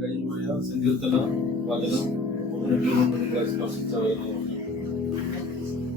കഴിഞ്ഞുപോയ സങ്കീർത്തന വചനം 1-2 നിങ്ങളെ സ്പർശിച്ചവരെന്ന് പറഞ്ഞിട്ടാണ്. എന്റെ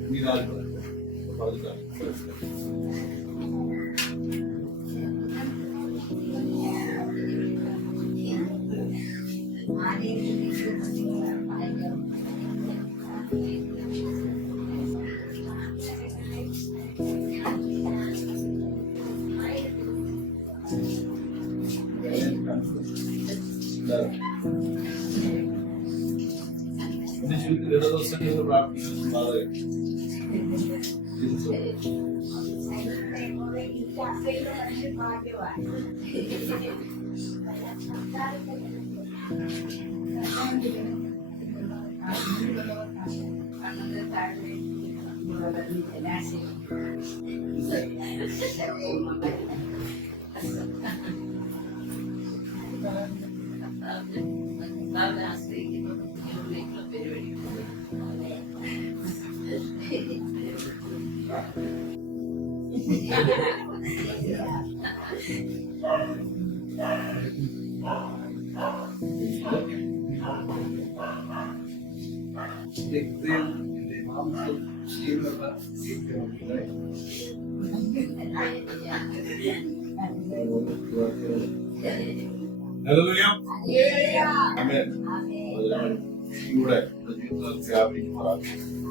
ജീവിതത്തിൽ ഏഴ് ദിവസങ്ങളിൽ പ്രാർത്ഥിക്കുന്നത്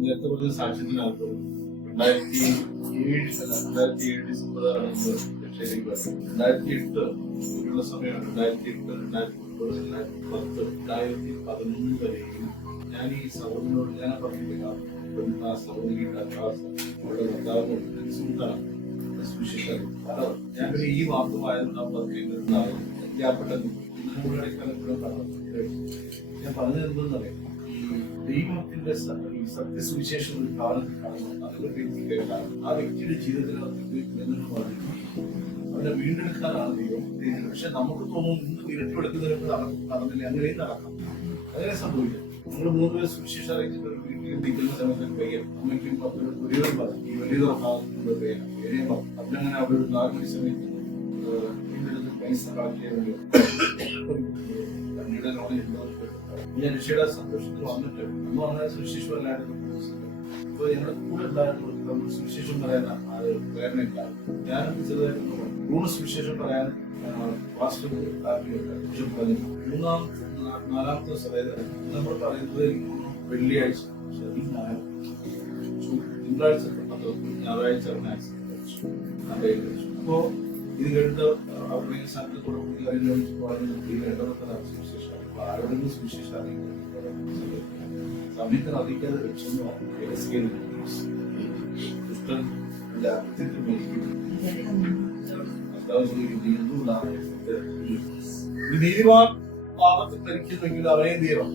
നേരത്തെ പറഞ്ഞ സാക്ഷ്യത്തിനകത്ത് 2007 ഡിസംബർ 2008 ഉള്ള സമയമാണ്. 2008, 2009, 2010, 2011 വരെയും ഞാൻ ഈ സഹോദരനോട് ഞാൻ പറഞ്ഞില്ല, സഹോദരിയുടെ അവളുടെ ഭർത്താവിനോട് സുഹൃത്താണ് ഞാൻ പിന്നെ ഈ വാക്കുമായിരുന്നു ഞാൻ പറഞ്ഞത് എന്തെന്നറിയാം. ദൈവത്തിന്റെ സത്യസുവിശേഷം ഒരു കാലത്ത് കാണുന്നു, അതിന്റെ വ്യക്തി കേൾക്കാൻ ആ വ്യക്തിയുടെ ജീവിതത്തിനകത്ത് അവനെ വീണ്ടെടുക്കാനാണ് ദൈവം. പക്ഷെ നമുക്ക് തോന്നുന്നു ഇന്ന് വിരട്ടിയെടുക്കുന്നതിന് നടന്നില്ല, അങ്ങനെയും നടക്കാം. അങ്ങനെ സംഭവിക്കും. നിങ്ങൾ 3 പേര് സുവിശേഷം അറിയിച്ചിട്ട് ഒരു വീട്ടിൽ നിൽക്കുന്ന സമയത്ത് പയ്യൻ അമ്മയ്ക്കും ഒരേ പറഞ്ഞു ഈ വലിയ പയ്യൻ അതിനങ്ങനെ അവർ 4 മണി സമയത്ത് പൈസ കളക്ട് ചെയ്യാൻ വേണ്ടി ഞാൻ ഋഷിയുടെ സന്തോഷത്തിൽ വന്നിട്ട് അമ്മ അങ്ങനെ സുവിശേഷം അല്ലായിരുന്നു. അപ്പൊ ഞങ്ങളുടെ കൂടെ ഉണ്ടായിരുന്നു നമ്മൾ സുവിശേഷം പറയാൻ അത് പ്രേരണയില്ല. ഞാനും ചെറുതായിരുന്നു 3 സുവിശേഷം പറയാൻ വാസ്തു പറഞ്ഞു. 4-ാമത്തെ ദിവസം, അതായത് നമ്മൾ പറയുന്നത് വെള്ളിയാഴ്ച, തിങ്കളാഴ്ച, ഞായറാഴ്ച അപ്പോ ഇത് കേട്ട് അവരുടെ സംഘത്തോടെ കൂടി ഇടപെട്ടതാണ് സുവിശേഷം. ആരോടെങ്കിലും സുവിശേഷം അറിയിക്കുന്നത് സമയത്തിന് അറിയിക്കാതെ വെച്ചെന്നോ നീതിമാൻ പാപത്തിൽ മരിക്കുന്നെങ്കിൽ അവനെ എന്ത് ചെയ്യണം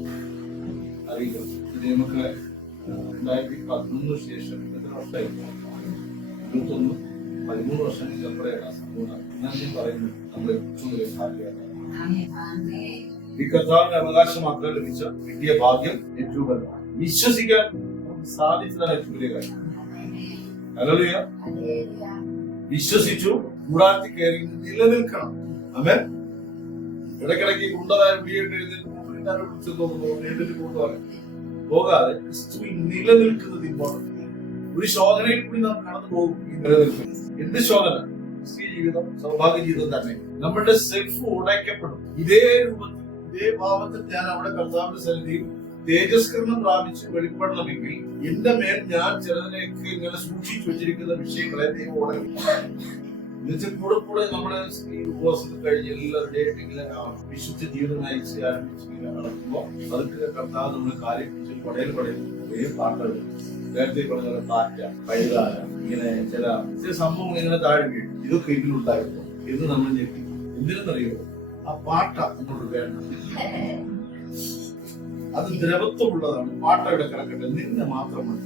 അറിയിക്കണം. ഇത് നമുക്ക് 2011 ശേഷം എത്ര വർഷമായിരുന്നു? 21-13 വർഷങ്ങൾക്ക് അപ്പുറയാണ് ആ സംഭവം. ഞാൻ പറയുന്നു നമ്മൾ ഏറ്റവും വലിയ ഭാഗ്യമാണ്. ഈ കർത്താവിന്റെ അവകാശമാക്കാൻ ലഭിച്ച കിട്ടിയ ഭാഗ്യം ഏറ്റവും വലുതാണ്. വിശ്വസിക്കാൻ സാധിച്ചതാണ് ഏറ്റവും വലിയ കാര്യം. ഹല്ലേലൂയ. വിശ്വസിച്ചു കൂടാരത്തിൽ കയറി നിലനിൽക്കണം. ആമേൻ. ഇടയ്ക്കിടയ്ക്ക് ഗുണ്ടതായ പോകാതെ ക്രിസ്തുവിൽ നിലനിൽക്കുന്നത് ഇമ്പോർട്ടന്റ്. ഒരു ശോധനയിൽ കൂടി നാം കടന്നു പോകും. ഈ നിലനിൽക്കുന്നത് എന്ത് ശോധന? ക്രിസ്തീയ ജീവിതം, സൗഭാഗ്യ ജീവിതം തന്നെ. നമ്മുടെ സെൽഫ് ഉടയ്ക്കപ്പെടും. ഇതേ രൂപത്തിൽ, ഇതേ ഭാവത്തിൽ ഞാൻ അവിടെ കർത്താവിന്റെ സന്നിധിയിൽ തേജസ്കരണം പ്രാപിച്ച് വെളിപ്പെടണമെങ്കിൽ എന്റെ മേൽ ഞാൻ ചിലതിനെയൊക്കെ ഇങ്ങനെ സൂക്ഷിച്ചു വെച്ചിരിക്കുന്ന വിഷയങ്ങളെ ദൈവം ഉടക്കും. എന്നുവെച്ചാൽ കൂടെ കൂടെ നമ്മുടെ ഈ ഉപവാസത്തിൽ കഴിഞ്ഞ് എല്ലാവരുടെയും ഇങ്ങനെ വിശുദ്ധ ജീവിതം നയിച്ച് ആരംഭിച്ച് ഇങ്ങനെ നടക്കുമ്പോൾ അതൊക്കെ കർത്താവ് നമ്മളെ കാര്യം പടയിൽ ഒരേ പാട്ടുകൾ നേരത്തെ പറഞ്ഞ പാറ്റ, പൈതാര, ഇങ്ങനെ ചില സംഭവങ്ങൾ ഇങ്ങനെ താഴെ വീഴും. ഇതൊക്കെ ഇതിലുണ്ടായിരുന്നു എന്ന് നമ്മൾ ഞെട്ടി. എന്തിനെന്നറിയോ? ആ പാട്ട നമ്മൾ വേണം. അത് ദ്രവത്വമുള്ളതാണ്. പാട്ടയുടെ കിടക്കട്ടെ, നിന്നെ മാത്രം മതി.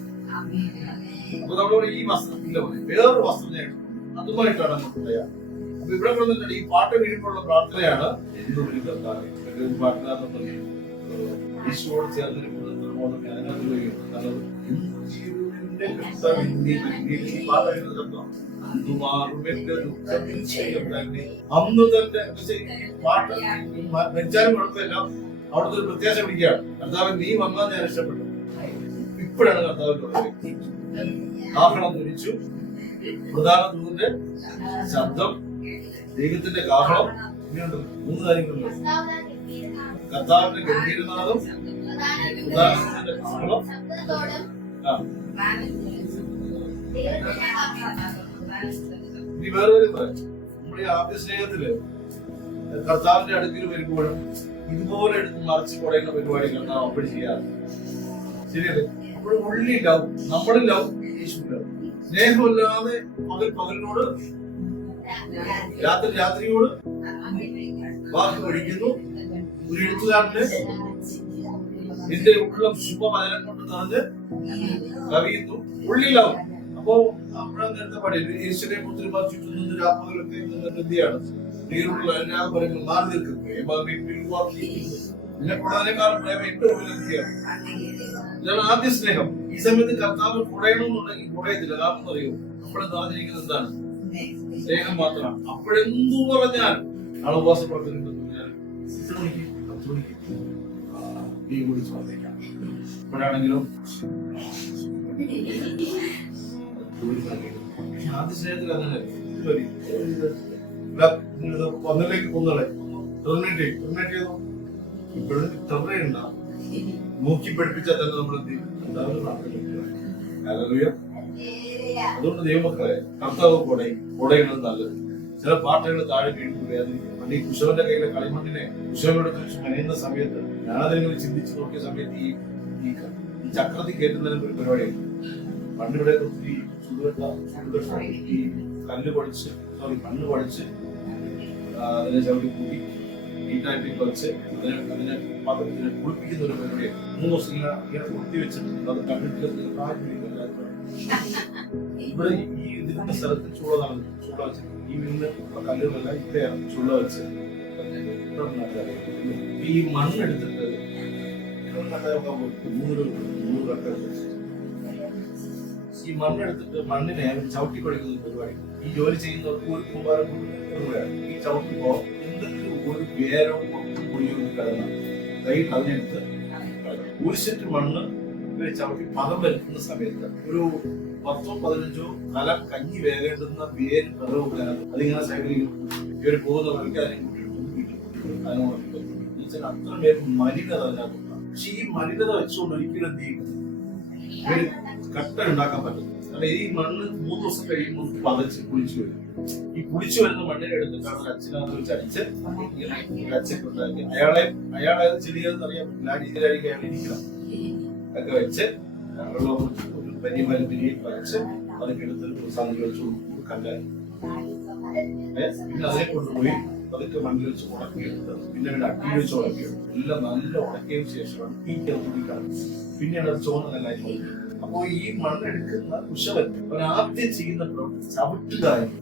അപ്പൊ നമ്മളോട് ഈ വസ്ത്രം ഇല്ല മതി, വേറൊരു വസ്ത്രം ഞാൻ എടുക്കും, അതുമായിട്ടാണ് നമുക്ക് തയ്യാറ്. അപ്പൊ ഇവിടെ പറഞ്ഞിട്ടുണ്ട് ഈ പാട്ട് വീഴുമ്പോഴുള്ള പ്രാർത്ഥനയാണ് എന്തൊരു കർത്താവേ. പാട്ടുകാരനെ പറഞ്ഞു ഈശോട് ചേർന്നിരിക്കുന്നത് അതിനകത്ത് ഈ പാട്ട് എഴുതുന്ന ശബ്ദം അന്ന് മാറും എന്റെ ദുഃഖം നിശ്ചയം തന്നെ. അന്ന് തന്നെ പാട്ട് വെച്ചാലും കുഴപ്പമില്ല, അവിടുത്തെ ഒരു പ്രത്യാശ പിടിക്കുകയാണ്. കർത്താവ് നീ വന്നാൽ ഞാൻ രക്ഷപ്പെട്ടു. ഇപ്പോഴാണ് കർത്താവിന്റെ വ്യക്തി കാഹളം ധരിച്ചു. പ്രധാന ദൂതന്റെ ശബ്ദം, ദൈവത്തിന്റെ കാഹളം, ഇങ്ങനെയുണ്ട് 3 കാര്യങ്ങളുണ്ട്. കർത്താവിന്റെ ഗംഭീരനാദം, പ്രധാന ദൂതന്റെ കാഹളം, ഇനി വേറെ പറയാം. നമ്മുടെ ഈ ആദ്യ സ്നേഹത്തില് കർത്താവിന്റെ അടുക്കൽ വരുമ്പോഴും ഇതുപോലെ എടുത്ത് മറിച്ച് കുറയുന്ന പരിപാടി കർത്താവ് അപ്പോഴും ചെയ്യാറ്. ശരിയല്ലേ? അപ്പോഴും ഉള്ളി ലവ്, നമ്മുടെ ലവ്, യേശു ലവ്. സ്നേഹമില്ലാതെ പകലിനോട്, രാത്രിയോട് വാക്ക് പഠിക്കുന്നു. ഒരു എഴുത്തുകാരന് എന്റെ ഉള്ളം ശുഭമനം കൊണ്ട് നിറഞ്ഞ് കവിയുന്നു. ഉള്ളിലാവും. അപ്പോ അപ്പോഴാണ് നേരത്തെ പാടിയത്, യേശുവിനെ പുത്രിമാർ ചുറ്റുന്നത് രാപ്പകലൊക്കെ എന്തിയാണ് നീരുള്ള എല്ലാവരും പറയുന്നത് മാറി നിൽക്കും. നിന്നെക്കാളും പ്രേമം എന്റെ ഉള്ളിലെത്തിയാണ്. ഇതാണ് ആദ്യ സ്നേഹം. ഈ സമയത്ത് കർത്താവ് കുറയണമെന്നുണ്ടെങ്കിൽ കുറയത്തില്ല. കാരണം അറിയോ, നമ്മളെ നിറഞ്ഞിരിക്കുന്നത് എന്താണ്? സ്നേഹം മാത്രമാണ്. അപ്പോഴെന്തു പറഞ്ഞാൽ ആളെ ഉപവാസപ്രവർത്തനം ഞാൻ 10 മണിക്ക് 10 മണിക്ക് നീ കുടിച്ച് വന്നേക്കാം. ഇപ്പോഴാണെങ്കിലും ആദ്യ സ്നേഹത്തിൽ അങ്ങനെ ഒന്നിലേക്ക് കൊന്നളെ ടെർമിനേറ്റ് ചെയ്തു. ഇപ്പോഴും ഇത്രയുണ്ട നോക്കി പഠിപ്പിച്ചാൽ തന്നെ നമ്മൾ എന്ത് ചെയ്യും? അതുകൊണ്ട് ദൈവമക്കളെ, കർത്താവ് കൊടയുന്നത് നല്ലത്. ചില പാട്ടുകൾ താഴെ വീണ്ടും വേദനിക്കും. ഈ കുശവന്റെ കയ്യിലെ കളിമണ്ണിനെ കുശവനോട് മെനയുന്ന സമയത്ത് ഞാനതിനെ ചിന്തിച്ചു നോക്കിയ സമയത്ത് ഈ ചക്രത്തിൽ കയറ്റുന്നതിന് ഒരു പരിപാടിയാണ്. പണ്ടിവിടെ ഒത്തിരി ഈ കല്ല് പഠിച്ച് മണ്ണ് പഠിച്ച് അതിനെ ചവിട്ടി കൂട്ടി നീറ്റായിട്ട് വെച്ച് അതിനെ പാത്രത്തിനെ കുളിപ്പിക്കുന്ന ഒരു പരിപാടിയാണ്. 3 ദിവസം ഇങ്ങനെ കുത്തി വെച്ചിട്ട് അത് കണ്ടിട്ട് ഇവിടെ ഈ ഇതിന്റെ സ്ഥലത്ത് ചൂള വെച്ച് ഈ വീടിന്റെ കല്ലുകളെല്ലാം ഇത്രയാണ് ചുള്ള വെച്ച് ഈ മണ്ണെടുത്തിട്ട് 3 കട്ട ഈ മണ്ണെടുത്തിട്ട് മണ്ണിനെ ചവിട്ടി കൊടുക്കുന്ന പരിപാടി. ഈ ജോലി ചെയ്യുന്നവർക്ക് ഒരു കുമ്പാരം കൂടെയാണ്. ഈ ചവിട്ടുമ്പോ എന്തെങ്കിലും ഒരു വേരോ പൊടിയോ കിടന്ന കൈ അതിനെടുത്ത് കുരിശിട്ട് മണ്ണ് ചവിട്ടി പദം വരുത്തുന്ന സമയത്ത് ഒരു 10-15 കല കഞ്ഞി വേകേണ്ടുന്ന വേര് പിറവ് അതിങ്ങനെ സൈഡിൽ ഇവർ പോകുന്ന വഴിക്ക് അതിനെ കൂട്ടിയിട്ട് അത്ര പേര് മലിനത അതിനകത്തുണ്ട്. പക്ഷെ ഈ മലിനത വെച്ചുകൊണ്ട് ഒരിക്കലും എന്ത് ചെയ്യും? ഇവര് കട്ട ഉണ്ടാക്കാൻ പറ്റും. കാരണം ഈ മണ്ണ് 3 ദിവസം കഴിയുമ്പോൾ പതച്ച് പുളിച്ചു വരും. ഈ പുളിച്ചു വരുന്ന മണ്ണിനെ എടുത്തിട്ടാണ് അച്ഛനകത്ത് വെച്ച് അടിച്ച് അച്ഛൻ ഉണ്ടാക്കി അയാളെ ചെറിയതെന്ന് അറിയാൻ പറ്റില്ല. ആ രീതിയിലായിരിക്കും അയാൾ ഇരിക്കണം ഒക്കെ വെച്ച് ഒരു വലിയ മരുന്നിനെയും വരച്ച് അതൊക്കെ എടുത്ത് സന്ധി വെച്ച് കണ്ടാൽ പിന്നെ അതിനെ കൊണ്ടുപോയി അതൊക്കെ മണ്ണിൽ വെച്ച് ഉണക്കിയെടുത്ത് പിന്നെ അട്ടി വെച്ച് ഉണക്കിയെടുത്ത് എല്ലാം നല്ല ഉണക്കിയതിനു ശേഷമാണ് തീക്കാണ്. പിന്നെയാണ് അത് ചോന്ന നെല്ലായി. അപ്പോ ഈ മണ്ണെടുക്കുന്ന കുശവൻ അവൻ ആദ്യം ചെയ്യുന്ന പ്രവൃത്തി ചവിട്ടുകാരായിരുന്നു.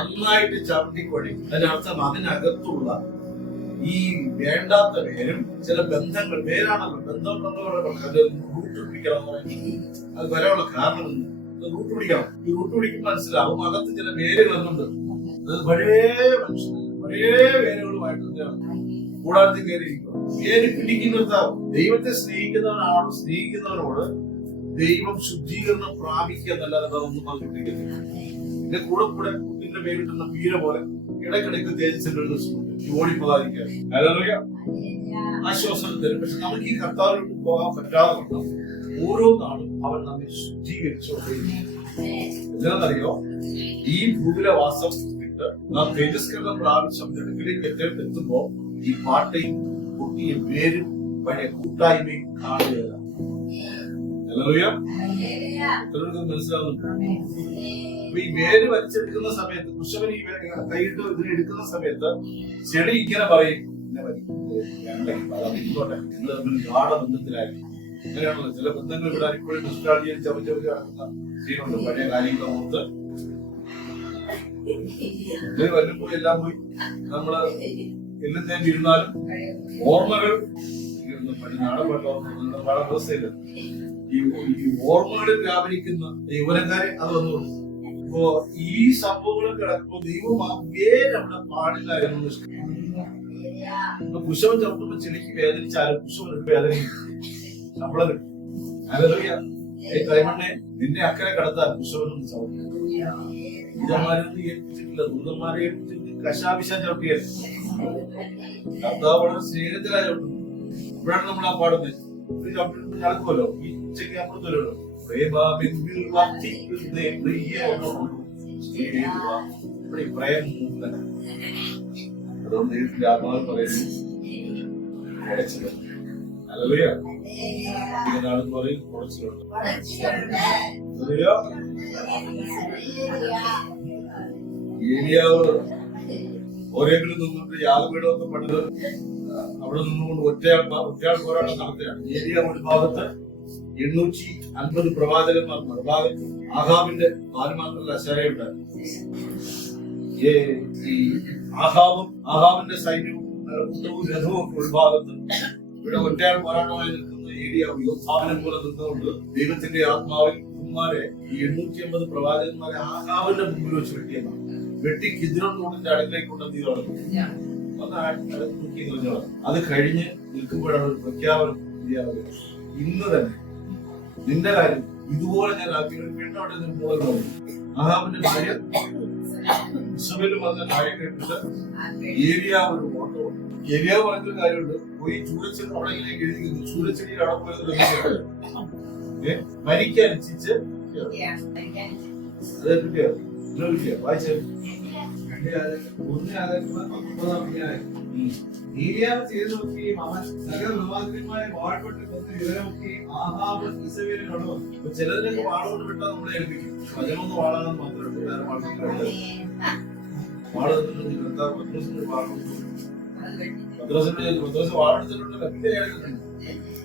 നന്നായിട്ട് ചവിട്ടിക്കൊടി. അതിനർത്ഥം അതിനകത്തുള്ള ഈ വേണ്ടാത്ത വേരും ചില ബന്ധങ്ങൾ, വേരാണല്ലോ ബന്ധം റൂട്ട് പിടിക്കണം. അത് വരാനുള്ള കാരണം റൂട്ട് പിടിക്കണം. ഈ റൂട്ട് പിടിക്കുമ്പോൾ മനസ്സിലാവും അകത്ത് ചില വേരുകൾ എന്നുണ്ട്. അത് പഴയ മനുഷ്യന് പഴയ വേരുകളുമായിട്ട് കൂടാരത്തിൽ കയറിയിരിക്കും. വേര് പിടിക്കുന്നിടത്താവും. ദൈവത്തെ സ്നേഹിക്കുന്നവനോട് ദൈവം ശുദ്ധീകരണം പ്രാപിക്കുക എന്നല്ലാതെ ഒന്നും പറഞ്ഞിട്ടിരിക്കുന്നില്ല. ഇതിന്റെ കൂടെ കുട്ടിന്റെ പേരിട്ടുന്ന പീര പോലെ ഇടയ്ക്കിടയ്ക്ക് തേജസ്സിന്റെ ഓടിപ്പോകാതിരിക്കാൻ ആശ്വാസം തരും. പക്ഷെ നമുക്ക് ഈ കർത്താവിൽ പോകാൻ പറ്റാതെ വണ്ണം ഓരോ നാളും അവൻ നമ്മെ ശുദ്ധീകരിച്ചുകൊണ്ടിരിക്കും. എന്താണെന്നറിയോ? ഈ ഭൂമിയിലെ വാസം വിട്ട് നാം തേജസ്കരണം പ്രാപിച്ച അടുക്കിലേക്ക് എത്തുമ്പോ ഈ പാട്ടയും കുട്ടിയും പേരും പഴയ കൂട്ടായ്മയും കാണുകയാണ്. മനസ്സിലാവുന്നു? ഈ വേര് വലിച്ചെടുക്കുന്ന സമയത്ത് കുശവൻ ഈ കൈയിട്ട് ഇതിനെടുക്കുന്ന സമയത്ത് ചെടി ഇങ്ങനെ പറയും, ഗാഠബന്ധത്തിലായി. അങ്ങനെയാണല്ലോ ചില ബന്ധങ്ങൾ ഇവിടെ ഇപ്പോഴും നിഷ്ഠാളിയെ ചവച്ചവച്ച് നടക്കുന്ന ചെയ്യുന്നുണ്ട്. പഴയ കാര്യങ്ങൾ ഓർത്ത് ഇത് വരുമ്പോ എല്ലാം പോയി നമ്മള് എല്ലാം ഇരുന്നാലും ഓർമ്മകൾ വ്യവസ്ഥയില് ഈ ഓർമ്മകളിൽ വ്യാപരിക്കുന്ന യുവനക്കാരെ അത് വന്നു. അപ്പോ ഈ സംഭവങ്ങൾ കിടക്കുമ്പോ ദൈവം ആ വേര് അവിടെ പാടില്ല എന്ന് കുശവൻ ചേർത്തുമ്പോ ചെടിക്ക് വേദനിച്ചാലും കുശവൻ വേദനയും ശമ്പളം കിട്ടും. കൈമണ്ണെ നിന്നെ അക്കരെ കടത്താൻ കുശവനും ചവിട്ടും. ദൂതന്മാരൊന്നും ഏൽപ്പിച്ചിട്ടില്ല, ദൂതന്മാരെ ഏൽപ്പിച്ചിട്ട് കശാപിശാൻ ചവിട്ടിയത്. കർത്താവ് വളരെ സ്നേഹത്തിലായി ചവിട്ടുന്നു. ഇവിടെയാണ് നമ്മൾ ആ പാടുന്നത്. ഒരു ചവിട്ടി നടക്കുമല്ലോ, ഈ ഉച്ചയ്ക്ക് അപ്പുറത്തല്ലോ പ്രേമാബിന്ദിൽ വർദ്ധിക്കുന്നേ പ്രിയമോളൂ സ്നേഹിക്കുക. ഇവിടെ പ്രേം മൂന്നൻ. അതുകൊണ്ട് ദൈവത്തിന്റെ ആത്മാവ് പറയുന്നു ഹല്ലേലൂയ. ഇതിനാണെന്ന് പറയും കുറച്ചിലുണ്ട്. ഏലിയാവ് ഓരോങ്കിലും നിന്നുകൊണ്ട് യാഗപീഠമൊക്കെ പണിത് അവിടെ നിന്നുകൊണ്ട് ഒറ്റയാൾ പോരാട്ടം നടത്തുകയാണ്. ഏലിയ ഒരു ഭാഗത്ത് 850 പ്രവാചകന്മാർ, മറുഭാഗത്ത് ആഹാബിന്റെ മാത്രമല്ല അശാരയുണ്ടായിരുന്നു. ഈ ആഹാബിന്റെ സൈന്യവും കൂട്ടവും രഥവും ഒക്കെ ഒരു ഭാഗത്ത്, ഇവിടെ ഒറ്റയാൾ പോരാട്ടമായി നിൽക്കുന്ന ഏലിയ യോദ്ധാവിനെ പോലെ നിന്നുകൊണ്ട് ദൈവത്തിന്റെ ആത്മാവിൽ കുമാരെ ഈ 850 പ്രവാചകന്മാരെ ആഹാബിന്റെ മുമ്പിൽ വെച്ച് വെട്ടിയെന്നാണ്. വെട്ടി കിദ്രോൻ തോടിന്റെ അടുത്തേക്ക് കൊണ്ടെത്തി തുടങ്ങി. അത് കഴിഞ്ഞ് നിൽക്കുമ്പോഴാണ് ഒരു പ്രഖ്യാപനം. ഇന്ന് തന്നെ നിന്റെ കാര്യം ഇതുപോലെ ഞാൻ ആക്കി. പെണ്ണോടെ ആഹാബിന്റെ ഭാര്യ ഇസബേൽ വന്ന കാര്യം കേട്ടിട്ട് ഏലിയാവ് ഒരു ഓട്ടോ. ഏലിയാവ് പറഞ്ഞൊരു കാര്യമുണ്ട്, പോയി ചൂരച്ചെടി അവിടെ ഇങ്ങനെ എഴുതിക്കുന്നു, ചൂരച്ചെടിയിൽ അവിടെ പോയത് മരിക്കാൻ ഇച്ഛിച്ച് അതേ കിട്ടിയ വായിച്ച ഏലിയാവ് ചെയ്തു നോക്കുകയും അവൻ സകല പ്രവാചകന്മാരെ വാഴ്പെട്ട് കൊന്ന് വിവരമൊക്കെയും ആഹാബ് ഇസബേലിനോട് വന്നു. ചിലതിനൊക്കെ വാളുകൊണ്ട് വിട്ടാൽ നമ്മളെ ഏൽപ്പിക്കും. അതിനൊന്ന് വാളാണെന്ന് മാത്രമേ വേറെ പത്രോസിന്റെ വാളെടുത്തിട്ടുണ്ടല്ലോ. പിന്നെ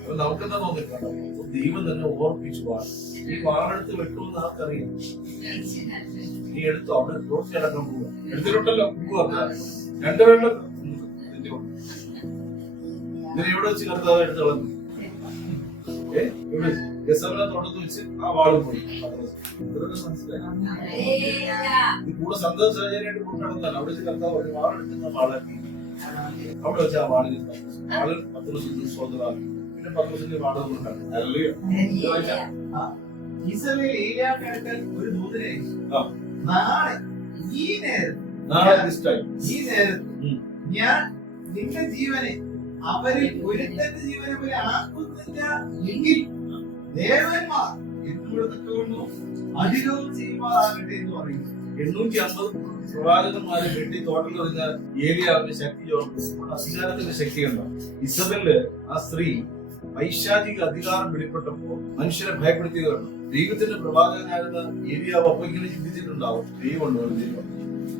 അപ്പൊ നമുക്കെന്താ തോന്നിട്ടുണ്ടോ, ദൈവം തന്നെ ഓർപ്പിച്ചു വാൾ. ഈ വാളെടുത്ത് വെക്കുമെന്ന് ആർക്കറിയാം. നീ എടുത്തോ, അവിടെ ദോശ അടക്കം പോവുക എടുത്തിട്ടുണ്ടല്ലോ. രണ്ടുപേരുടെ ഇതിനെ എവിടെ വെച്ച് കർത്താവ് എടുത്ത് കളഞ്ഞു. ഇവിടെ ഗസറിനെ തോട്ടത്ത് വെച്ച് ആ വാള് പോയി. ഈ കൂടെ സന്തോഷ സഹചര്യമായിട്ട് കൊണ്ട് നടന്നതാണ്. അവിടെ വെച്ച് കർത്താവ് ഒരു വാളെടുക്കുന്ന വാളാക്കി അവിടെ വെച്ച് ആ വാളിൽ വാളിൽ 10 ദിവസം സ്വന്തമാക്കി. പിന്നെ 10 ദിവസത്തിന്റെ വാള കൊണ്ടാണ്. ഇസബേൽ ഏലിയാവിന്റെ അടുക്കൽ ഒരു ദൂതനെ നാളെ ഈ നേരത്ത് ഞാൻ നിന്റെ ജീവനെ അവരിൽ ഒരുത്തന്റെ ജീവനെ പോലെ ആക്കുന്നില്ല എങ്കിൽ ദേവന്മാർ എന്നോട് അധികവും ചെയ്യുവാറാകട്ടെ എന്ന് പറയും. 850 പ്രവാചകന്മാരെ വെട്ടി തോട്ടത്തിൽ എറിഞ്ഞ ഏലിയാവിന്റെ ശക്തി അധികാരത്തിന്റെ ശക്തിയുണ്ടോ. ഇസബേല് ആ സ്ത്രീ പൈശാചിക അധികാരം വെളിപ്പെട്ടപ്പോ മനുഷ്യരെ ഭയപ്പെടുത്തിയതാണ്. ദൈവത്തിന്റെ പ്രവാചകനായിരുന്ന ഏലിയാവ് അപ്പൊ ഇങ്ങനെ ചിന്തിച്ചിട്ടുണ്ടാവും, ദൈവമുണ്ടോ, ദൈവം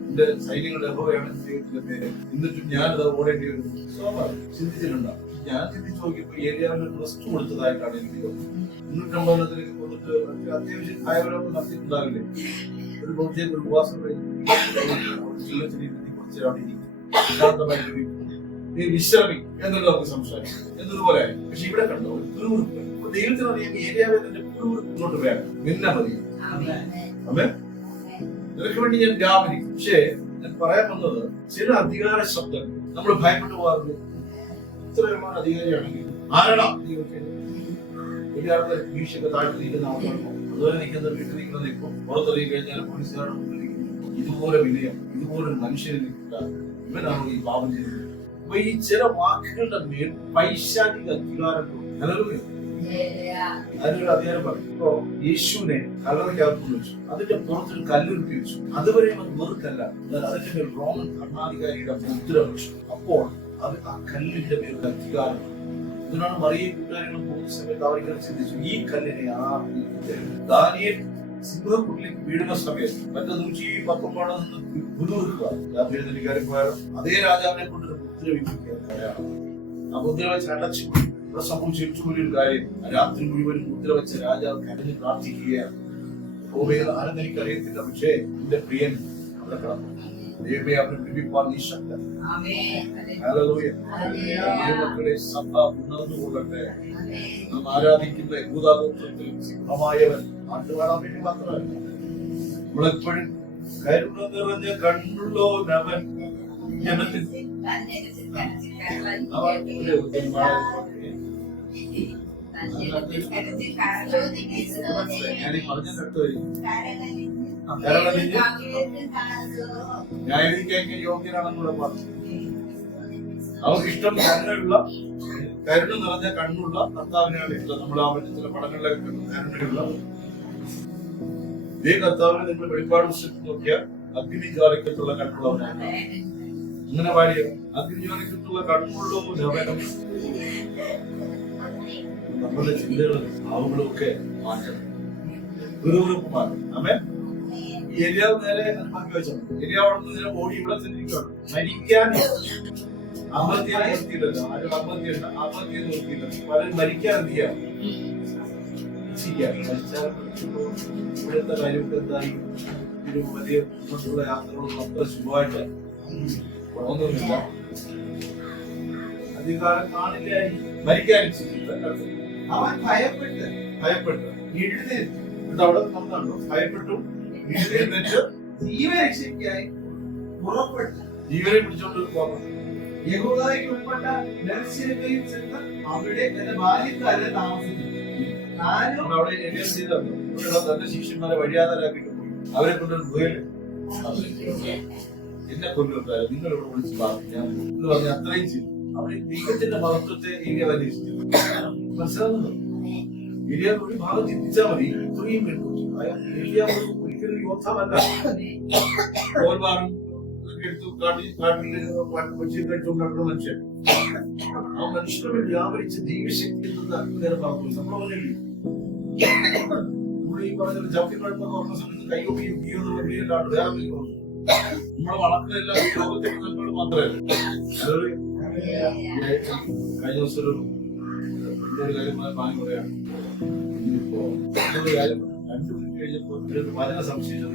എന്റെ സൈന്യങ്ങളുടെ യഹോവയാണ് ദൈവത്തിന്റെ പേര്, എന്നിട്ടും ഞാനത് ഓടേണ്ടി വരും. സ്വാഭാവികം ചിന്തിച്ചിട്ടുണ്ടാവും. ഞാൻ ചിന്തിച്ചു നോക്കിയപ്പോ ഏലിയാവിന്റെ ട്രസ്റ്റ് കൊടുത്തതായിട്ടാണ് എനിക്ക് തോന്നുന്നത്. 350 കൊന്നിട്ട് അത്യാവശ്യം ഭയപരമൊന്നും നടത്തിയിട്ടുണ്ടാവില്ലേ. ഒരു ബോധ്യം ഒരു ഉപവാസം വിശ്രമി എന്നുള്ള നമുക്ക് സംസാരിക്കും എന്നതുപോലെ. പക്ഷെ ഇവിടെ കണ്ടോ ഒരു തുരുമുറുക്ക്. ദൈവത്തിന് അറിയാം ഏരിയാവെ തന്നെ മുന്നോട്ട് വേണം. നിന്നെ മതി. അതെ, നിനക്ക് വേണ്ടി ഞാൻ വ്യാപരിക്കും. പക്ഷേ ഞാൻ പറയാൻ വന്നത് ചില അധികാര ശബ്ദങ്ങൾ നമ്മൾ ഭയപ്പെട്ടു പോകാറുണ്ട്. ഇത്രയുമാണ് അധികാരിയാണെങ്കിൽ ആരാടാ വലിയ ഭീഷൊക്കെ താഴ്ത്തി നിൽക്കുന്ന ആൾക്കാർക്കോ അതുപോലെ നിൽക്കുന്ന വീട്ടിൽ നിൽക്കുന്ന നിൽക്കും പുറത്തിറങ്ങി കഴിഞ്ഞാൽ പോലീസുകാരുടെ ഇതുപോലെ വിനയം, ഇതുപോലൊരു മനുഷ്യനെ നിൽക്കുക, ഇവനാണോ ഈ പാപം ചെയ്തത്. അപ്പൊ ഈ ചില വാക്കുകളുടെ മേൽ പൈശാചിക അധികാരം അതിനൊരു അധികാരം പറഞ്ഞു. ഇപ്പോ യേശുവിനെ കല്ലറയ്ക്കകത്ത് വെച്ചു, അതിന്റെ പുറത്തൊരു കല്ലുരുത്തി വെച്ചു. അതുവരെ അത് വെറുക്കല്ല, അതിന്റെ മേൽ റോമൻ ഭരണാധികാരിയുടെ മുദ്ര വെച്ചു. അപ്പോൾ അത് ആ കല്ലിന്റെ മേലുള്ള അധികാരം. ഇതിനാണ് മറിയ കൂട്ടുകാരികളും പോകുന്ന സമയത്ത് അവരിങ്ങനെ ചിന്തിച്ചു, ഈ കല്ലിനെ ദാനിയേൽ സിംഹക്കുള്ളിലേക്ക് വീഴുന്ന സമയത്ത് മറ്റേ 119 നിന്ന് ഗുരുക്കുക രാത്രി പോയാലും അതേ രാജാവിനെ കൊണ്ടൊരു മുദ്ര വിധിക്കുക. ആ മുദ്ര വെച്ച് അടച്ചു. ഇവിടെ സംഭവിച്ച ഏറ്റവും വലിയൊരു കാര്യം, രാത്രി മുഴുവൻ മുദ്ര വെച്ച രാജാവ് കരഞ്ഞ് പ്രാർത്ഥിക്കുകയാണ്. ആരെന്ന് എനിക്കറിയത്തില്ല, പക്ഷേ എന്റെ പ്രിയൻ അവിടെ കിടന്നു. ദൈവമേ അവനെ വിളിപ്പാൻ നീ ശക്തൻ. മക്കളെ സഭ ഉണർന്നുകൊള്ളട്ടെ. നാം ആരാധിക്കുന്ന യഹൂദാഗോത്രത്തിൽ സിംഹമായവൻ ആണ്ടുകാണാൻ വേണ്ടി മാത്രമല്ല, നമ്മളെപ്പോഴും കരുണ നിറഞ്ഞ കണ്ണുള്ളവൻ ജനത്തിൽ ഞാൻ പറഞ്ഞ കേട്ടോ ന്യായവിധിക്കാൻ യോഗ്യനാണെന്നുള്ള പറഞ്ഞു. അവർക്ക് ഇഷ്ടം കരുണ നിറഞ്ഞ കണ്ണുള്ള കർത്താവിനാണ് ഇഷ്ടം. നമ്മൾ ആ മറ്റു ചില പടങ്ങളിലൊക്കെ കരുണയുള്ള ഇതേ കർത്താവിനെ നിങ്ങൾ വെളിപ്പാട് പുസ്തകത്തിൽ നോക്കിയാൽ അഗ്നിജ്വാലയ്ക്കത്തുള്ള കണ്ണുള്ളവനാണ്. ഇങ്ങനെ പാടിയ അഗ്നിജ്വാലയ്ക്കത്തുള്ള കണ്ണുള്ളവനും നമ്മുടെ ചിന്തകളും ഭാവങ്ങളും ഒക്കെ മാറ്റണം, വെറുതെ മാറും. അമ്മേ എലിയാവ് നേരെ അനുഭവം വെച്ചു. എലിയാവ് അവിടെ നിന്ന് ഓടി ഇവിടെ ചെന്നിരിക്കുകയാണ്. മരിക്കാൻ ആത്മഹത്യ നിർത്തിയില്ലല്ലോ. ആരും ആത്മഹത്യ നിർത്തിയില്ലല്ലോ. പലരും മരിക്കാൻ എന്ത് ചെയ്യാം? മരിച്ചാൽ ഇവിടുത്തെ കാര്യമൊക്കെ എന്തായി? ഒരു വലിയ മുന്നോട്ടുള്ള യാത്രകളൊന്നും അത്ര ശുഭമായിട്ട് പോകുന്നില്ല. അധികാരം കാണില്ല. മരിക്കാൻ അവൻ ഭയപ്പെട്ട് എഴുന്നേറ്റ് അവിടെ നടന്നുണ്ടോ? ഭയപ്പെട്ടു എഴുന്നേറ്റ് ജീവരക്ഷയ്ക്കായി പുറപ്പെട്ടു. ജീവനെ പിടിച്ചോണ്ട് പോകാം. യഹൂദയ്ക്ക് ഉൾപ്പെട്ട ബെർശേബയിൽ ചെന്ന് അവിടെ തന്റെ ബാല്യക്കാരെ താമസിച്ചു. അവിടെ എല്ലാം ചെയ്തു തന്റെ ശിഷ്യന്മാരെ വഴിയാതരാക്കിയിട്ട് പോയി. അവരെ കൊണ്ടൊരു ഗുഹയില് എന്നെ കൊല്ലുണ്ടായിരുന്നു, നിങ്ങൾ ഇവിടെ വിളിച്ച് പ്രാർത്ഥിക്കാം എന്ന് പറഞ്ഞ് അത്രയും ചെയ്തു. അവിടെ ദൈവത്തിന്റെ മഹത്വത്തെ ഏരിയ അന്വേഷിച്ചു. മനസ്സിലാവുന്നുണ്ടോ? ഏരിയ ഒരു ഭാഗം ചിന്തിച്ചാൽ മതി. ഇത്രയും പെൺകുട്ടി ഏരിയ ഒരിക്കലും യോദ്ധാവല്ല. എടുത്തു കാട്ടിൽ മനുഷ്യൻ ആ മനുഷ്യനെ വ്യാപരിച്ച് ദൈവശക്തി നേരെ പറഞ്ഞു. നമ്മളെ ഈ പറഞ്ഞ ജാതി കുഴപ്പമൊക്കെ പറഞ്ഞ സമയത്ത് കൈയൊക്കെ യുഗിയെന്നുള്ള വീടിലാണ് വേറെ നമ്മളെ വളർത്തുന്ന ലോകത്തിന്റെ നന്മകൾ മാത്രമല്ല. കഴിഞ്ഞ ദിവസം ഒരു കാര്യം പറഞ്ഞു പറയാണ്. ഇനിയിപ്പോ കാര്യം 2 മിനിറ്റ് കഴിഞ്ഞപ്പോ വചന സംശയിച്ചു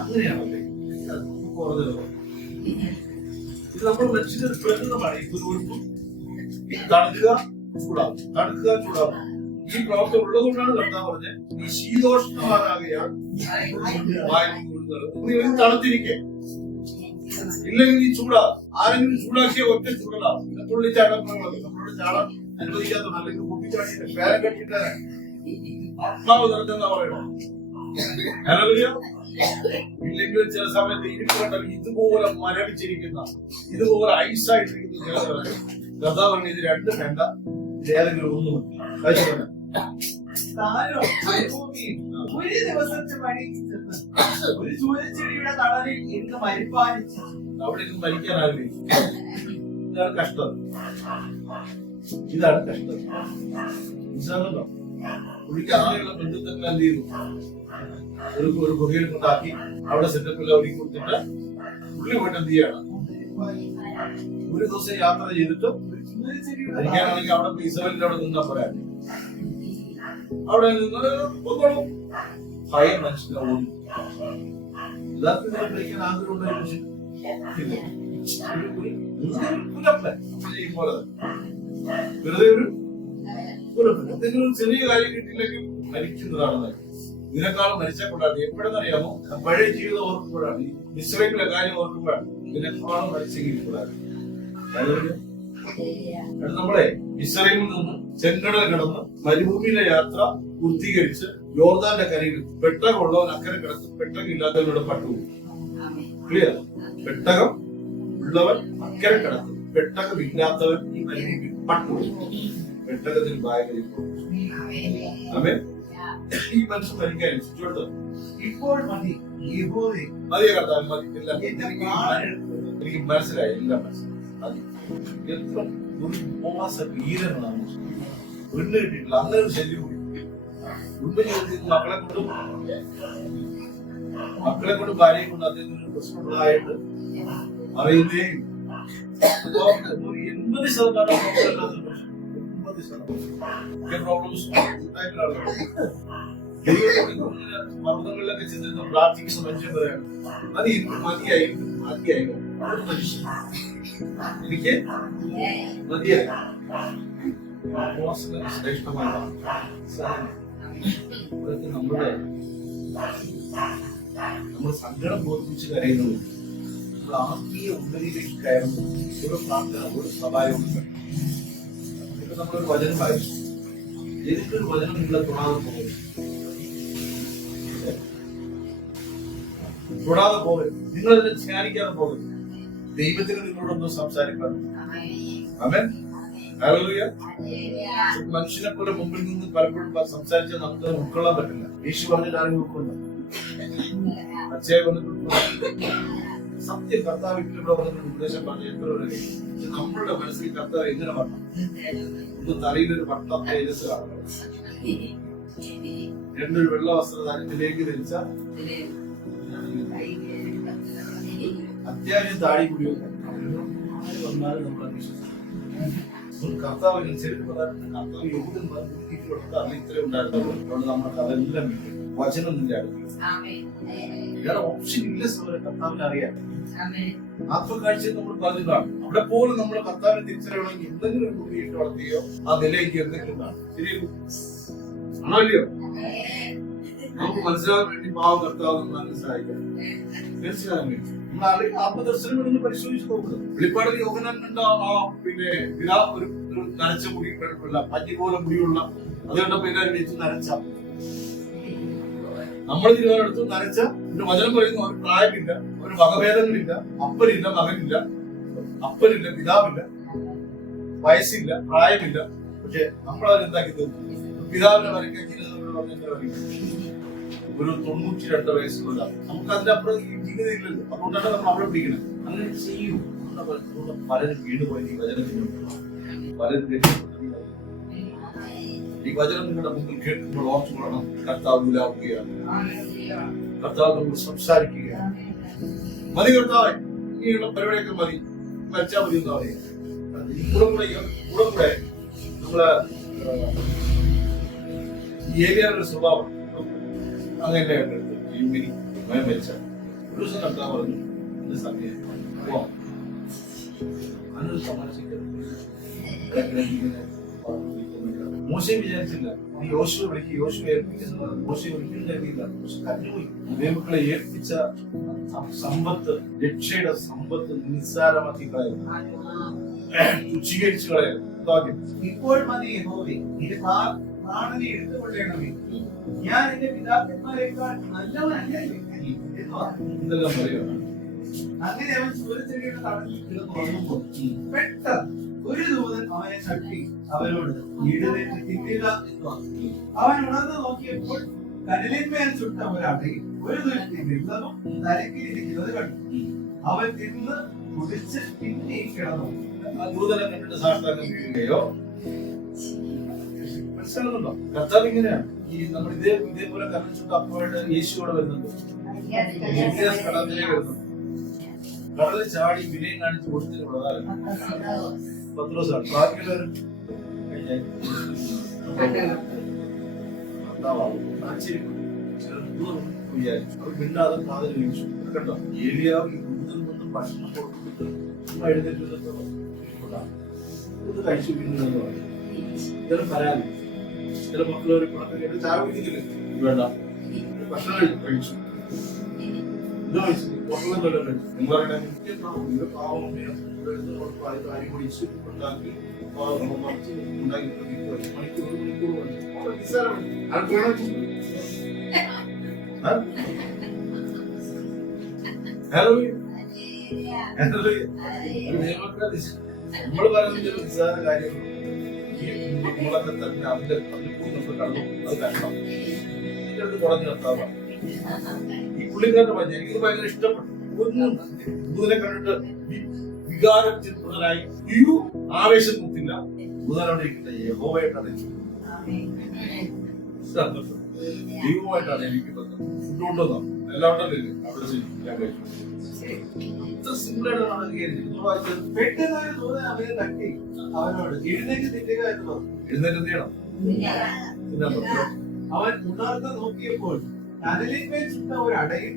അങ്ങനെയാണല്ലേ പറഞ്ഞത്. ഇത് നമ്മൾ മനുഷ്യന്റെ പ്രകൃതമാണ്. ഈ കുരുവെടുപ്പും തണുക്കുക ചൂടാവും ഈ പ്രവർത്തനം ഉള്ളതുകൊണ്ടാണ് കർത്താവ് പറഞ്ഞത് ഈ ശീതോഷ്ണമാരാകയാൽ തണുത്തിരിക്കെ. ഇല്ലെങ്കിൽ ഈ ചൂടാവും. ആരെങ്കിലും ചൂടാക്കിയ ഒറ്റ ചൂടാവും. തുള്ളിച്ചാടങ്ങളൊക്കെ നമ്മളോട് ചാടാൻ അനുവദിക്കാത്ത അല്ലെങ്കിൽ കുട്ടിച്ചാടി പേരം കെട്ടിട്ടാണ് ആത്മാവ് നിറഞ്ഞെന്നാ പറയണം. ഇല്ലെങ്കിൽ ചില സമയത്ത് ഇരുട്ടുകണ്ടൽ ഇതുപോലെ മരവിച്ചിരിക്കുന്ന ഇതുപോലെ ഐസായിട്ടിരിക്കുന്ന കർത്താവ് പറഞ്ഞു ഇത് രണ്ടും വേണ്ട, ഏതെങ്കിലും ഒന്നും ഒരു ദിവസത്തെ പണി ഒരു സൂര്യച്ചെടിയുടെ തണലിൽ ഇരുന്ന് മരിപ്പാനിച്ചു. അവിടെ ഇരുന്ന് മരിക്കാൻ ആഗ്രഹിക്കും. ഇതാണ് കഷ്ടം. മനസ്സിലാണല്ലോ. പുള്ളിക്ക് ആകെയുള്ള ബന്ധുത്വങ്ങൾ എന്ത് ചെയ്തു? ഒരു ഗുഹയിൽ കൊണ്ടാക്കി അവിടെ സെറ്റപ്പെല്ലാം ഒരുക്കി കൊടുത്തിട്ട് പുള്ളി പോയിട്ട് എന്ത് ചെയ്യാണ്? ഒരു ദിവസം യാത്ര ചെയ്തിട്ട് മരിക്കാനാണെങ്കിൽ അവിടെ ഇസബലിന്റെ അവിടെ നിന്നാ പറയാൻ. അവിടെ നിന്ന് ഒന്നോളും ഭയം മനുഷ്യനെ ഓടി. യഥാർത്ഥത്തിൽ മരിക്കാൻ ആഗ്രഹമുള്ള ഒരു മനുഷ്യൻ വെറുതെ ഒരു എന്തെങ്കിലും ചെറിയ കാര്യം കിട്ടിയില്ലെങ്കിൽ മരിക്കുന്നതാണ്. ഇതിനേക്കാളും മരിച്ചാൽ കൂടാതെ എപ്പോഴെന്നറിയാമോ? പഴയ ജീവിതം ഓർക്കുമ്പോഴാണ്, ഇസ്രായേലിലെ കാര്യം ഓർക്കുമ്പോഴാണ് ഇതിനേക്കാളും മരിച്ചെങ്കിൽ കൂടാതെ. നമ്മളെ ഇസ്രായേലിൽ നിന്ന് ചെങ്കടൽ കിടന്ന് മരുഭൂമിയിലെ യാത്ര പൂർത്തീകരിച്ച് യോർദാന്റെ കരയിൽ പെട്ടകമുള്ളവൻ അക്കരെ കിടക്കും, പെട്ടകമില്ലാത്തവരുടെ പട്ടുപോകും. ക്ലിയർ? പെട്ടകം ഉള്ളവൻ അക്കരെ കിടക്കും, പെട്ടകമില്ലാത്തവൻ ഈ മരുഭൂമി പട്ടുപോകും. പെട്ടകത്തിന് ബാഗിൽ ഈ മനുഷ്യൻ മരിക്കാൻ ചുറ്റുവട്ടു ഇപ്പോൾ മതി മതിയെ കർത്താവ് മതി. എല്ലാം എനിക്ക് മനസ്സിലായി, എല്ലാം മനസ്സിലായി. എത്ര വീരനാണ് പെണ്ണ് കിട്ടിയിട്ടില്ല. അങ്ങനെ ഒരു ശല്യം കൂടി കുടുംബജീവിതത്തിൽ മക്കളെ കൊണ്ട് ഭാര്യയെ കൊണ്ട് അദ്ദേഹത്തിന് പ്രശ്നമുള്ളതായിട്ട് അറിയുന്നേ. 80% മർദ്ദങ്ങളിലൊക്കെ ചെന്നിരുന്ന പ്രാർത്ഥിക്കുന്ന മനുഷ്യൻ പറയാണ് മതിയായി മനുഷ്യൻ എനിക്ക് മതിയായി. ശ്രേഷ്ഠമായ അതൊക്കെ നമ്മുടെ നമ്മൾ സങ്കടം ബോധിപ്പിച്ച് കരയുന്നത്, നമ്മൾ ആത്മീയ ഉന്നതിയിലേക്ക് കയറുന്നു. ഒരു പ്രാർത്ഥന, ഒരു സഹായമുണ്ട്. ഇപ്പൊ നമ്മളൊരു വചനം വായിച്ചു, ഏതൊക്കെ ഒരു വചനം നിങ്ങളെ തൊടാതെ പോകരുത്, നിങ്ങളതിനെ ധ്യാനിക്കാതെ പോകരുത്. ദൈവത്തിന് നിങ്ങളോടൊന്നും സംസാരിക്കാൻ. ആമേൻ. ഹല്ലേലൂയ. മനുഷ്യനെ പോലെ മുമ്പിൽ നിന്ന് പലപ്പോഴും സംസാരിച്ചാൽ നമുക്ക് ഉൾക്കൊള്ളാൻ പറ്റില്ല. യേശു പറഞ്ഞിട്ട് ആരും ഉൾക്കൊള്ളാം. അച്ഛയെ വന്നിട്ട് സത്യം കർത്താവ് ഇവിടെ വന്നിട്ട് ഉപദേശം പറഞ്ഞു എത്ര നമ്മളുടെ മനസ്സിൽ കർത്താവ് എങ്ങനെ വരണം, ഒന്ന് തലയിലൊരു വട്ടം തേജസ് കാണണം, രണ്ടൊരു വെള്ള വസ്ത്രധാരത്തിലേക്ക് ധരിച്ച അത്യാവശ്യം താടി കൂടി വന്നാലും നമ്മളെ വിശ്വസിക്കും. കർത്താവ് ചെറുപ്പ് പദാർത്ഥം കർത്താവ് യോഗ്യന്മാർ ഇത്ര ഉണ്ടായിരുന്നുള്ളൂ. അതുകൊണ്ട് നമ്മൾക്ക് അതെല്ലാം വചനം നിന്റെ അടുത്ത് വേറെ ഓപ്ഷൻ ഇല്ല. കർത്താവിനെ അറിയാം. ആത്മകാഴ്ച നമ്മൾ പറഞ്ഞു കാണും. അവിടെ പോലും നമ്മൾ കർത്താവിനെ തിരിച്ചറിയണമെങ്കിൽ എന്തെങ്കിലും ഒരു കുട്ടിയിട്ട് വളർത്തിയോ ആ നിലയ്ക്ക് എന്തെങ്കിലും കാണും. ശരിയോ? ആണോ ഇല്ലയോ? നമുക്ക് മനസ്സിലാകാൻ വേണ്ടി പാവം കർത്താവ് നമ്മളെ സഹായിക്കാം. തീർച്ചയായും നമ്മൾ ആത്മദർശനം പരിശോധിച്ച് നോക്കുക. വെളിപ്പാടിൽ യോഹന്നാൻ കണ്ട ആ പിന്നെ ഒരു നരച്ച മുടി, പഞ്ഞി പോലെ മുടിയുള്ള അത് കണ്ടപ്പോ എല്ലാവരും വെച്ച് നരച്ച, നമ്മൾ തീരുമാനമെടുത്തു നരച്ച. പിന്നെ വചനം പറയുന്നു അവന് പ്രായമില്ല, അവന് വകഭേദങ്ങളില്ല, അപ്പനില്ല മകനില്ല, അപ്പനില്ല പിതാവില്ല, വയസ്സില്ല, പ്രായമില്ല. പക്ഷെ നമ്മളത് എന്താക്കി തീർന്നു? പിതാവിനെ വരയ്ക്കാൻ ഒരു 92 വയസ്സുള്ള നമുക്ക് അതിനപ്പുറം ഈ ജീവിതം ഇല്ലല്ലോ. അതുകൊണ്ടാണ് നമ്മൾ അവിടെ പിടിക്കുന്നത്. അങ്ങനെ ചെയ്യൂ. പലരും വീണുപോയി ഈ വചനത്തിന്, പലരും ഈ വചനം നിങ്ങളുടെ മുമ്പിൽ കേൾക്കുമ്പോൾ ഓർത്തു കൊള്ളണം, കർത്താവ് വിലാപുകയാണ്, കർത്താവ് നമ്മൾ സംസാരിക്കുകയാണ്. മതി കർത്താവെ, ഇനിയുള്ള പരിപാടിയൊക്കെ മതി, മരിച്ചാൽ മതി എന്ന് പറയുക. കൂടെ നമ്മള് ഈ ഏരിയയുടെ സ്വഭാവം അങ്ങനെ മരിച്ച ഒരു ദിവസം കർത്താവ് പറഞ്ഞു, എന്റെ സമയം അന്നൊരു മോശം വിചാരിച്ചില്ല നീ യോശുവ വിളിക്കുക, യോശുവ ഏൽപ്പിക്കുന്നത് മോശം ഒരിക്കലും കരുതിയില്ല. പക്ഷെ കരഞ്ഞുപോയി. ദൈവങ്ങളെ ഏൽപ്പിച്ച സമ്പത്ത്, രക്ഷയുടെ സമ്പത്ത് നിസ്സാരമാക്കി കളയുന്നു, ശുചീകരിച്ചു കളയുന്നു. ഇപ്പോൾ മതി യഹോവേ, നിന്റെ പ്രാണനെ എടുത്തുകൊള്ളണമേ, ഞാൻ എന്റെ പിതാക്കന്മാരെക്കാൾ നല്ലവനല്ലേ എന്തെല്ലാം പറയുക. അങ്ങനെ അവൻ സൂര്യചെടിയുടെ തടലിൽ കിടന്നുറങ്ങുമ്പോൾ പെട്ടെന്ന് ഒരു ദൂതൻ അവനെ തട്ടി അവനോട് എഴുന്നേറ്റ് തിന്നുക എന്ന് പറഞ്ഞു. അവൻ ഉണർന്നു നോക്കിയപ്പോൾ കനലിന്മേൽ ചുട്ട ഒരടയും ഒരു ദുഷ്ടി വൃത്തവും തലക്കിരിക്കുന്നത് കണ്ടു. അവൻ തിന്ന് കുടിച്ച് പിന്നെ കിടന്നു. ദൂതനെ കണ്ടിട്ട് സാഷ്ടാംഗം വീഴുകയോ മനസ്സിലാകുന്നുണ്ടോ? കർത്താവ് ഇങ്ങനെയാണ്. ഈ നമ്മൾ ഇതേപോലെ കനൽ ചുട്ട അപ്പോഴായിട്ട് യേശുവിടെ വരുന്നുണ്ട്, കടലിലേക്ക് വരുന്നുണ്ട്. കടലിൽ ചാടി വിനയം കാണിച്ച് കൊടുത്തിന് പ്രധാനം പത്രോസാണ്. ബാക്കിയുള്ളവരും വിചാരിച്ചു. അവർ മിണ്ടാതെ കാതൽ വിളിച്ചു. കേട്ടോ, ഏലിയാവ് ഈ ദൂതൻ വന്ന് ഭക്ഷണം കൊടുത്തിട്ട് എഴുന്നേറ്റ് ഇത് കഴിച്ചു പിന്നെന്ന് പറയും. ഇതെല്ലാം പരാതി. ചില മക്കളൊരു കുണക്ക് കേട്ട് ചായ കുടിക്കുന്നില്ല, വേണ്ട ഭക്ഷണം കഴിച്ചു, ഇത് കഴിച്ചു, പൊട്ടലും കൊല്ലം കഴിച്ചു. നിങ്ങളുടെ പാവം അരി പൊടിച്ച് ഉണ്ടാക്കി ഉണ്ടാക്കി മണിക്കൂർ നമ്മൾ പറയുന്ന നിസ്സാര കാര്യങ്ങൾ നമ്മളൊക്കെ തന്നെ അതിന്റെ നമ്മൾ കടന്നു. അത് കണ്ടോ ഇതിനടുത്ത് കുറഞ്ഞ കർത്താവാണ് ഈ പുള്ളിക്കാരന്റെ പറഞ്ഞ. എനിക്കത് ഭയങ്കര ഇഷ്ടപ്പെട്ടു. ഒന്നും ദൂതനെ കണ്ടിട്ട് വികാരത്തിനായി ആവേശം കുത്തില്ല. ദൂതനോടെ ഇരിക്കുന്ന യഹോവയായിട്ടാണ് ദൈവമായിട്ടാണ് എനിക്ക് ബന്ധം. ഫുഡ് കൊണ്ടുവന്നോ എല്ലാം ഉണ്ടല്ലോ അവിടെ ഞാൻ കഴിച്ചു. ഇത്ര സിമ്പിൾ ആയിട്ടാണ് പെട്ടെന്ന് ഒരു ദൂതൻ അവനെ തട്ടി അവനോട് എഴുന്നേറ്റ് തിന്നുക എന്ന് പറഞ്ഞു. എഴുന്നേറ്റ് എന്ത് ചെയ്യണം? അവൻ ഉണർന്ന് നോക്കിയപ്പോൾ കനലിന്മേൽ ചുട്ട ഒരു അടയും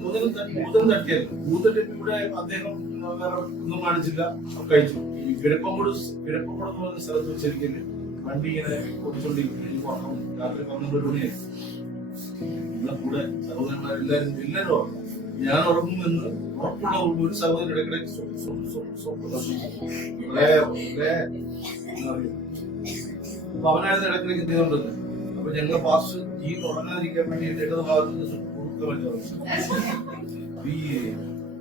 ദൂതൻ തട്ടിയത്. ദൂതന്റെ ഇവിടെ അദ്ദേഹം ഒന്നും കാണിച്ചില്ല, കഴിച്ചു. ഈ കിഴപ്പംകൂട് എന്ന് പറഞ്ഞ സ്ഥലത്ത് വെച്ചിരിക്കുന്നത് വണ്ടി ഇങ്ങനെ ഓടിച്ചോണ്ടിരിക്കും. രാത്രി 12 മണിയായി. നിങ്ങളെ കൂടെ സഹോദരന്മാരെല്ലാരും ഉറങ്ങും. ഞാൻ ഉറങ്ങുമെന്ന് ഉറപ്പുള്ള ഒരു സഹോദരൻ ഇടയ്ക്കിടയ്ക്ക് അപ്പൊ അവനായിരുന്നു ഇടയ്ക്കിടയ്ക്ക് എന്ത് ചെയ്തോണ്ടത്. അപ്പൊ ഞങ്ങൾ പാസ്റ്റ് ജീവൻ ഉറങ്ങാതിരിക്കാൻ വേണ്ടി ഇടത് ഭാഗത്ത് ഈ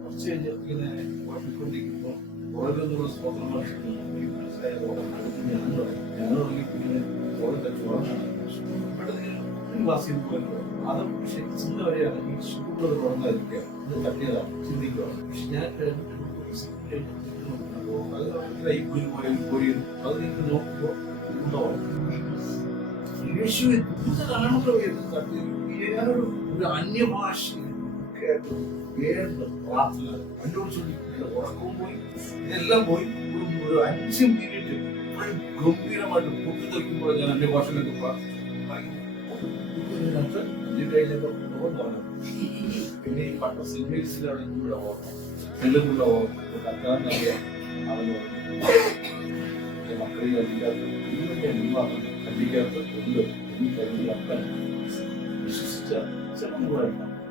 കുറച്ച് കഴിഞ്ഞ് ഇങ്ങനെ ഉറങ്ങിക്കൊണ്ടിരിക്കുമ്പോ ഓരോന്നുള്ള സ്തോത്രം മനസ്സിലായതോ ഞങ്ങൾ ഉറങ്ങിപ്പിങ്ങനെ അത് പക്ഷെ ചിന്ത വരെയാണ് ഈ ഷുഗർ തുറന്നായിരിക്കുക തട്ടിയതാണ് ചിന്തിക്കുക. പക്ഷെ ഞാൻ അത് നിങ്ങൾ നോക്കുമ്പോ ഞാനൊരു അന്യഭാഷ പ്രാർത്ഥന കണ്ടുപിടിച്ചോണ്ടിരിക്കുന്ന ഉറക്കവും പോയി, ഇതെല്ലാം പോയി. ഒരു 5 മിനിറ്റ് ഗംഭീരമായിട്ട് പൊട്ടിത്തെറിക്കുമ്പോൾ ഞാൻ അന്യഭാഷയിലേക്ക് പ്രാർത്ഥിച്ചു. പിന്നെ ഈ പട്ട സിനിമയിലാണ് ഇവിടെ ഓർമ്മ എല്ലാം ഓർമ്മ കത്താറിനറിയാം. അവന് മക്കളെ കണ്ടിക്കാത്ത ഉണ്ട് ഈ കരുതി അപ്പൻ വിശ്വസിച്ച ചെറുപ്പം കൂടെ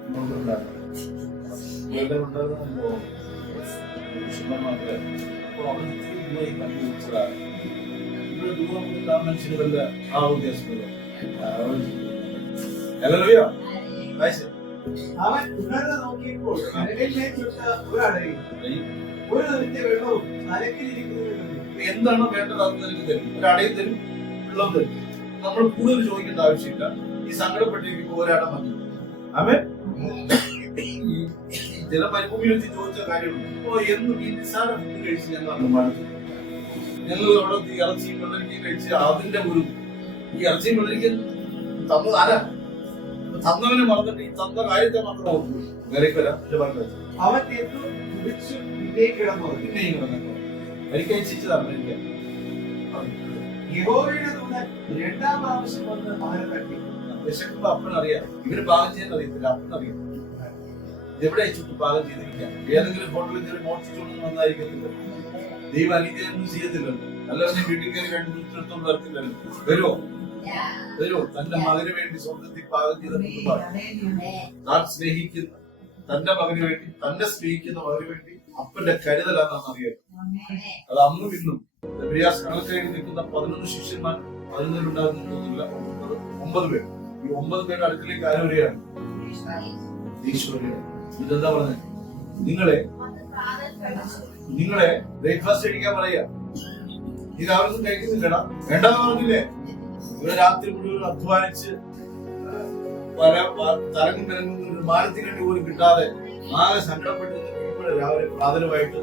ഉണ്ടാകുന്ന മാത്രമേ അപ്പൊ അവൻ കണ്ടുപിടിച്ചതാണ്. ഇവിടെ ദൂരം ആ മനുഷ്യന് വല്ല ആ ഉദ്ദേശമില്ല. അവൻ ഉണർന്ന് നോക്കിയപ്പോൾ ഒരടയും ഒരു നിമിത്തെ വെള്ളവും തലക്കിലിരിക്കുന്നത് എന്താണോ വേണ്ടത് അത് നിനക്ക് തരും. ഒരു അടയും തരും, വെള്ളവും തരും. നമ്മൾ കൂടുതൽ ചോദിക്കേണ്ട ആവശ്യമില്ല. ഈ സങ്കടപ്പെട്ടിരിക്കുമ്പോൾ ഒരാടം വന്നു. അവൻ ചില മരുഭൂമിയിലെത്തി ചോദിച്ച കാര്യമുണ്ട്. അപ്പോ എന്നും ഈ നിസ്സാര ഫുഡ് കഴിച്ച് ഞങ്ങൾ പാടുന്നു. ഞങ്ങൾ അവിടെ ഇറച്ചിയും വെള്ളരിക്കയും കഴിച്ച് അതിന്റെ ഒരു ഈ ഇറച്ചിയും വെള്ളരിക്കും തന്നത് ആരാ? തന്നവനെ മറന്നിട്ട് ഈ തന്ന കാര്യത്തെ മാത്രം ഓർത്തു. അവൻ പിന്നെയും കിടന്നു പരിക്കയച്ചതാണ് എനിക്ക്. യഹോവയുടെ ദൂതൻ 2ാം പ്രാവശ്യം വന്ന് അവനെ തട്ടി. വിശക്കുമ്പോ അപ്പനറിയാം, ഇവര് പാകം ചെയ്യാൻ അറിയത്തില്ല. അപ്പനറിയാം എവിടെ ചുറ്റും പാകം ചെയ്തിരിക്കാം. ഏതെങ്കിലും ഹോട്ടലിൽ കയറി മോഷിച്ചോണ്ട് വന്നായിരിക്കത്തില്ല. ദൈവം അനിത്യൊന്നും ചെയ്യത്തില്ലല്ലോ. അല്ലാതെ വീട്ടിൽ കയറി 2 മിനിറ്റ് എടുത്തോണ്ട് വരത്തില്ലല്ലോ. വരുമോ? തന്റെ മകന് വേണ്ടി സ്വന്തത്തിൽ പാകം ചെയ്തെന്ന് താൻ സ്നേഹിക്കുന്ന തന്റെ മകന് വേണ്ടി, തന്നെ സ്നേഹിക്കുന്ന മകന് വേണ്ടി അപ്പന്റെ കരുതലാണെന്ന് അറിയാം. അത് അന്നും ഇന്നും കണക്കായി നിൽക്കുന്ന 11 ശിഷ്യന്മാർ 11 ഉണ്ടാകുന്നില്ല, 9 പേർ. ഈ 9 പേരുടെ അടുക്കളേക്ക് ആര് വരികയാണ്? ഈശ്വരയാണ്. ഇതെന്താ പറഞ്ഞത്? നിങ്ങളെ ബ്രേക്ക്ഫാസ്റ്റ് കഴിക്കാൻ പറയാ. നീ രാവിലെ കഴിക്കുന്നില്ലടാ, വേണ്ടെന്ന് പറഞ്ഞില്ലേ? ഇവിടെ രാത്രി മുഴുവൻ അധ്വാനിച്ച് തലങ്ങും വിലങ്ങും ഒരു മാനത്തിന് വേണ്ടി പോലും കിട്ടാതെ ആകെ സങ്കടപ്പെട്ട് ഇവിടെ രാവിലെ പ്രാഥമികമായിട്ട്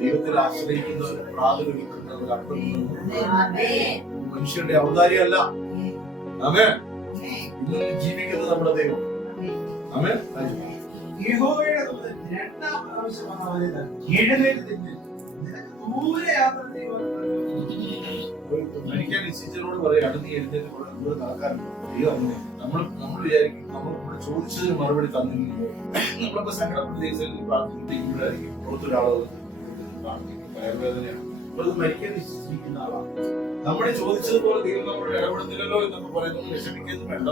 ദൈവത്തിൽ ആശ്രയിക്കുന്നവർ പ്രാഥമിക്കുന്നവർ അർത്ഥം മനുഷ്യരുടെ ഔദാര്യമല്ല. ആമേൻ. ഇന്ന് ജീവിക്കുന്നത് നമ്മുടെ ദൈവം. ആമേൻ. യഹോവയുടെ ദൂതൻ 2ാം പ്രാവശ്യം വന്ന് അവനെ തട്ടി. എഴുന്നേറ്റ് തിന്ന്, നിനക്ക് ദൂരെ യാത്ര ചെയ്യുവാൻ മരിക്കാൻ നിശ്ചയിച്ചവരോട് പറയാണ്, നീ എഴുന്നേറ്റ് കൂടെ നടക്കാറുണ്ട്. നമ്മൾ വിചാരിക്കും നമ്മൾ ചോദിച്ചതിന് മറുപടി തന്നില്ലല്ലോ. നമ്മളിപ്പോ സങ്കടപ്പെട്ട് പ്രാർത്ഥിക്കുമ്പോഴായിരിക്കും പുറത്തൊരാളത് പ്രാർത്ഥിക്കും. വയറുവേദനയാണ്. നമ്മളത് മരിക്കാൻ നിശ്ചയിക്കുന്ന ആളാണ്. നമ്മൾ ചോദിച്ചതുപോലെ ദൈവം നമ്മളോട് ഇടപെടുന്നില്ലല്ലോ എന്നൊക്കെ പറയുന്നത് വിഷമിക്കൊന്നും വേണ്ട.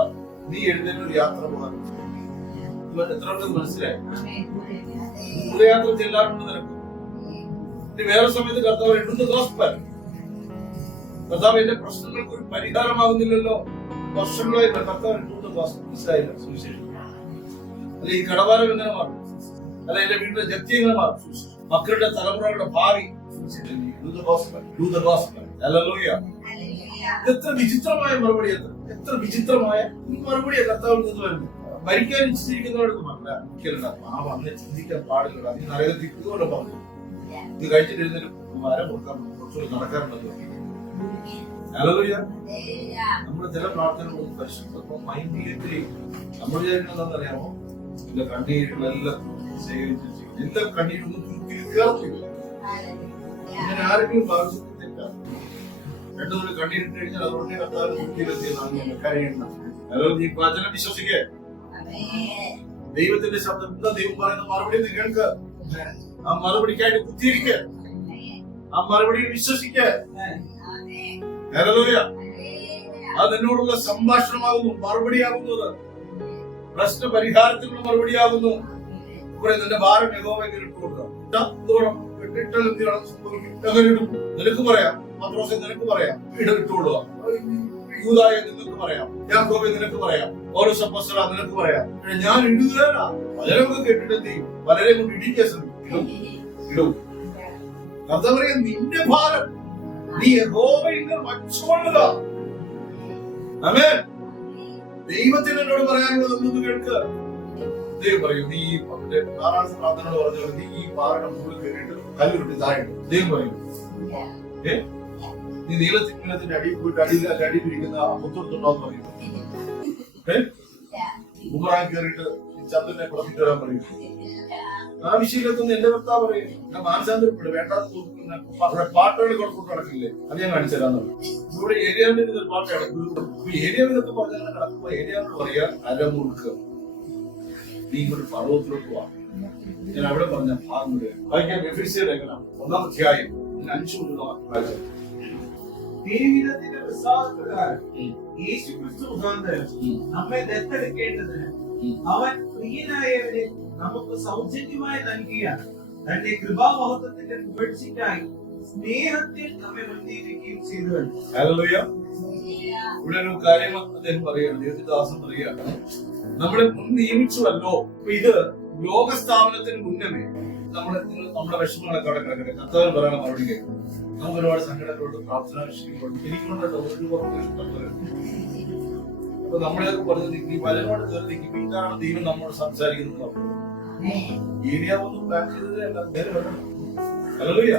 നീ എഴുന്നേറ്റ് ഒരു യാത്ര പോകാൻ എത്ര ഉണ്ടെന്ന് മനസ്സിലായി. ദൂരയാത്ര ചെല്ലാറുണ്ട് നിനക്ക്. ഇനി വേറെ സമയത്ത് കർത്താവ് എഴുതുന്ന ഗോസ്പൽ, കർത്താവ് എന്റെ പ്രശ്നങ്ങൾക്ക് ഒരു പരിഹാരമാകുന്നില്ലല്ലോ. വർഷങ്ങളായി കർത്താവ് എഴുതുന്ന ഗോസ്പൽ മനസ്സിലായില്ല. സുവിശേഷം അല്ല ഈ കടഭാരം എങ്ങനെ മാറും? അല്ല എന്റെ വീട്ടിലെ ജപ്തി എങ്ങനെ മാറും? മക്കളുടെ തലമുറകളുടെ ഭാവി. എത്ര വിചിത്രമായ മറുപടി, എത്ര വിചിത്രമായ മറുപടിയാണ് കർത്താവിൽ നിന്ന് വരുന്നത്. മരിക്കാൻ ഇച്ഛിച്ചിരിക്കുന്നവർക്ക് മനസ്സിലാക്കില്ല. അന്ന് ചിന്തിക്കാൻ പാടില്ല. നീ നരകത്തിൽ ഇതുകൊണ്ട് പറഞ്ഞു, ഇത് കഴിച്ചിട്ട് എഴുന്നേറ്റ് മരം കൊടുക്കാൻ കുറച്ചുകൂടി നടക്കാറുണ്ടല്ലോ. നമ്മുടെ ചില പ്രാർത്ഥനകളൊന്നും പരിശുദ്ധം മൈൻഡിലേക്ക് നമ്മൾ വിചാരിക്കുന്നത് അറിയാമോ? ഇല്ല, കണ്ണീരുകളെല്ലാം ശേഖരിച്ചു എല്ലാ കണ്ണീരൊന്നും കേൾക്കില്ല. ഇങ്ങനെ ആരെങ്കിലും ഭാഗത്ത് തെറ്റാണ്. 2 തവണ കണ്ണീരിട്ട് കഴിഞ്ഞാൽ അതുകൊണ്ട് കർത്താവ് കരയണ്ട. നീ വചനം വിശ്വസിക്കേ. ദൈവത്തിന്റെ ശബ്ദം എന്താ ദൈവം പറയുന്ന മറുപടി നീ കേൾക്കുക. ആ മറുപടിക്കായിട്ട് കുത്തിയിരിക്കുക, ആ മറുപടിയിൽ വിശ്വസിക്കുക. ഹല്ലേലൂയ. അത് നിന്നോടുള്ള സംഭാഷണമാകുന്നു, മറുപടിയാകുന്നത് പ്രശ്ന പരിഹാരത്തിനുള്ള മറുപടിയാകുന്നു. ഇവിടെ നിന്റെ ഭാരം യഹോവയ്ക്ക് ഇട്ടുകൊടുക്കുക. നിനക്ക് പറയാം, പത്രോസേ നിനക്ക് പറയാം, ഇട്ടുകൊള്ളുക. യൂദായെ നിനക്ക് പറയാം, യാക്കോബേ നിനക്ക് പറയാം, പൗലോസ് അപ്പോസ്തലൻ നിനക്ക് പറയാം. ഞാൻ ഇടുകയല്ല. പലരൊക്കെ കേട്ടിട്ട് എന്ത് ചെയ്യും? പലരെ കൊണ്ട് ഇടിക്കാൻ ശ്രമിക്കും. ഇടും. കർത്താവ് പറയാം, നിന്റെ ഭാരം നീ യഹോവയിൽ വച്ചുകൊള്ളുക. ആമേൻ. ദൈവത്തിന് എന്നോട് പറയാനുള്ളത് എന്തെന്ന് കേൾക്കുക. ദൈവം പറയും, നീ നാരായണ പ്രാർത്ഥനയോട് പറഞ്ഞു, നീ ഈ പാറയുടെ മുകളിൽ കയറിയിട്ട് കല്ലുരുട്ടി താഴെ. ദൈവം പറയും, നീ നീളത്തിന്റെ അടിയിൽ പോയിട്ട് അടിയിലിരിക്കുന്ന മുത്തോട്ടുണ്ടോന്ന് പറയും. ഉമറാൻ കയറിയിട്ട് ചന്ദ്രനെ കുളത്തിട്ട് വരാൻ പറയും. ആവശ്യമില്ലെന്ന് എന്റെ ഭർത്താവ് പറയും, ഞാൻ മാനസാന്തരപ്പെട്ട് വേണ്ടാന്ന് തോന്നുന്ന പാട്ടുകൾ കൊടുക്കൊണ്ട് നടക്കില്ലേ, അത് ഞാൻ കാണിച്ചു തരാന്ന് പറയും. ഇവിടെ ഏരിയാവിന്റെ ഒരു പാട്ട് കിടക്കും. ഏരിയാവിലൊക്കെ പറഞ്ഞാൽ കിടക്കുമ്പോ ഏരിയാവിനോട് പറയാ, അരമുറുക്കുക, നീ ഇങ്ങോട്ട് പർവ്വതത്തിലോട്ട് പോവാ. ഞാൻ അവിടെ പറഞ്ഞ ഭാഗം വായിക്കാൻ എഫെസ്യർ ലേഖനം 1-ാം അധ്യായം 5 മുതൽ വായിച്ചു. ദൈവത്തിന്റെ പ്രസാദപ്രകാരം യേശുക്രിസ്തു മുഖാന്തരം നമ്മെ ദത്തെടുക്കേണ്ടതിന് അവൻ പ്രിയനായവരെ നമുക്ക് സൗജന്യമായി നൽകിയ തന്റെ കൃപാമഹത്വത്തിന്റെ പുകഴ്ചയ്ക്കായി സ്നേഹത്തിൽ നമ്മെ മുന്നേറിക്കുകയും ചെയ്തു. ഹല്ലേലൂയ. ഇവിടെ ഒരു കാര്യം അദ്ദേഹം പറയുകയാണ്, ദേവദാസൻ പറയുകയാണ്, നമ്മളെ മുൻ നിയമിച്ചുവല്ലോ. ഇത് ലോകസ്ഥാപനത്തിന് മുന്നമേ നമ്മുടെ വിഷമങ്ങളൊക്കെ അവിടെ കിടക്കട്ടെ. കർത്താവിന് പറയാനുള്ള മറുപടി കേൾക്കും. നമുക്ക് ഒരുപാട് സങ്കടങ്ങളുണ്ട്, പ്രാർത്ഥന വിഷയങ്ങളുണ്ട്, എനിക്കുണ്ടോ ഒരു ഇഷ്ടം പോലെ. അപ്പൊ നമ്മളൊക്കെ പറഞ്ഞു, ഈ വലനോട് കയറി ഇതാണ് ദൈവം നമ്മോട് സംസാരിക്കുന്നത്. ഏരിയാവൊന്നും പ്ലാൻ ചെയ്തതല്ല. ഹല്ലേലൂയ.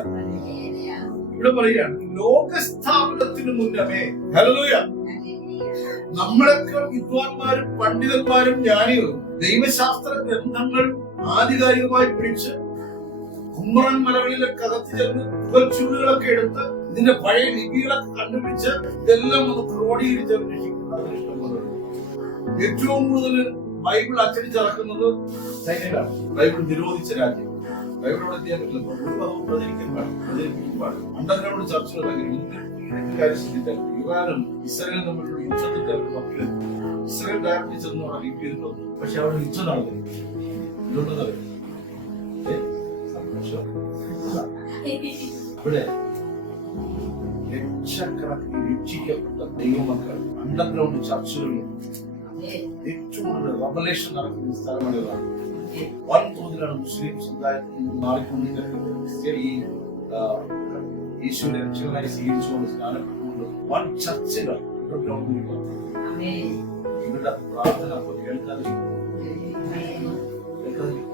ഇവിടെ പറയുകയാണ്, ലോകസ്ഥാപനത്തിന് മുന്നമേ. ഹല്ലേലൂയ. നമ്മളൊക്കെ വിദ്വാൻമാരും പണ്ഡിതന്മാരും ജ്ഞാനികളും ദൈവശാസ്ത്ര ഗ്രന്ഥങ്ങൾ ആധികാരികമായി പിടിച്ച് കുമ്മറൻ മലകളിലൊക്കെ അകത്ത് ചെന്ന് ചൂടുകളൊക്കെ എടുത്ത് ഇതിന്റെ പഴയ ലിപികളൊക്കെ കണ്ടുപിടിച്ച് ഇതെല്ലാം ഒന്ന് ക്രോഡീകരിച്ച് ഏറ്റവും കൂടുതൽ ബൈബിൾ അച്ചടിച്ചിറക്കുന്നത് ചൈനയിലാണ്. ബൈബിൾ നിരോധിച്ച രാജ്യം. ബൈബിളോട് ചെയ്യാൻ പറ്റില്ല. ഒരു പദവും പ്രചരിക്കാൻ പാടില്ല. അണ്ടർഗ്രൗണ്ട് ചർച്ചകൾ കാര്യം ശ്രദ്ധിച്ചാൽ ഇറാനും ഇസ്രായേലും തമ്മിലുള്ള യുദ്ധത്തിന്റെ മക്കളിൽ ഇസ്രായേൽ ഡയറക്റ്റ് ചെന്ന് അവിടെ ലീഡ് ചെയ്തിട്ടുണ്ട്. പക്ഷെ അവിടെ യുദ്ധം നടന്നില്ല. എന്തുകൊണ്ടെന്നറിയാം? ഇവിടെ ലക്ഷക്കണക്കിന് രക്ഷിക്കപ്പെട്ട ദൈവമക്കൾ അണ്ടർഗ്രൗണ്ട് ചർച്ചകളിൽ ഏറ്റവും കൂടുതൽ റവലേഷൻ നടക്കുന്ന സ്ഥലമാണ് ഇറാൻ. വൻതോതിലാണ് മുസ്ലിം സമുദായത്തിൽ നിന്ന് മാറിക്കൊണ്ടിരിക്കുന്നത്. ഈ യേശുവിനെ രക്ഷകനായി സ്വീകരിച്ചുകൊണ്ട് സ്നാനപ്പെട്ടുകൊണ്ട് വൻ ചർച്ചകൾ ഇവരുടെ പ്രാർത്ഥന കേൾക്കാതിരിക്കും.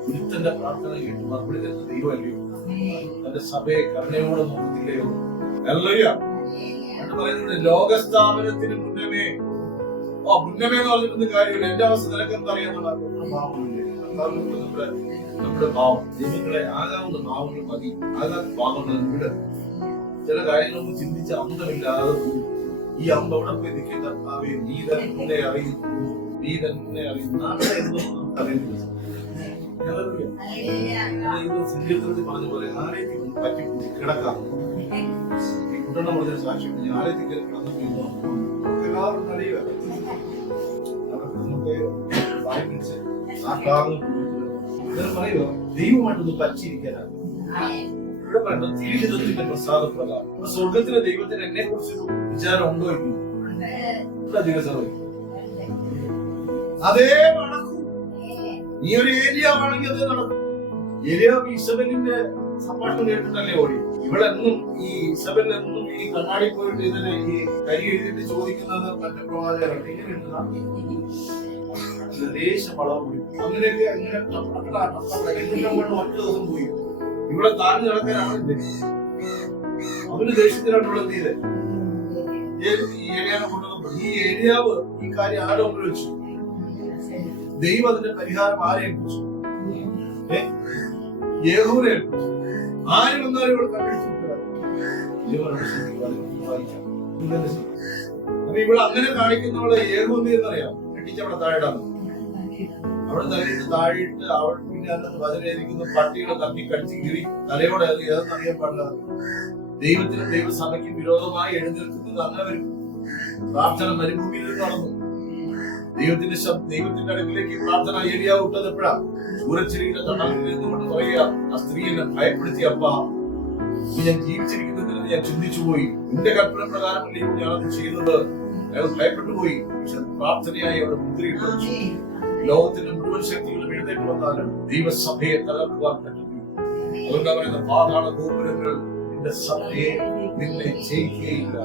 ഗുരുത്തന്റെ പ്രാർത്ഥന കേട്ട് മറുപടി തരുന്ന ദൈവമല്ലയോ? തന്റെ സഭയെ കരുണയോടെ നോക്കത്തില്ലയോ? ഹല്ലേലൂയ. എന്ന് പറയുന്നത് ലോകസ്ഥാപനത്തിന് മുന്നമേ. മുന്നമേ എന്ന് പറഞ്ഞിട്ടൊന്നും കാര്യമില്ല. എന്റെ അവസ്ഥ നിനക്കെന്താ അറിയാന്നുള്ള നമ്മുടെ ഭാവം ദൈവങ്ങളെ ആകാവുന്ന ഭാവങ്ങൾ മതി. ആകാത്ത ഭാവങ്ങൾ വിട്. ചില കാര്യങ്ങളൊന്നും ചിന്തിച്ച് അന്തമില്ലാതെ ഈ അമ്പ അവിടെ പോയി നിൽക്കുന്ന കർത്താവേ, നീ തന്നെ അറിയുന്നു, നീ തന്നെ അറിയുന്നു. അറിയുന്നില്ല. സിംഗത്തിൽ പറഞ്ഞ പോലെ ആലയത്തിൽ പറ്റി കിടക്കാറുണ്ട്. ഈ കുട്ടണം പറഞ്ഞ സാക്ഷ്യം ഞാൻ ആലയത്തിൽ കിടന്നു എല്ലാവരും അറിയുക. വായിപ്പിച്ച് ആ കാർന്ന് പറയുക ദൈവമായിട്ടൊന്ന് പറ്റിയിരിക്കാനാണ്. ഇവിടെ പറയുന്നത് തിരുഹിതത്തിന്റെ പ്രസാദപ്രകാരം സ്വർഗത്തിലെ ദൈവത്തിന് എന്നെ കുറിച്ചൊരു വിചാരം ഉണ്ടോ ഇല്ല ദിവസം അതേ നടക്കും. നീ ഒരു ഏരിയാവാണെങ്കിൽ അതേ നടക്കും. ഏരിയാവ് ഇസബലിന്റെ സംഭാഷണം കേട്ടിട്ടല്ലേ ഓടി. ഇവളെന്നും ഈ ഇസബലെന്നും ഈ കണ്ണാടി പോയിട്ട് ഇതിന് ഈ കരി എഴുതിട്ട് ചോദിക്കുന്നത് മറ്റേ പ്രവാചകരാണ്. ഇങ്ങനെ ദേശം വളവ് പോയി. അങ്ങനെയൊക്കെ അങ്ങനെ ഒറ്റ ദിവസം പോയി. ഇവിടെ താഴ്ന്നു കിടക്കാനാണ് അവര് ദേഷ്യത്തിലാണ് എന്ത് ചെയ്തത്? ഈ ഏരിയാനെ കൊണ്ടുവന്നപ്പോൾ ഈ ഏരിയാവ് ഈ കാര്യം ആരോ വെച്ചു. ദൈവം അതിന്റെ പരിഹാരം ആരെ ഏൽപ്പിച്ചു? യേഹൂവിനെ ഏൽപ്പിച്ചു. ആര് വന്നാലും ഇവിടെ കണ്ടിട്ടില്ല. അപ്പൊ ഇവിടെ അങ്ങനെ കാണിക്കുന്നവളെ യേഹൂവിനെ എന്നറിയാം. കെട്ടിച്ചവിടെ താഴെടാണ്. അവിടെ തലയിട്ട് താഴെയിട്ട് അവൾ പിന്നെ അതിനകത്ത് വചനേരിക്കുന്ന പട്ടികളെ തപ്പി കടിച്ചു കീറി തലയോടെ അത് ഏതെന്നറിയാൻ പാടില്ല. ദൈവത്തിനും ദൈവസഭയ്ക്കും വിരോധമായി എഴുന്നേൽക്കുന്നത് അങ്ങനെ വരും. പ്രാർത്ഥന മരുഭൂമിയിൽ നടന്നു. ദൈവത്തിന്റെ അടുക്കിലേക്ക് പ്രാർത്ഥന ഏരിയാവ് വിട്ടത് എപ്പോഴാ? സൂരച്ചിരിയുടെ തണലിൽ നിന്നുകൊണ്ട് പറയുക, ആ സ്ത്രീ എന്നെ ഭയപ്പെടുത്തി, അപ്പാ ഞാൻ ജീവിച്ചിരിക്കുന്നതിന് ഞാൻ ചിന്തിച്ചു പോയി, നിന്റെ കൽപ്പന പ്രകാരമല്ലേ ഞാനത് ചെയ്യുന്നത്. അയാൾ ഭയപ്പെട്ടു പോയി. പക്ഷെ പ്രാർത്ഥനയായി അവിടെ മുദ്രയിട്ടു. ലോകത്തിന്റെ മുഴുവൻ ശക്തികളും എഴുന്നേറ്റ് വന്നാലും ദൈവസഭയെ തകർക്കുവാൻ പറ്റുന്നു. അതുകൊണ്ടാ പറയുന്ന പാതാള ഗോപുരങ്ങൾ നിന്റെ സഭയെ നിന്നെ ജയിക്കുകയില്ല.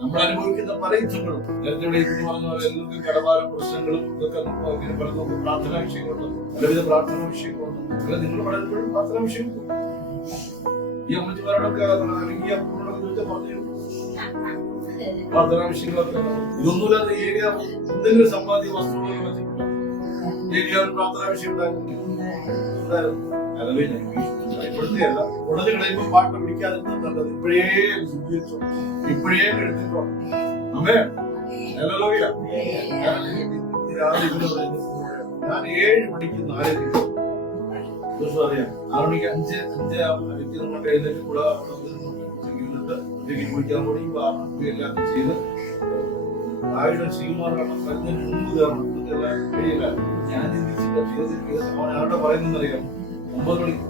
നമ്മൾ അനുഭവിക്കുന്ന പല യുദ്ധങ്ങളും നേരത്തെ പറഞ്ഞ പോലെ എല്ലാവർക്കും കടഭാരം പ്രശ്നങ്ങളും ഇതൊക്കെ ഇങ്ങനെ പലർക്കും പ്രാർത്ഥനാ വിഷയങ്ങളുണ്ട്, പലവിധ പ്രാർത്ഥനാ വിഷയങ്ങളുണ്ട്. അല്ല, നിങ്ങൾ പലപ്പോഴും പ്രാർത്ഥനാ വിഷയങ്ങളുണ്ട്. ഈ അമ്മച്ചിമാരോടൊക്കെ അല്ലെങ്കിൽ ഈ അമ്മൂരോടൊക്കെ പറഞ്ഞു പ്രാർത്ഥനാ വിഷയങ്ങളൊക്കെ ഇതൊന്നുമില്ലാതെ ഏരിയ എന്തെങ്കിലും സമ്പാദ്യ വസ്തുക്കൾ വെച്ചിട്ടുണ്ടോ? ഏരിയ ഒരു പ്രാർത്ഥനാ വിഷയം ഉണ്ടായിരുന്നു. ഇപ്പോഴത്തെയല്ല, ഉടനെ കഴിയുമ്പോൾ പാട്ട് പിടിക്കാതെ നല്ലത്. ഇപ്പോഴേ ഉപയോഗിച്ചോ, ഇപ്പോഴേ എടുത്തിട്ടോ. അമ്മേ ഹല്ലേലൂയ. ഞാൻ 7 മണിക്ക് 4 ദിവസം അറിയാം. 6 മണിക്ക് 5 നമുക്ക് എഴുന്നേറ്റ് കൂടെ കുളിക്കാൻ കൂടി എല്ലാം ചെയ്ത് ആയുടെ ശ്രീകുമാറാണ് വരുന്നതിന് മുമ്പ് കയറണം. കഴിയില്ല. ഞാൻ ചിന്തിച്ചിട്ട് അവൻ ആരുടെ പറയുന്നറിയാം. 9 മണിക്ക്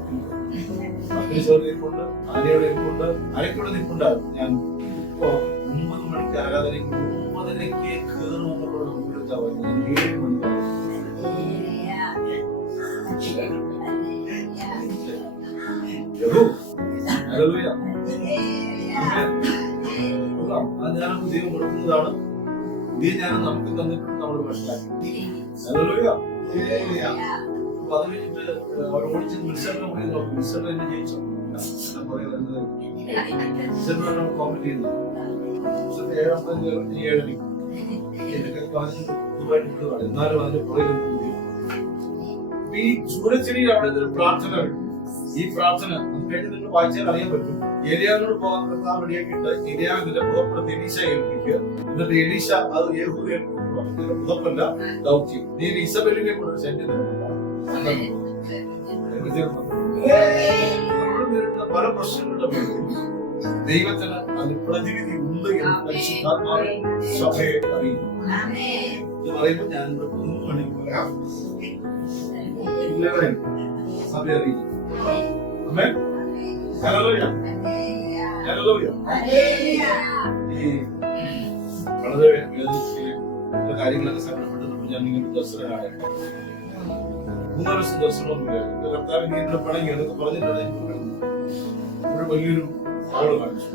ഇരിപ്പുണ്ട്, ആനയുടെ ഇരിപ്പുണ്ട്, അരക്കൂടെ നിൽപ്പുണ്ടാകും. ഞാൻ ഇപ്പോ 9 മണിക്ക് ആരാധനയ്ക്ക് 9:30 കയറുമെന്നുള്ള വിളിച്ചാ പറയുന്നത്. 7 മണിക്കാണ്. ഞാൻ ദൈവം കൊടുക്കുന്നതാണ്. ഇതേ ഞാൻ നമുക്ക് തന്നിട്ടുണ്ട്, നമ്മൾ മനസ്സിലാക്കി. അപ്പൊ അത് കഴിഞ്ഞിട്ട് അവർ ഓടിച്ച് മിൽസറിനെ പോയി നോക്കും. മിൽസറിനെ എന്നെ ജയിച്ചോ പറയുന്നത് കോമന്റ് ചെയ്യുന്നു. 7:50 എന്നൊക്കെ പറഞ്ഞ് എന്നാലും അതിന്റെ പുറകിൽ ഈ ചൂരച്ചെടിയിൽ അവിടെ പ്രാർത്ഥന. ഈ പ്രാർത്ഥന അത് കഴിഞ്ഞ് നിങ്ങൾ വായിച്ചാൽ അറിയാൻ പറ്റും. ഏലിയാവിനോട് പോകാൻ കർത്താവ് റെഡിയാക്കിയിട്ട് ഏലിയാവിന്റെ പുതപ്പെടുത്ത് എലീശ ഏൽപ്പിക്കുക. എന്നിട്ട് എലീശ അത് യേഹൂദയെ പുതപ്പല്ല ദൗത്യം. നീ ഇസബെലിനെ കൊണ്ട് സെന്റ് പല പ്രശ്നങ്ങളുടെ ദൈവത്തിന് അതിന് പ്രതിവിധി ഉണ്ട് എന്ന് പരിശുദ്ധാത്മാവ് സഭയെ അറിയുന്നു. ഇത് പറയുമ്പോൾ ഞാൻ 3 മണിക്ക് പറയാം. സഭ അറിയുന്നു. ആമേൻ. ഹല്ലേലൂയ. ഹല്ലേലൂയ. ഈ വളരെ കാര്യങ്ങളൊക്കെ സങ്കടപ്പെട്ടപ്പോൾ ഞാൻ ഇങ്ങനെ ദർശനമാണ്. 3 ദിവസം ദർശനമൊന്നുമില്ല. കർത്താവ് ഇങ്ങനെ പണങ്ങി എന്നൊക്കെ പറഞ്ഞിട്ടാണ് ഒരു വലിയൊരു ആള് കാണിച്ചു.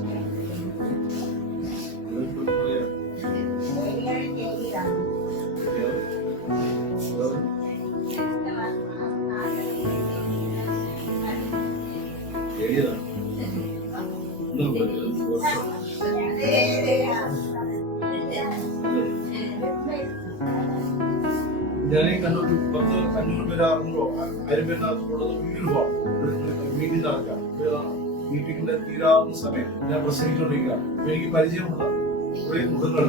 ഞാൻ കണ്ടു 10-500 പേര് 600-1000 പേരിനകത്തുള്ളത് വലിയൊരു മീറ്റിംഗ് നടക്കാം. മീറ്റിംഗിന്റെ തീരാവുന്ന സമയം ഞാൻ പ്രസംഗിച്ചുകൊണ്ടിരിക്കുകയാണ്. എനിക്ക് പരിചയമുള്ള കുറെ മുഖങ്ങൾ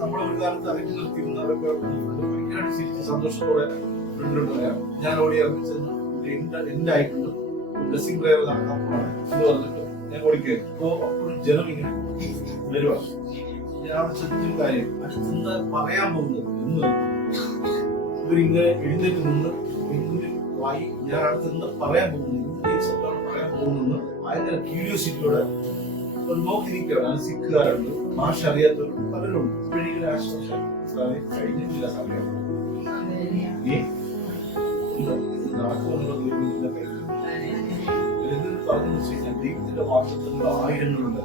നമ്മളെ ഒരു കാലത്ത് അകറ്റി നിർത്തിയിരുന്നവരൊക്കെ ഭയങ്കരമായിട്ട് ചിരിച്ച് സന്തോഷത്തോടെ പറയാം. ഞാൻ ഓടി ഇറങ്ങിച്ചെന്ന് എന്റെ ആയിട്ടുണ്ട് ബ്ലെസ്സിംഗ് പ്രയർ നടക്കാൻ പോവാണ് എന്ന് പറഞ്ഞിട്ട് ഞാൻ ഓടിക്കയറി. അപ്പോ അപ്പോഴും ജനം ഇങ്ങനെ വരുവാ. ഞാൻ അവിടെ ശ്രദ്ധിച്ചൊരു കാര്യം, അടുത്തെന്താ പറയാൻ പോകുന്നത് എന്ന് ഇവരിങ്ങനെ എഴുന്നേറ്റ് നിന്ന് വായി ഞാൻ അടുത്തെന്താ പറയാൻ പോകുന്നത്, പറയാൻ പോകുന്നത് ഭയങ്കര ക്യൂരിയോസിറ്റിയോടെ നോക്കിയിരിക്കുകയാണ്. അത് സിഖുകാരുണ്ട്, ഭാഷ അറിയാത്തവരുണ്ട്, പലരുണ്ട്. ഇപ്പോഴെങ്കിലും ആശ്വാസം കഴിഞ്ഞിട്ടില്ല സമയം. നടക്കുമെന്നുള്ള പറഞ്ഞു വെച്ച് കഴിഞ്ഞാൽ ദൈവത്തിന്റെ വാക്തത്വങ്ങൾ ആയിരങ്ങളുണ്ട്.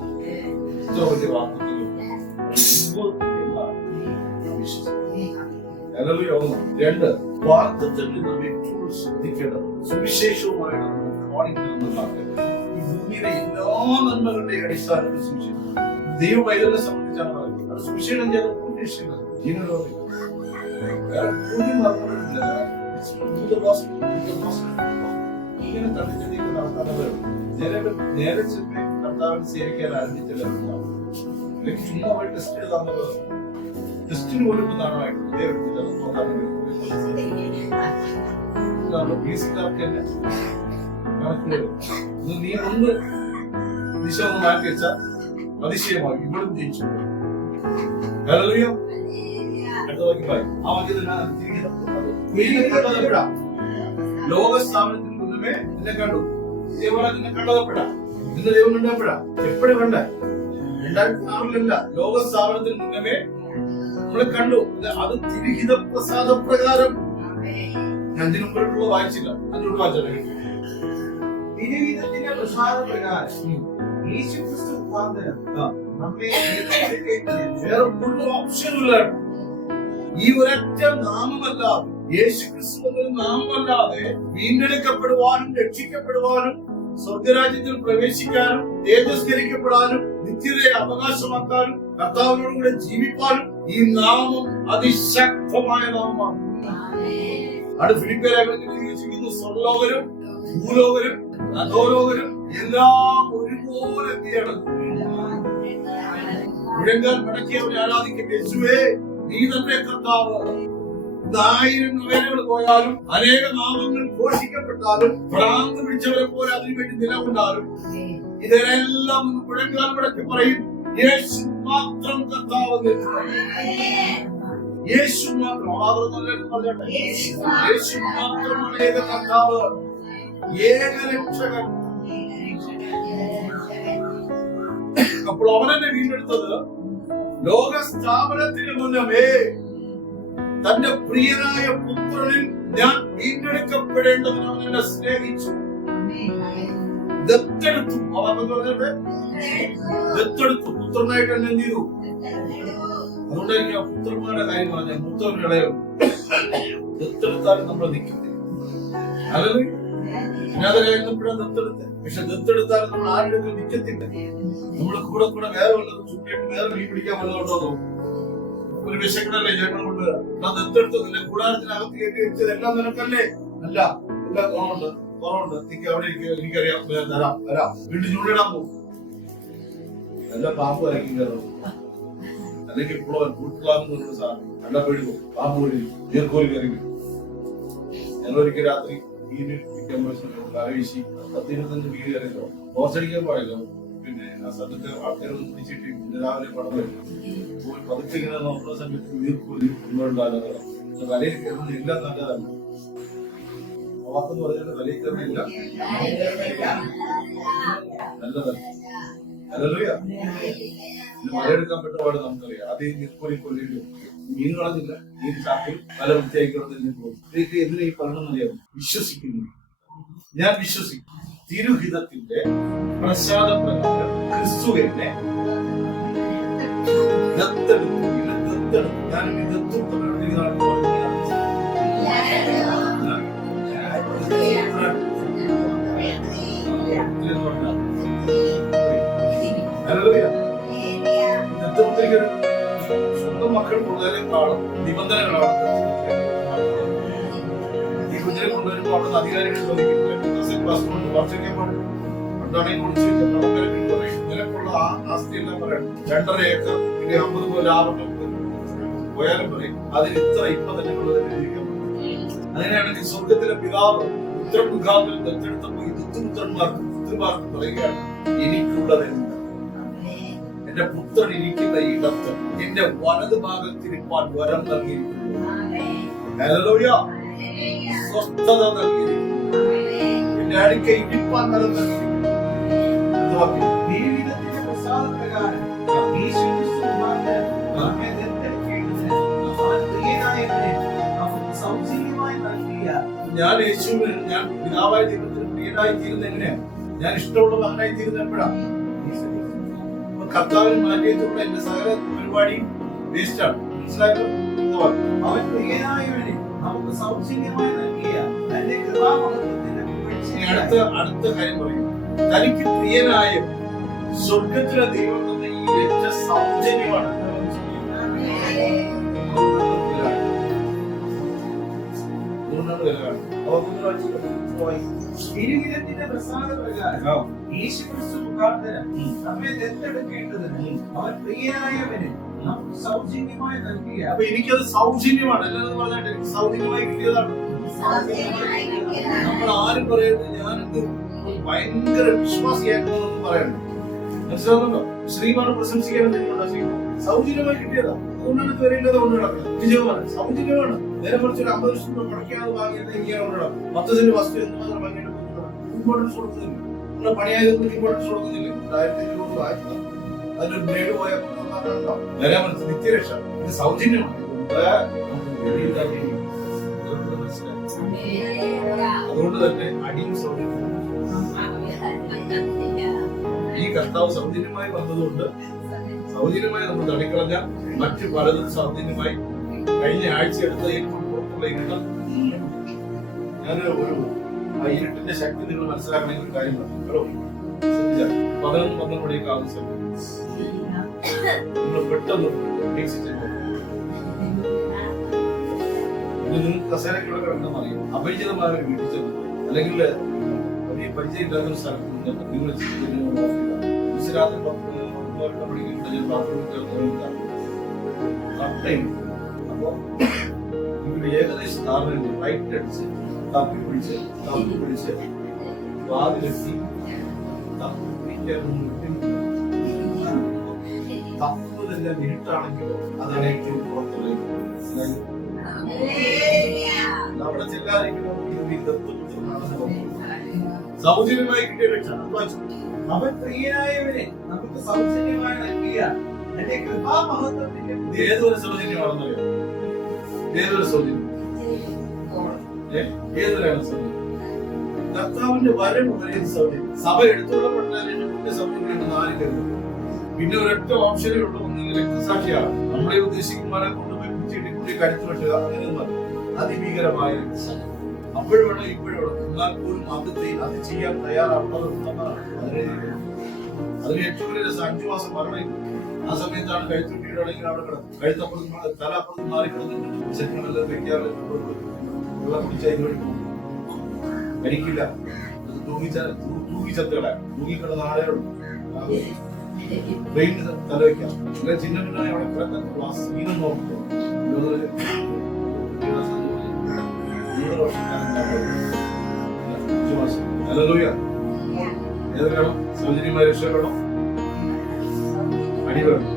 ഇത്ര വലിയ വാക്തത്വങ്ങൾ രണ്ട് വാക്തത്വങ്ങളിൽ നാം ഏറ്റവും ശ്രദ്ധിക്കേണ്ടത് സുവിശേഷവുമായാണ് ഈ ഭൂമിയിലെ എല്ലാ നന്മകളുടെയും അടിസ്ഥാനത്തിൽ സുവിശേഷം ദൈവ പൈതലിനെ സംബന്ധിച്ചാണ് പറയുന്നത്. അത് സുവിശേഷം ചെയ്ത ഉദ്ദേശിക്കുന്നത് ജീവനോടെ ഇങ്ങനെ തള്ളിച്ചെടിക്ക് നടത്താനവരുണ്ട്. നേരെ ചെന്ന് കർത്താവിനെ സേവിക്കാൻ ആരംഭിച്ചില്ല. ചുമ്മാ പോയി ടെസ്റ്റ് ചെയ്താൽ ടെസ്റ്റിന് പോലും നാണമായിട്ട് അതുകൊണ്ടാണ് ബിഎസ്സിക്കാർക്ക് തന്നെ കണക്കുകൾ. നീ ഒന്ന് ദിശ ഒന്ന് മാറ്റി വെച്ചാൽ അതിശയമായി ഇവിടും ജയിച്ചു. ഹല്ലേലൂയ. അടുത്ത വാക്യം പറയും. ആ വാക്യത്തിൽ ലോക സ്ഥാപനത്തിന് മുന്നമേ നിന്നെ കണ്ടു. ഇതേപോലെ നിന്നെ കണ്ടതപ്പെടാ. നിന്നെ ദൈവം കണ്ടപ്പോഴാ എപ്പോഴും കണ്ട 2006 ലോക സ്ഥാപനത്തിന് മുന്നമേ നമ്മളെ കണ്ടു. അത് തിരുഹിത പ്രസാദ പ്രകാരം. ഞാൻ ഇതിനു മുമ്പിലുള്ള വായിച്ചില്ല, അതിനോട് വായിച്ചത് തിരുഹിതത്തിന്റെ പ്രസാദ പ്രകാരം യേശുക്രിസ്തു മുഖാന്തരം നമ്മെ വേറെ ഒരു ഓപ്ഷനില്ല. ഈ ഒരൊറ്റ നാമമല്ലാതെ, യേശുക്രിസ്തു എന്നൊരു നാമമല്ലാതെ വീണ്ടെടുക്കപ്പെടുവാനും രക്ഷിക്കപ്പെടുവാനും സ്വർഗരാജ്യത്തിൽ പ്രവേശിക്കാനും തേജസ്കരിക്കപ്പെടാനും നിത്യതയെ അവകാശമാക്കാനും കർത്താവിനോടുകൂടെ ജീവിക്കാനും ഈ നാമം അതിശക്തമായ നാമമാണ്. അത് ഫിലിപ്പിയർ സ്വർലോകരും ഭൂലോകരും അധോലോകരും എല്ലാം ഒരുപോലെ മുഴങ്കാൽ മടക്കിയവനെ ആരാധിക്കും. യേശുവേ, നീ തന്നെ കർത്താവ്. 1000 വേലകൾ പോയാലും അനേക നാമങ്ങൾ ഘോഷിക്കപ്പെട്ടാലും ഭ്രാന്ത് പിടിച്ചവരെ പോലെ അതിനുവേണ്ടി നിലകൊണ്ടാലും ഇതെല്ലാം മുഴങ്കാൽ മടക്കി പറയും, യേശു മാത്രം കർത്താവ്. യേശു മാത്രം പറഞ്ഞോട്ടെ. യേശു മാത്രമാണ് ഏക കർത്താവ്, ഏക രക്ഷകൻ. അപ്പോൾ അവനെന്നെ വീണ്ടെടുത്തത് ലോക സ്ഥാപനത്തിന് മുന്നമേ തന്റെ പ്രിയനായ പുത്രനിൽ ഞാൻ വീണ്ടെടുക്കപ്പെടേണ്ടതിന് അവൻ എന്നെ സ്നേഹിച്ചു. ദത്തെടുത്തു. പറഞ്ഞിട്ട് ദത്തെടുത്തു. പുത്രനായിട്ട് എന്നെ എന്ത് ചെയ്തു? അതുകൊണ്ട് എനിക്ക് ആ പുത്രന്മാരുടെ കാര്യം പറഞ്ഞ മൂത്തവൻ ഇളയോ ദത്തെടുത്താലും നമ്മൾ നിൽക്കുന്നില്ല. അല്ലെങ്കിൽ അനാഥരായിരുന്നപ്പോഴാണ് ദത്തെടുത്ത്. പക്ഷെ ദത്തെടുത്താലും നമ്മൾ ആരുടെ നിൽക്കത്തില്ല. നമ്മുടെ കൂടെ കൂടെ വേറെ വല്ലതും ചുറ്റിയിട്ട് വേറെ മീൻ പിടിക്കാൻ വല്ലതുണ്ടോ നോക്കും. ഒരു വിശക്കണല്ലേ ഞങ്ങൾ കൊണ്ടുവരാം. ദത്തെടുത്തതില്ല. കൂടാരത്തിനകത്ത് കയറ്റി വെച്ചത് എല്ലാം നിനക്കല്ലേ? അല്ല, എല്ലാം കുറവുണ്ട്. എനിക്ക് അവിടെ എനിക്കറിയാം, വരാം. വീണ്ടും ചൂണ്ടിടാൻ പോകും. നല്ല പാമ്പ് ഇറക്കി കയറും. അല്ലെങ്കിൽ പുളവൻ കൂട്ടുള്ളാമെന്നൊരു സാധനം നല്ല പെഴുകും. പാമ്പ് വഴി നീർക്കോലി കയറി. ഞങ്ങളൊരിക്കൽ രാത്രി വീശി 10-25 വീട് കയറിയല്ലോ. ടോർച്ചടിക്കാൻ പാടില്ലോ. പിന്നെ ആ സ്ഥലത്തെ ആൾക്കാരൊന്നും പിടിച്ചിട്ട് പിന്നെ രാവിലെ പടം വരും. പതുക്കെ ഇങ്ങനെ നോക്കുന്ന സമയത്ത് നീർക്കോലി ഉണ്ടാകുന്നത് വലയിൽ കയറുന്നത് എല്ലാം നല്ലതല്ല. വാക്കെന്ന് പറഞ്ഞാൽ വലയിൽ കയറുന്നില്ല നല്ലതല്ല. ഹല്ലേലൂയ. മലയെടുക്കാൻ പറ്റുന്ന പാട് നമുക്കറിയാം. ആദ്യം നീർക്കോലി കൊല്ലിട്ട് മീൻ കളഞ്ഞില്ല. മീൻ ചാക്കിൽ പല വൃത്തിയായിക്കൊണ്ട് എന്തിനാ ഈ പറയണമെന്നറിയാമോ? വിശ്വസിക്കുന്നു. ഞാൻ വിശ്വസിക്കും. തിരുഹിതത്തിന്റെ പ്രസാദപ്രകാരം ക്രിസ്തുവിനെ ദത്തെടുത്തു. ഞാനും ഈ ദത്തും സ്വന്തം മക്കൾ കൂടുതലേക്കാളും നിബന്ധനകളാണ്. ഈ കുഞ്ഞിനെ കൊണ്ടുവരുമ്പോൾ അവിടെ അധികാരികൾ ചോദിക്കുന്നത് വർഷിക്കാൻ പാടില്ല. പണ്ടാണെങ്കിൽ കുടിച്ച് നിനക്കുള്ള ആസ്തിയെല്ലാം പറയണം. 2.5 ഏക്കർ പിന്നെ 50 പോലെ 6 പോയാലും പറയും അതിന് ഇപ്പൊ തന്നെ ജീവിക്കാൻ പറ്റും. അങ്ങനെയാണെങ്കിൽ സ്വർഗത്തിലെ പിതാവ് പുത്രൻ മുഖാന്തരം ദത്തെടുത്തപ്പോൾ ഈ ദത്തുപുത്രന്മാർക്കും പുത്രിമാർക്കും പറയുകയാണ്, എനിക്കുള്ളതെന്ത്? എന്റെ പുത്രൻ ഇരിക്കുന്ന ഇടത്ത് എന്റെ വലത് ഭാഗത്തിരിക്കാൻ വരം നൽകിയിരിക്കുന്നു. ഹല്ലേലൂയ. സ്വസ്ഥത നൽകിയിരിക്കുന്നു. എന്റെ അടുക്ക ഇരിപ്പാൻ വരം നൽകിയിരിക്കുന്നു. ദൈവത്തിന്റെ പ്രസാദപ്രകാരം യേശുക്രിസ്തു മുഖാന്തരം നമ്മെ ദത്തെടുക്കേണ്ടതിന് അവൻ പ്രിയനായവനെ നമുക്ക് സൗജന്യമായി നൽകിയ ഞാൻ യേശുവിന് ഞാൻ പിതാവായ ദൈവത്തിന് പ്രിയനായി തീരുന്ന എങ്ങനെയാണ്? ഞാൻ ഇഷ്ടമുള്ള മകനായി തീരുന്ന എപ്പോഴാണ്? കർത്താവിന് മാറ്റിയിട്ടുള്ള എന്റെ സകല പരിപാടി വേസ്റ്റാണ്. മനസ്സിലായല്ലോ? അവൻ പ്രിയനായവനെ നമുക്ക് സൗജന്യമായി നൽകിയ തന്റെ കൃപാമഹത്വത്തിന്റെ അടുത്ത കാര്യം പറയും. തനിക്ക് പ്രിയനായ സ്വർഗത്തിലെ ദൈവം തന്ന ഈ രക്ഷ സൗജന്യമാണ്. തിരുഹിതത്തിന്റെ പ്രസാദപ്രകാരം യേശുക്രിസ്തു മുഖാന്തരം നമ്മെ ദത്തെടുക്കേണ്ടതിന് അവൻ പ്രിയനായവന് നമുക്ക് സൗജന്യമായി നൽകിയ. അപ്പൊ എനിക്കത് സൗജന്യമാണ്. എല്ലാവരും പറഞ്ഞിട്ട് സൗജന്യമായി കിട്ടിയതാണ്. നമ്മൾ ആരും പറയരുത് ഞാനെന്ത് ഭയങ്കര വിശ്വാസിയായിട്ടൊന്നും പറയണ്ട. മനസ്സിലാവുന്നുണ്ടോ? ശ്രീമാനെ പ്രശംസിക്കാൻ എന്തെങ്കിലും സൗജന്യമായി കിട്ടിയതാ, അതുകൊണ്ടാണ് വരേണ്ടത് കൊണ്ട് നടക്കുന്നത്. വിജയമാണ് സൗജന്യമാണ്. നേരെ കുറച്ച് ഒരു 50 ലക്ഷം രൂപ മുടക്കാതെ വാങ്ങിയത് ഇങ്ങനെ കൊണ്ട് നടക്കും. 10 സെന്റ് വസ്തു എന്തുമാത്രം ഭംഗിയായിട്ട് ഇമ്പോർട്ടൻസ് കൊടുക്കുന്നില്ല. നിങ്ങളുടെ പണിയായതൊന്നും ഇമ്പോർട്ടൻസ് കൊടുക്കുന്നില്ല. 1500 ആയിട്ടില്ല. അതിനൊരു ബ്ലേഡ് പോയാൽ നേരെ മറിച്ച് നിത്യരക്ഷ ഇത് സൗജന്യമാണ്. അതുകൊണ്ട് തന്നെ അടിയും സൗജന്യം. ഈ കർത്താവ് സൗജന്യമായി വന്നതുകൊണ്ട് സൗജന്യമായി നമ്മൾ തള്ളിക്കളഞ്ഞ മറ്റു പലതും സൗജന്യമായി കഴിഞ്ഞ ആഴ്ച എടുത്ത ഏറ്റവും പുറത്തുള്ള ഇരുട്ടം. ഞാൻ ഒരു ഇരുട്ടിന്റെ ശക്തി നിങ്ങൾ മനസ്സിലാക്കണമെങ്കിൽ ഒരു കാര്യം പറഞ്ഞു. 11-12 മണിയൊക്കെ ആവുന്ന സമയം നിങ്ങൾ പെട്ടെന്ന് നിങ്ങൾക്ക് കസേരക്കുള്ള കിടക്കണം അറിയാം. അപരിചിതമായ ഒരു വീട്ടിൽ ചെന്നു അല്ലെങ്കിൽ വലിയ പരിചയം ഇല്ലാത്ത ഒരു സ്ഥലത്ത് നിന്ന് നിങ്ങൾ രാത്രി 10-12 മണിക്ക് അപ്പോ നിങ്ങളുടെ ഏകദേശ ധാരണയുണ്ട്. റൈറ്റ് അടിച്ച് തപ്പി പിടിച്ച് വാതിലെത്തി തപ്പുന്നതെല്ലാം ഇരുട്ടാണെങ്കിലോ അതാണ് ഏറ്റവും പുറത്തുള്ള നമ്മുടെ ചെല്ലാരെങ്കിലും സൗജന്യമായി കിട്ടിയ രക്ഷ. അവൻ പ്രിയനായവനെ നമുക്ക് സൗജന്യമായി നൽകിയ എന്റെ കൃപാമഹത്വത്തിന്റെ ഏതൊരു സൗജന്യമാണെന്നറിയാം. ഏതൊരു സൗജന്യം, ഏതൊരാണ് സൗജന്യം? കർത്താവിന്റെ വരവ് വരെ സൗജന്യം. സഭ എടുത്തുകൊള്ളപ്പെട്ടാൽ സൗജന്യം 4 കരുതും. പിന്നെ ഒരൊറ്റ ഓപ്ഷനേ ഉള്ളൂ, ഒന്നിന് രക്തസാക്ഷിയാണ്. നമ്മളെ ഉദ്ദേശിക്കുന്നവരെ കൊണ്ടുപോയി കുറ്റി കരുത്തു വെട്ടുക, അങ്ങനെയൊന്നും അതിഭീകരമായ രക്തസാക്ഷി. അപ്പോഴും വേണം ഇപ്പോഴും വേണം. എന്നാൽ പോലും അത് ചെയ്യാൻ തയ്യാറാവുന്നതാണ് അതിന് ഏറ്റവും വലിയ 5 മാസം മരണം. ആ സമയത്താണ് കഴുത്തുട്ടിയിടാണെങ്കിൽ അവിടെ കിടക്കും. കഴുത്തപ്പുറത്ത് തല അപ്പുറത്ത് മാറി കിടന്നിട്ടുണ്ട്. ശരീരമെല്ലാം വെക്കാറ് വെള്ളം കുടിച്ചാൽ മരിക്കില്ല. അത് തൂങ്ങിച്ചത്തുകളെ തൂങ്ങിക്കിടന്ന ആളുകളും ബ്രെയിൻ തല വെക്കാം. ചിഹ്നമില്ലാതെ അവിടെ കിടക്കാൻ സീനം നോക്കും. 3 വർഷം ഏത് വേണം? സൗജന്യമായി രക്ഷപ്പെടണം. അടി വേണം.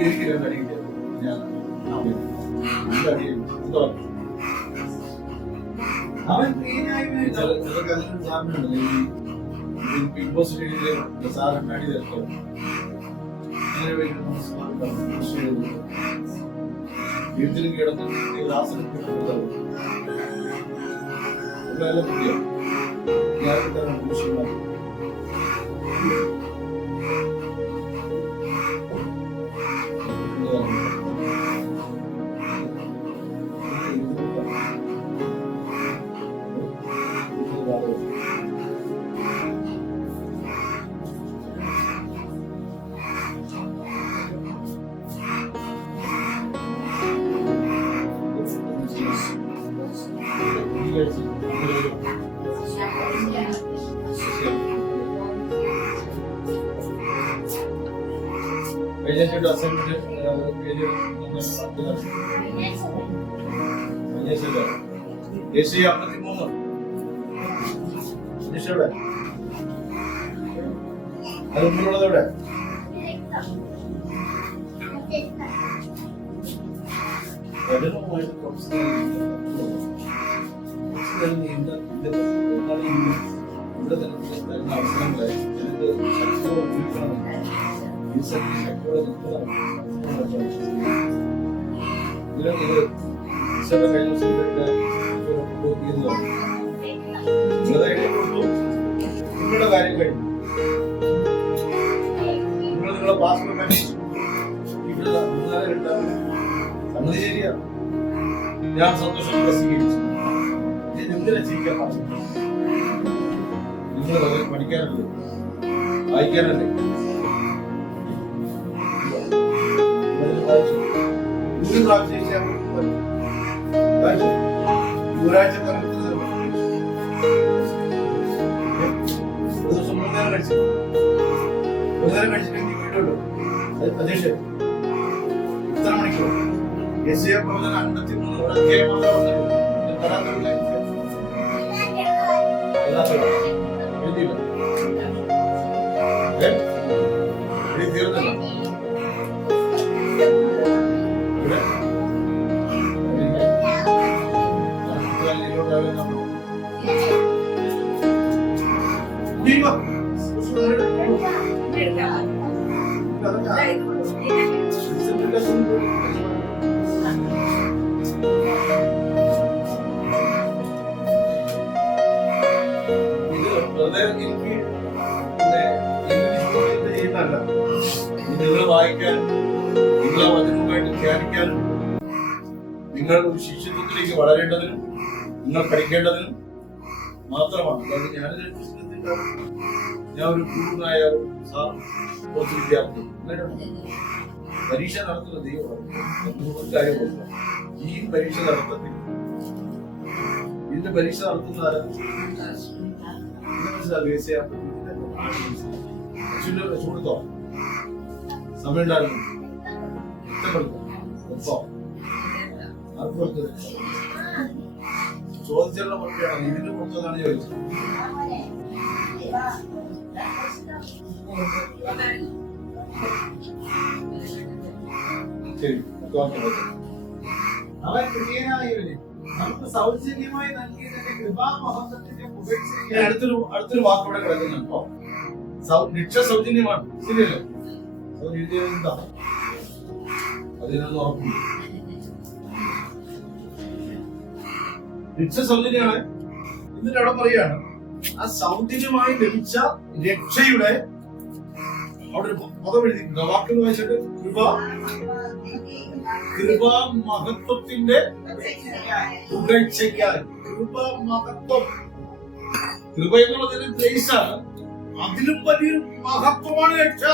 എനിക്കില്ല അടിയില്ല. അവൻ പ്രിയനായവനെ ചിലർക്ക് അതിനൊരു സാധനമുണ്ട്. ബിഗ് ബോസ് രീതിയിൽ സാറിന് അടി തരട്ടോ വീട്ടിലും കിടന്ന് ഗ്ലാസിലും കിട്ടുന്നത് പുതിയ അതുള്ളതെവിടെ അവസരങ്ങളായി നിങ്ങളുടെ കാര്യം കഴിഞ്ഞു. നിങ്ങളുടെ പാസ്പോർട്ട് അന്വേഷിച്ചു. സംഗതി ശരിയാണ്. ഞാൻ സന്തോഷത്തോടെ സ്വീകരിച്ചു. എന്തിനാ ചെയ്യാൻ പറഞ്ഞു? നിങ്ങൾ പഠിക്കാനല്ലേ, വായിക്കാനല്ലേ? ഒരാഴ്ച ദിവസം 3 നേരം കഴിച്ചു. 1 നേരം കഴിച്ചിട്ട് വീട്ടുള്ളൂ. അധ്യക്ഷൻ ഇത്ര മണിക്കൂർ പ്രവചനം 53 അധ്യായം എഴുതിയില്ല, എഴുതി തീർന്നില്ല. നിങ്ങൾ വായിക്കാൻ, നിങ്ങളെ വചനവുമായിട്ട് ധ്യാനിക്കാനും, നിങ്ങൾ ഒരു ശിഷ്യത്വത്തിലേക്ക് വളരേണ്ടതിനും നിങ്ങൾ പഠിക്കേണ്ടതിനും മാത്രമാണ്. അതായത് ഞാനൊരു പുസ്തകത്തിന്റെ ഞാൻ ഒരു പൂർണ്ണമായ കുറച്ച് വിദ്യാർത്ഥി പരീക്ഷ നടത്തുന്ന ദൈവമാണ്. കാര്യം ഈ പരീക്ഷ നടത്തത്തിൽ ഇതിന്റെ പരീക്ഷ നടത്തുന്ന ചൂടുത്തോ സമയം ഉണ്ടായിരുന്നു ചോദിച്ചുള്ള മറുപടിയാണ്. ഇതിന്റെ പുറത്തതാണ് ചോദിച്ചത്. ശരി, അവൻ പ്രിയനായവനെ നമുക്ക് സൗജന്യമായി നൽകിയതിന്റെ കൃപാമഹത്വത്തിന്റെ പുകഴ്ച. അടുത്തൊരു വാക്കോടെ കിടക്കുന്നുണ്ടോ? രക്ഷ സൗജന്യമാണ്, ശരിയല്ലോ? അതിനൊന്ന് ഉറപ്പില്ല. രക്ഷ സൗജന്യമാണ്. എന്നിട്ട് അവിടെ പറയാണ് ആ സൗജന്യമായി ലഭിച്ച രക്ഷയുടെ അവിടെ ഒരു പദം എഴുതിയിട്ടുണ്ട്. വാക്കെന്ന് വെച്ചിട്ട് കൃപാ മഹത്വത്തിന്റെ പുകഴ്ചയ്ക്കായി. കൃപാമഹത്വം, കൃപ എന്നുള്ളതിന് ഗ്രേസാണ്. അതിലും വലിയൊരു മഹത്വമാണ് രക്ഷ.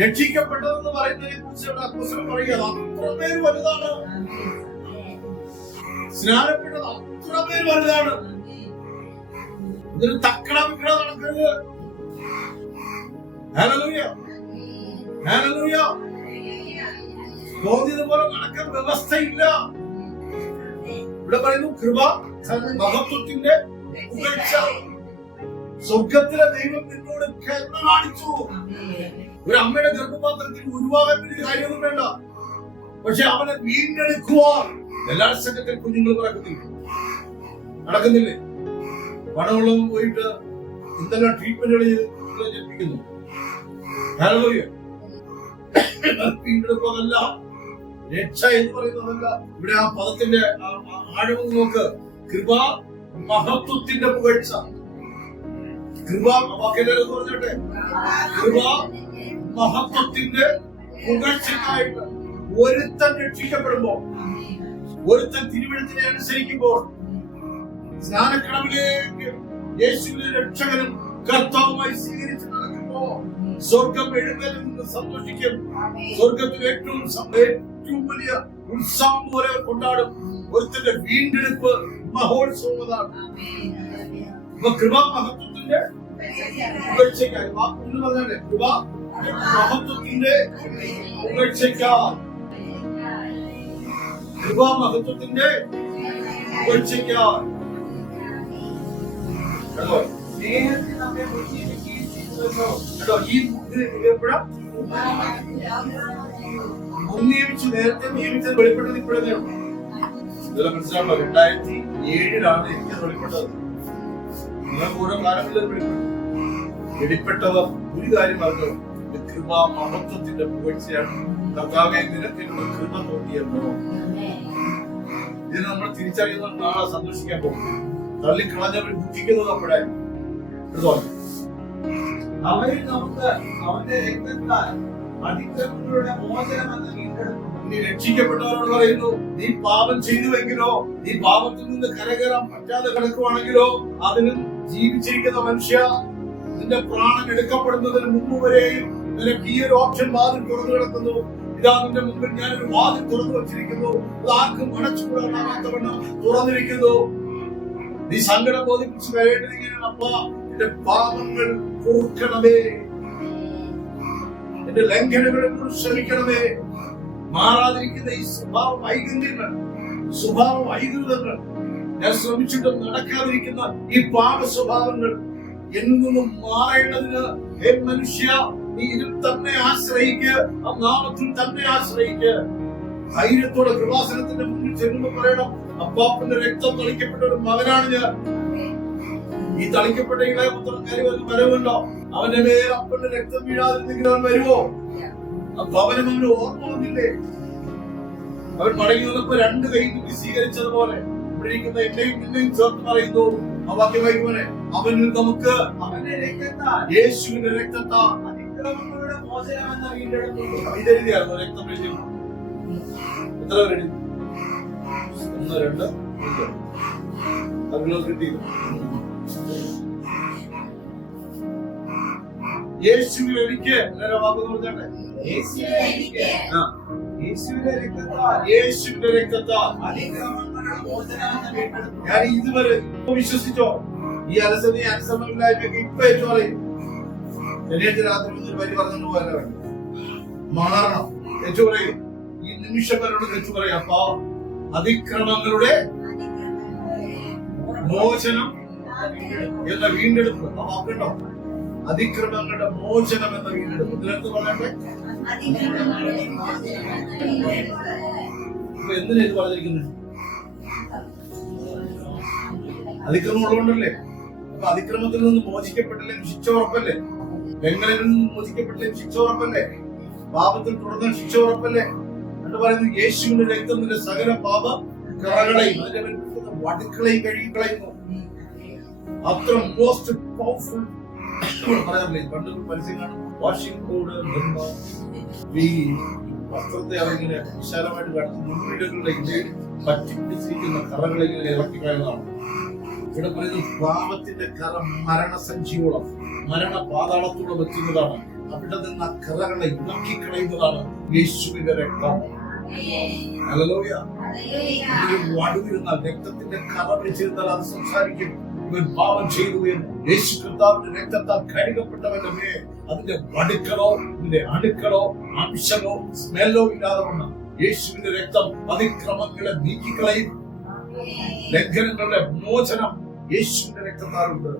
രക്ഷിക്കപ്പെട്ടതെന്ന് പറയുന്നതിനെ കുറിച്ച് ഇവിടെ അപ്പോസ്തലൻ പറയുക അത്രമേൽ വലുതാണ്. സ്നാനപ്പെട്ടത് അത്രമേൽ വലുതാണ്. ഇതിന് തക്കട വിക്കട നടക്കരുത്. Hallelujah, hallelujah. തോന്നിയതുപോലെ നടക്കാൻ വ്യവസ്ഥയില്ല. ഇവിടെ പറയുന്നു കൃപ മഹത്വത്തിന്റെ പുകഴ്ച. സ്വർഗത്തിലെ ദൈവം നിന്നോട് കരുണ കാണിച്ചു. ഒരു അമ്മയുടെ ഗർഭപാത്രത്തിൽ ഉരുവാകാൻ വേണ്ടി കാര്യമൊന്നും വേണ്ട. പക്ഷെ അവനെ വീണ്ടെടുക്കുവാൻ എല്ലാ സംഘത്തിൽ കുഞ്ഞുങ്ങൾ നടക്കുന്നില്ലേ? പണമുള്ളവൻ പോയിട്ട് എന്തെല്ലാം ട്രീറ്റ്മെന്റുകൾ ജനിപ്പിക്കുന്നു. വീണ്ടെടുക്കുന്നതല്ല രക്ഷ എന്ന് പറയുന്നതല്ല. ഇവിടെ ആ പദത്തിന്റെ ആഴം നോക്ക്. കൃപ മഹത്വത്തിന്റെ പുകഴ്ച. കൃപ വാക്കെല്ലാവരും പറഞ്ഞോട്ടെ. കൃപ മഹത്വത്തിന്റെ പുകഴ്ചയ്ക്കായിട്ട് ഒരുത്തൻ രക്ഷിക്കപ്പെടുമ്പോ, ഒരുത്തൻ തിരുവഴുത്തിനെ അനുസരിക്കുമ്പോൾ, സ്നാനക്കടവിലേക്ക് യേശുവിനെ രക്ഷകനും കർത്താവുമായി സ്വീകരിച്ച് നടക്കുമ്പോ സ്വർഗം എഴുന്നേലും സന്തോഷിക്കും. സ്വർഗത്തിൽ ഏറ്റവും വലിയ ഉത്സവം പോലെ കൊണ്ടാടും. ഒരുത്തന്റെ വീണ്ടെടുപ്പ് മഹോത്സവമാണ്. കൃപ മഹത്വത്തിന്റെ പുകഴ്ചയ്ക്കായി. വാക്കൊന്ന് പറഞ്ഞാലേ കൃപ മഹത്വത്തിന്റെ പുകഴ്ചയ്ക്കായി. കൃപ മഹത്വത്തിന്റെ പുകഴ്ചയ്ക്കായി. കേട്ടോ? സ്നേഹത്തിൽ നമ്മെ നിയമിച്ചു. നേരത്തെ നിയമിച്ചത് വെളിപ്പെട്ടത് ഇപ്പോഴേ ഇതെല്ലാം മനസ്സിലാണല്ലോ. 2007 എനിക്ക് വെളിപ്പെട്ടത്. നിങ്ങൾക്ക് ഓരോ കാലങ്ങളിൽ വെളിപ്പെട്ടവർ ഒരു കാര്യം പറഞ്ഞു, കൃപ മഹത്വത്തിന്റെ പുകഴ്ചയാണ്. കർത്താവേ നിനക്കിനുള്ള കൃപ തോന്നിയല്ലോ. ഇതിന് നമ്മൾ തിരിച്ചറിയുന്ന നാളെ സന്തോഷിക്കാൻ പോകും. തള്ളിക്കളഞ്ഞവർ ദുഃഖിക്കുന്നത് അപ്പോഴായിരുന്നു. അവരിൽ നമുക്ക് അവന്റെ രക്തത്താൽ അതിക്രമങ്ങളുടെ മോചനമെന്ന് വീണ്ടെടുക്കും. നീ രക്ഷിക്കപ്പെട്ടവരോട് പറയുന്നു, നീ പാപം ചെയ്തുവെങ്കിലോ, നീ പാപത്തിൽ നിന്ന് കരകയറാൻ പറ്റാതെ കിടക്കുവാണെങ്കിലോ, അതിനും ജീവിച്ചിരിക്കുന്ന മനുഷ്യ, നിന്റെ പ്രാണൻ എടുക്കപ്പെടുന്നതിന് മുമ്പ് വരെയും നിനക്ക് ഈ ഒരു ഓപ്ഷൻ വാതിൽ തുറന്നു കിടക്കുന്നു. ഇതാ നിന്റെ മുമ്പിൽ ഞാനൊരു വാതിൽ തുറന്നു വച്ചിരിക്കുന്നു. അത് ആർക്കും അടച്ചുകൂടാനാകാത്തവണ്ണം തുറന്നിരിക്കുന്നു. നീ സങ്കടം ബോധിപ്പിച്ച് വരേണ്ടത് ഇങ്ങനെയാണ്. അപ്പ എന്റെ പാപങ്ങൾ പൊറുക്കണമേ, എന്റെ ലംഘനങ്ങളെ കുറിച്ച് ക്ഷമിക്കണമേ. മാറാതിരിക്കുന്ന ഈ സ്വഭാവ വൈകല്യങ്ങൾ, സ്വഭാവ വൈകൃതങ്ങൾ ഞാൻ ശ്രമിച്ചിട്ടും നടക്കാതിരിക്കുന്ന ഈ പാപ സ്വഭാവങ്ങൾ എന്നിൽ നിന്നും മാറേണ്ടതിന് ഹേ മനുഷ്യ, നീ ഇതിൽ തന്നെ ആശ്രയിക്കുക, ആ നാമത്തിൽ തന്നെ ആശ്രയിക്കുക. ധൈര്യത്തോടെ കൃപാസനത്തിന്റെ മുന്നിൽ ചെല്ലുമ്പോൾ പറയണം, അപ്പാപ്പന്റെ രക്തം തളിക്കപ്പെട്ട ഒരു മകനാണ് ഞാൻ. ഈ തളിക്കപ്പെട്ട ഇളയ പുത്രൻ കയറി വരവുണ്ടോ? അവന്റെ മേൽ അപ്പന്റെ രക്തം വീഴാതിരുന്നെങ്കിൽ അവൻ വരുമോ? അപ്പൊ അവനും അവന് ഓർമ്മ വന്നില്ലേ? അവൻ മടങ്ങി വന്നപ്പോ രണ്ട് കൈ സ്വീകരിച്ചതുപോലെ ഇവിടെ ഇരിക്കുന്ന എന്നെയും നിന്നെയും ചേർത്ത് പറയുന്നു ആ വാക്യം വായിക്കുവാനെ, അവനിൽ നമുക്ക് അവന്റെ രക്തത്താൽ, യേശുവിന്റെ രക്തത്താൽ അതിക്രമങ്ങളുടെ മോചനമെന്ന വീണ്ടെടുത്തു. ഇതെഴുതിയായിരുന്നു രക്തം എഴുതി. എത്ര പേര്? 1, 2, 3 അതിലോ കിട്ടിയത്. യേശുവിൽ എനിക്ക് വാക്കെന്ന് പറഞ്ഞാട്ടെ, യേശുവിന്റെ രക്തത്താൽ, യേശുവിന്റെ രക്തത്താൽ അതിക്രമങ്ങളുടെ മോചനമെന്ന വീണ്ടെടുത്തു. ഞാൻ ഇതുവരെ വിശ്വസിച്ചോ? ഈ അലസതയും അനുസരണമില്ലായ്മയൊക്കെ ഇപ്പൊ ഏറ്റു പറയും. ശനിയാഴ്ച രാത്രി ഒരു വരി പറഞ്ഞു പോകാൻ മാറണം. ഏറ്റു പറയും. ഈ നിമിഷം വരോട് തെറ്റു പറയാം. അപ്പൊ അതിക്രമങ്ങളുടെ മോചനം എന്ന വീണ്ടെടുപ്പ് ആ വാക്കുണ്ടോ? അതിക്രമങ്ങളുടെ മോചനം എന്ന വീണ്ടെടുപ്പ്. ഇതിനകത്ത് പറയട്ടെ, ഇപ്പൊ എന്തിനാ ഇത് പറഞ്ഞിരിക്കുന്നത്? അതിക്രമം ഉള്ളതുകൊണ്ടല്ലേ. അപ്പൊ അതിക്രമത്തിൽ നിന്ന് മോചിക്കപ്പെട്ടില്ലേ ശിക്ഷ ഉറപ്പല്ലേ? പെങ്ങളിൽ നിന്ന് മോചിക്കപ്പെട്ടില്ലേ ശിക്ഷ ഉറപ്പല്ലേ? പാപത്തിൽ തുടർന്ന ശിക്ഷ ഉറപ്പല്ലേ? എന്ന് പറയുന്നത് യേശുവിന്റെ രക്തം നിന്റെ സകല പാപ കറകളെയും അതിന്റെ വടുക്കളെയും കഴുകിക്കളയുന്നു. അത്ര മോസ്റ്റ് പവർഫുൾ പറയാറില്ലേ പണ്ട് പരസ്യം കാണും, വാഷിംഗ് പൗഡർ ഈ വസ്ത്രത്തെ അവരിങ്ങനെ വിശാലമായിട്ട് കാട്ടുന്ന മുൻപിടകളുടെ ഇടയിൽ പറ്റിപ്പിടിച്ചിരിക്കുന്ന കറകളെ ഇങ്ങനെ ഇറക്കി കളയുന്നതാണ്. ഇവിടെ പറയുന്നത് പാപത്തിന്റെ കറ മരണസഞ്ചിയോളം മരണ പാതാളത്തോളം എത്തുന്നതാണ്. അവിടെ നിന്ന് ആ കറകളെ ഇറക്കിക്കളയുന്നതാണ് യേശുവിന്റെ രക്തം. ഹല്ലേലൂയ. വടുവിരുന്നാൽ രക്തത്തിന്റെ കറ പിടിച്ചിരുന്നാൽ അത് സംസാരിക്കും. ഇവൻ പാപം ചെയ്തു എന്ന്. യേശു കർത്താവിന്റെ രക്തത്താൽ കഴുകപ്പെട്ടവന്റെ മേൽ അതിന്റെ വടുക്കളോ ഇതിന്റെ അണുക്കളോ അംശമോ സ്മെല്ലോ ഇല്ലാതെ വണ്ണം യേശുവിന്റെ രക്തം അതിക്രമങ്ങളെ നീക്കിക്കളയും. ലംഘനങ്ങളുടെ മോചനം യേശുവിന്റെ രക്തത്താലുണ്ട്.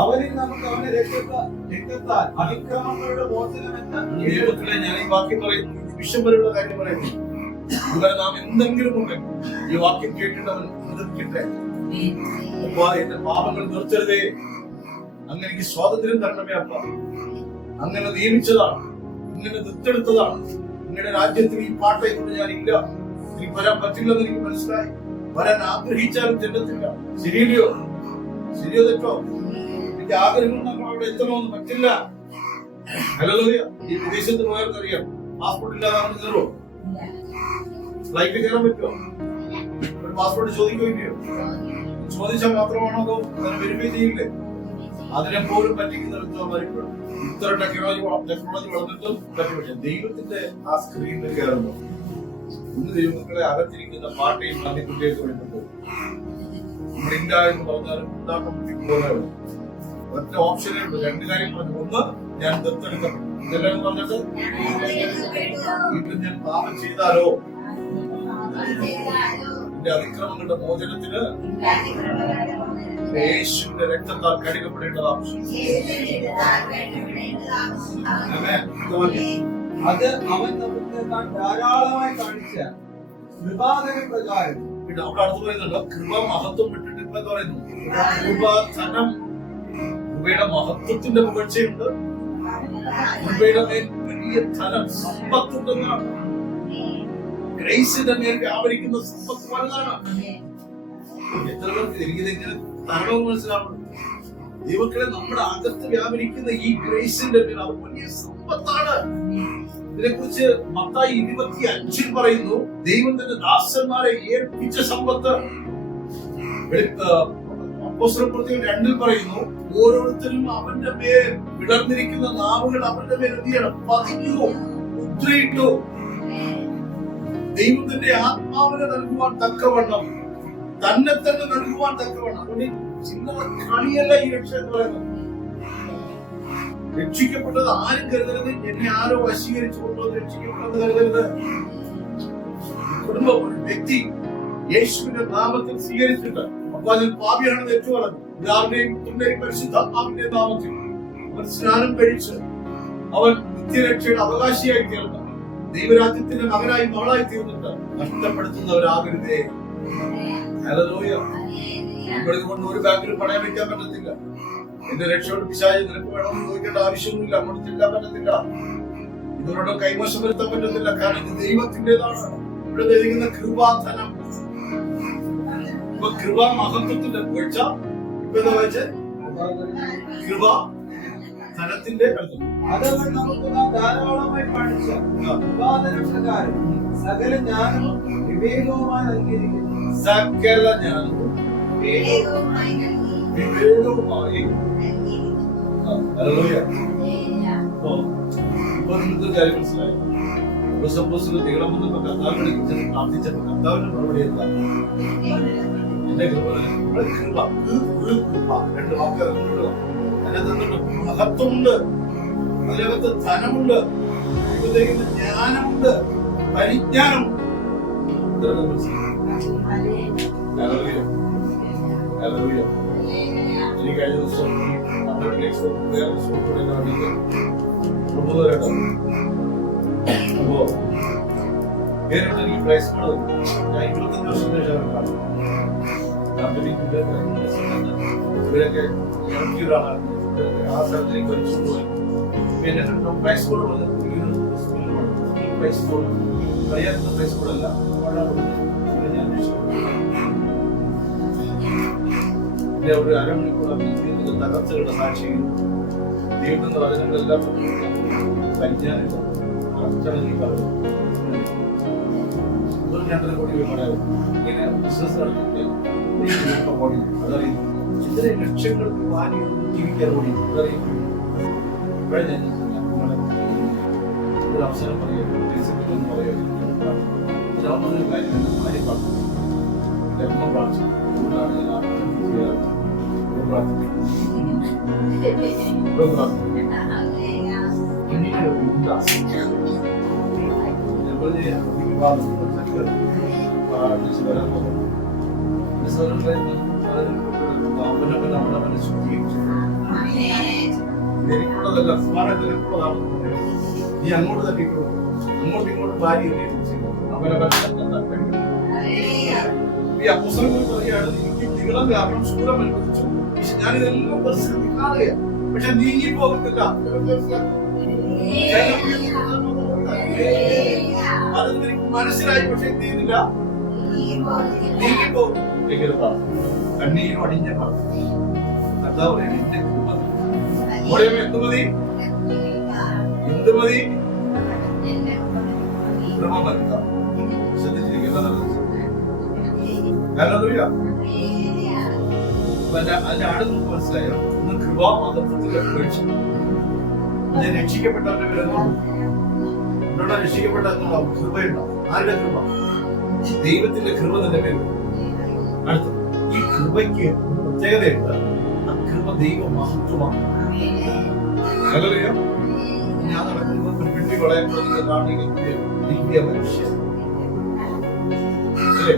അവനിൽ നമുക്ക് അവന്റെ രക്തത്താൽ അതിക്രമങ്ങളുടെ മോചനമെന്ന ദൈവത്തിലെ ഞാൻ ഈ വാക്യം പറയുന്നു, വിഷം വരെയുള്ള കാര്യം പറയുന്നു. ഇവിടെ നാം എന്തെങ്കിലും ഉണ്ടെങ്കിൽ ഈ വാക്യം കേട്ടിട്ട് അവൻ നിർത്തിട്ടെ. അപ്പ എന്റെ പാപങ്ങൾ നിർത്തരുതേ, അങ്ങനെ എനിക്ക് സ്വാതന്ത്ര്യം തരണമേ അപ്പ. അങ്ങനെ നിയമിച്ചതാണ്, ഇങ്ങനെ ദത്തെടുത്തതാണ്. നിങ്ങളുടെ രാജ്യത്തിൽ ഈ പാട്ടയെ കൊണ്ട് ഞാൻ ഇല്ല, എനിക്ക് വരാൻ പറ്റില്ലെന്ന് എനിക്ക് മനസ്സിലായി. വരാൻ ആഗ്രഹിച്ചാലും ചെല്ലത്തില്ല. ശരിയല്ലയോ? ശരിയോ തെറ്റോ? എനിക്ക് ആഗ്രഹം അവിടെ എത്തണമെന്ന് പറ്റില്ല. ഹല്ലേലൂയ. ഈ വിദേശത്ത് പോയവർക്കറിയാം, പാസ്പോർട്ട് ഇല്ലാതെ അവിടെ കയറുമോ? ഫ്ലൈറ്റിൽ കയറാൻ പറ്റുമോ? ഒരു പാസ്പോർട്ട് ചോദിക്കുകയോ? ചോദിച്ചാൽ മാത്രമാണോ അതോ അതിനെ വെരിഫൈ ചെയ്യില്ലേ? അതിനെ പോലും പറ്റിക്കുന്നിടത്തോ വരിപ്പെടും. ഇത്ര ടെക്നോളജി വളർന്നിട്ടും പറ്റും. ദൈവത്തിന്റെ ആ സ്ക്രീനിൽ കയറുമ്പോൾ ഇന്ന് ദൈവങ്ങളെ അകത്തിരിക്കുന്ന പാട്ടയും അതിക്കുട്ടിയൊക്കെ വേണ്ടിട്ട് നമ്മുടെ ഇന്ത്യ എന്ന് പറഞ്ഞാൽ ഉണ്ടാക്കാൻ പോലെ ഒറ്റ ഓപ്ഷനേ ഉള്ളൂ. രണ്ട് കാര്യം പറഞ്ഞു. ഒന്ന്, ഞാൻ ദത്തെടുക്കണം. ഇതെല്ലാം പറഞ്ഞിട്ട് വീട്ടിൽ ഞാൻ പാപം ചെയ്താലോ എന്റെ അതിക്രമങ്ങളുടെ മോചനത്തിന് യേശുവിന്റെ രക്തത്താൽ കഴുകപ്പെടേണ്ടത് ആവശ്യം. അത് അവൻ നമുക്ക് ധാരാളമായി കാണിച്ച കൃപാകര പ്രകാരം. പിന്നെ അവിടെ അടുത്ത് പറയുന്നുണ്ടോ, കൃപ മഹത്വം വിട്ടിട്ട് ഇപ്പൊ പറയുന്നു കൃപ ധനം. കൃപയുടെ മഹത്വത്തിന്റെ പുകഴ്ചയുണ്ട്. കൃപയുടെ മേൽ വലിയ ധനം സമ്പത്തുണ്ടെന്നാണ്. ഗ്രേസിന്റെ മേൽ വ്യാപരിക്കുന്ന സമ്പത്ത് വലുതാണ്. എത്ര പേർക്ക് എനിക്കിതെങ്ങനെ തരണമെന്ന് മനസ്സിലാവണം. ദൈവങ്ങളെ നമ്മുടെ അകത്ത് വ്യാപരിക്കുന്ന ഈ ഗ്രേസിന്റെ മേൽ അത് വലിയ സമ്പത്താണ്. ഇതിനെ കുറിച്ച് മത്തായി 25 പറയുന്നു, ദൈവം തന്റെ ദാസന്മാരെ ഏൽപ്പിച്ച സമ്പത്ത്. അപ്പോസ്തലപ്രവൃത്തികൾ 2 പറയുന്നു, ഓരോരുത്തരും അവന്റെ മേൽ വിടർന്നിരിക്കുന്ന നാവുകൾ അവന്റെ മേൽ എന്ത് ചെയ്യണം? പതിഞ്ഞു, മുദ്രയിട്ടു. ദൈവത്തിന്റെ ആത്മാവിനെ നൽകുവാൻ തക്കവണ്ണം, തന്നെ തന്നെ നൽകുവാൻ തക്കവണ്ണം. ചില്ലറ കളിയല്ല ഈ രക്ഷ എന്ന് പറയുന്നത്. രക്ഷിക്കപ്പെട്ടത് ആരും കരുതരുത്, എന്നെ ആരോ വശീകരിച്ചു കൊണ്ടുവന്ന് രക്ഷിക്കപ്പെട്ടത് കരുതരുത്. കുടുംബം, ഒരു വ്യക്തി യേശുവിന്റെ നാമത്തിൽ സ്വീകരിച്ചിട്ട് അപ്പൊ അതിൽ പാപിയാണെന്ന് ഏറ്റു പറഞ്ഞു, പിതാവിന്റെയും പുത്രന്റെയും പരിശുദ്ധാത്മാവിന്റെയും നാമത്തിൽ അവൻ സ്നാനം കഴിച്ച് അവൻ നിത്യരക്ഷയുടെ അവകാശിയായി തീർന്ന ദൈവരാജ്യത്തിന്റെ മകനായി മകളായി തീർന്നിട്ട് നഷ്ടപ്പെടുത്തുന്നവരാകരുതേ. ഹല്ലേലൂയ. നിങ്ങൾക്ക് കൊണ്ട് ഒരു ബാങ്കിലും പണയം വെക്കാൻ പറ്റത്തില്ല. എന്റെ രക്ഷയോട് പിശാച് നിനക്ക് വേണമെന്ന് ചോദിക്കേണ്ട ആവശ്യമൊന്നുമില്ല, അങ്ങോട്ട് ചെല്ലാൻ പറ്റത്തില്ല, ഇതിനോട് കൈമോശം വരുത്താൻ പറ്റത്തില്ല. കാരണം ഇത് ദൈവത്തിൻ്റെതാണ്. ഇവിടെ ലഭിക്കുന്ന കൃപാധനം, ഇപ്പൊ കൃപാ മഹത്വത്തിന്റെ വീഴ്ച, ഇപ്പൊ എന്താ വെച്ച് കൃപ ധനത്തിന്റെ അതവൻ നമുക്ക് നാം ധാരാളമായി കാണിച്ച ഉപാദന പ്രകാരം സകല ജ്ഞാനവും വിവേകവുമായി നൽകിയിരിക്കുന്നു. സകല ജ്ഞാനവും വിവേകവുമായി. ഹല്ലേലൂയ. ഇപ്പൊ നിങ്ങൾക്ക് കാര്യം മനസ്സിലായി. സപ്പോസ് നീളം വന്നപ്പോ കർത്താവിനെ പ്രാർത്ഥിച്ചപ്പോ കർത്താവിന്റെ മറുപടി എന്താ? എന്റെ കൃപ. രണ്ട് വാക്കുകൾ അതിനകത്ത് മഹത്വമുണ്ട്, അതിനകത്ത് ധനമുണ്ട്, ജ്ഞാനമുണ്ട്, പരിജ്ഞാനമുണ്ട്. എനിക്ക് കഴിഞ്ഞ ദിവസം വേറെ സുഹൃത്തുക്കളെ കാണിക്കും പ്രബോധനം. അപ്പോ വേറെ എനിക്ക് പ്രൈസ് കാണും. ഞാൻ 25 വർഷം ശേഷം കാണും. ഇവരൊക്കെ ഒരാളാണ് ആ സ്ഥലത്തേക്ക് വലിച്ചുപോയി. പിന്നെ പ്രൈസ് ബോർഡ് പ്രൈസ് ബോർഡ് അറിയാത്ത പ്രൈസ് ബോർഡല്ല ഒരു അരമണിക്കൂർ തകർച്ചകളുടെ സാക്ഷിയും ദൈവത്തിന്റെ വചനങ്ങളെല്ലാം പരിജ്ഞാനില്ല. ഒരു 2.5 കോടി രൂപ ഇങ്ങനെ ബിസിനസ് നടത്തിയിട്ട് ഇത്രയും ലക്ഷങ്ങൾക്ക് വാങ്ങി ജീവിക്കാൻ കൂടി ഒരു അവസരം പറയുക കാര്യമാണ്. ആര് പ്രാർത്ഥിക്കും? അമ്മ പ്രാർത്ഥിക്കും. അതുകൊണ്ടാണ് ഞാൻ എനിക്കുള്ളതല്ല, നിനക്കുള്ളതാണ്. നീ അങ്ങോട്ട് തട്ടിക്കോ, അങ്ങോട്ടും ഇങ്ങോട്ടും ഭാര്യ ഈ അപ്പോസ്തലൻ പറയുകയാണ്, എനിക്ക് നീളം കാരണം ശൂലം അനുവദിച്ചു, ഞാനിതെല്ലാം പരിസ്ഥിതി കാണുകയാണ്, പക്ഷെ നീങ്ങി പോകുന്നില്ല. അതൊന്നും എനിക്ക് മനസ്സിലായി, പക്ഷെ എന്ത് ചെയ്യുന്നില്ല, നീങ്ങിപ്പോകും. കണ്ണീരും അടിഞ്ഞ എന്താ പറയാ, എന്റെ കൃപ എന്ത് മതി, എന്ത് മതി, കൃപ മതി. ശ്രദ്ധിച്ചിരിക്കുന്നത് അതിന്റെ ആട് നമുക്ക് മനസ്സിലായോ? ഒന്ന് കൃപാമഹത്വത്തിൽ അപേക്ഷിച്ചു ഞാൻ രക്ഷിക്കപ്പെട്ടവന്റെ വിലങ്ങോട്ട് രക്ഷിക്കപ്പെട്ട കൃപയുണ്ടാവും. ആരുടെ കൃപ? ദൈവത്തിന്റെ കൃപ നിന്റെ പേര്. അടുത്ത ഈ കൃപയ്ക്ക് പ്രത്യേകതയുണ്ട്. ആ കൃപ ദൈവ മഹത്വമാണ്. ഞാൻ നടക്കുന്നത് പെട്ടി വളയാൻ കാണിക്കുന്ന ദിവ്യ മനുഷ്യൻ അല്ലേ?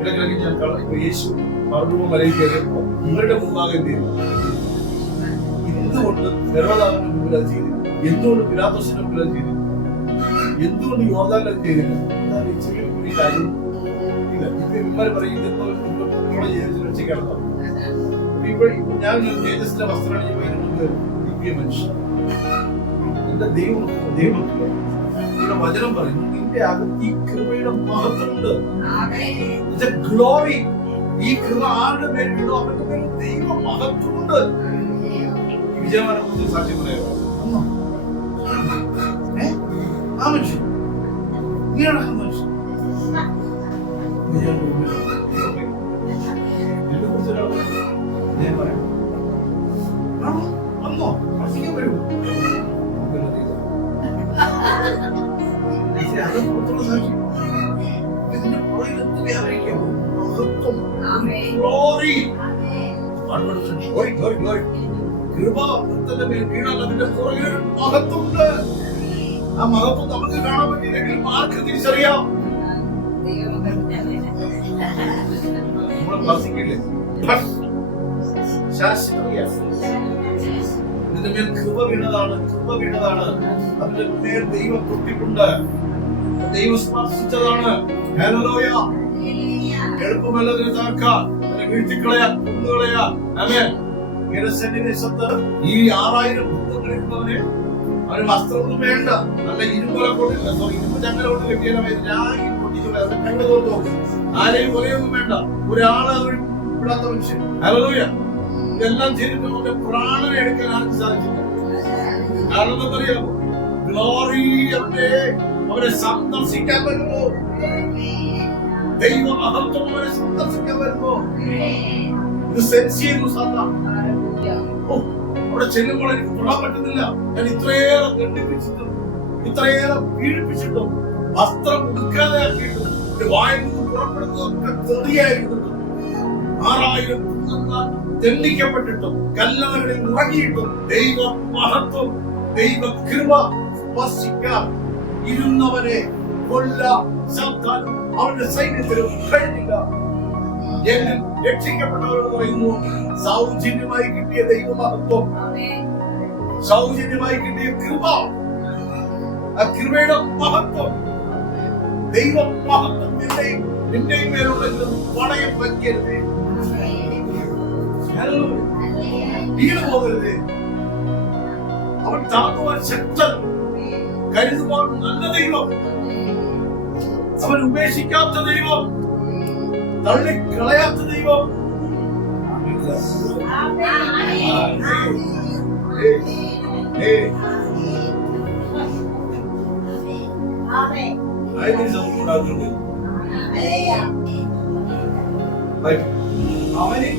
ഇടയ്ക്കിടയ്ക്ക് ഞാൻ ഇപ്പൊ യേശു മറുരൂപം വരയിൽ കയറിയപ്പോ ഇവരുടെ മുമ്പാകെ എന്ത് ചെയ്തു? എന്തുകൊണ്ട് ഹെരോദാവിന്റെ മുമ്പിൽ അത് ചെയ്തില്ല? എന്തുകൊണ്ട് പിലാത്തോസിന്റെ മുമ്പിൽ അത് ചെയ്തില്ല? എന്തുകൊണ്ട് യോർദാനിൽ അത് ചെയ്തില്ല? ഈ കാര്യം ഇല്ല. ഇപ്പൊ ഇവന്മാർ പറയും ഇതെന്തോ രക്ഷിക്കണം. ഇപ്പൊ ഞാൻ തേജസ്സിന്റെ വസ്ത്രം ദിവ്യ മനുഷ്യൻ. എന്റെ ദൈവത്തിലെ വചനം പറയുന്നു, നിന്റെ അകത്ത് ഈ കൃപയുടെ മഹത്വമുണ്ട്. ഗ്ലോറി. ഈ കൃപ ആരുടെ പേര് വീണോ അവന്റെ പേര് ദൈവ മഹത്വമുണ്ട്. വിജയമാനെ കുറിച്ച് സാക്ഷ്യം പറയാമോ? ആ മനുഷ്യൻ ഇങ്ങനെ നടക്കുന്ന മനുഷ്യൻ എന്നെ കുറിച്ച് ഒരാൾ ഞാൻ പറയാം, വന്നോ പഠിക്കാൻ വരൂ. അത് പുറത്തുള്ള സാക്ഷി. ഇതിന്റെ പുറകിൽ എന്ത് വ്യാപരിക്കാമോ? മഹത്വം, ഗ്ലോറി. കൃപ ഒരുത്തന്റെ മേൽ വീണാൽ അതിന്റെ പുറകിൽ ഒരു മഹത്വമുണ്ട്. ആ മഹത്വം നമുക്ക് കാണാൻ പറ്റിയില്ലെങ്കിലും ആർക്ക് തിരിച്ചറിയാം? നമ്മൾ വർദ്ധിക്കില്ലേ? ഇതിന്റെ മേൽ കൃപ വീണതാണ്, കൃപ വീണതാണ്. അതിന്റെ മേൽ ദൈവം തൊട്ടിട്ടുണ്ട്, ദൈവം സ്പർശിച്ചതാണ്. ഹല്ലേലൂയ. എളുപ്പമല്ല അതിനെ താക്കാൻ, അതിനെ വീഴ്ത്തിക്കളയാൻ, കൊന്നുകളയാൻ. ആമേൻ. ദേശത്ത് ഈ 6000 ഭൂതങ്ങളിലുള്ളവനെ അവന് വസ്ത്രമൊന്നും വേണ്ട, നല്ല ഇരുമ്പല കൊണ്ടില്ല, ഇരുമ്പ് ചങ്ങല കൊണ്ട് കെട്ടിയാലും കണ്ടു തോന്നു. ആരെയും കൊലയൊന്നും വേണ്ട, ഒരാളെ വിടാത്ത മനുഷ്യൻ. ഹല്ലേലൂയ. ഇതെല്ലാം ചെയ്തിട്ട് അവന്റെ പ്രാണനെ എടുക്കാൻ ആർക്ക് സാധിച്ചില്ല. കാരണം എന്താ പറയാമോ? ഗ്ലോറി അവനെ സന്ദർശിക്കാൻ വരുമ്പോ, ദൈവ മഹത്വം അവനെ സന്ദർശിക്കാൻ വരുമ്പോ ഇത് സെൻസ് ചെയ്യുന്നു സാധാ. അവിടെ ചെല്ലുമ്പോൾ എനിക്ക് തൊടാൻ പറ്റുന്നില്ല. ഞാൻ ഇത്രയേറെ ദണ്ഡിപ്പിച്ചിട്ടും ഇത്രയേറെ പീഡിപ്പിച്ചിട്ടും വസ്ത്രം ഉടുക്കാതെ ആക്കിയിട്ടും വായിൽ നിന്ന് പുറപ്പെടുന്നതൊക്കെ തെറിയായിരുന്നിട്ടും 6000 ദണ്ഡിക്കപ്പെട്ടിട്ടും കല്ലറകളിൽ മുടങ്ങിയിട്ടും ദൈവ മഹത്വം, ദൈവ കൃപ സ്പർശിക്കാൻ ഇരുന്നവനെ കൊല്ലാൻ സാത്താനും അവന്റെ സൈന്യത്തിലും കഴിഞ്ഞില്ല. രക്ഷിക്കപ്പെട്ടവരോട് പറയുന്നു, സൗജന്യമായി കിട്ടിയ ദൈവമഹത്വം, സൗജന്യമായി കിട്ടിയ കൃപ, ആ കൃപയുടെ മഹത്വം, ദൈവ മഹത്വം നിന്റെയും മേലുള്ള പണയം വയ്ക്കരുത്, വീണു പോകരുത്. അവൻ താങ്ങുവാൻ ശക്തൻ, കരുതുവാൻ നല്ല ദൈവം, അവൻ ഉപേക്ഷിക്കാത്ത ദൈവം, തള്ളിക്കളയാത്ത ദൈവം. അവനെ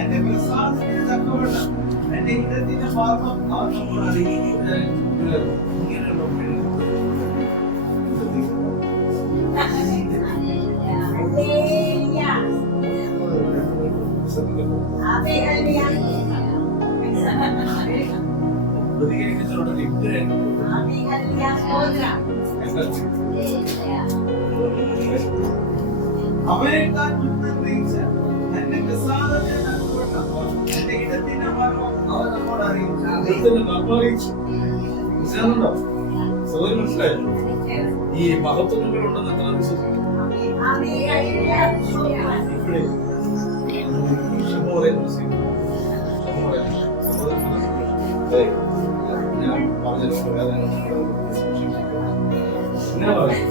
എന്റെ വിശ്വാസത്തിന് തക്കവണ്ണം എന്റെ ഇടത്തിന്റെ മാർഗം അവൻ നമ്മോട് അറിയിക്കും. അവനേക്കാൾ മുൻപ് ഗ്രഹിച്ച എന്റെ പ്രസാദത്തെ തക്കവണ്ണം എന്റെ ഇടത്തിന്റെ മാർഗം അവൻ നമ്മോട് അറിയിച്ചു. മനസ്സിലായോ? ഈ മഹത്വങ്ങളുണ്ടെന്ന് എത്ര വിശ്വസിക്കും? ഞാൻ പറഞ്ഞിട്ടുണ്ട് വേദന ഇങ്ങനെ പറയും.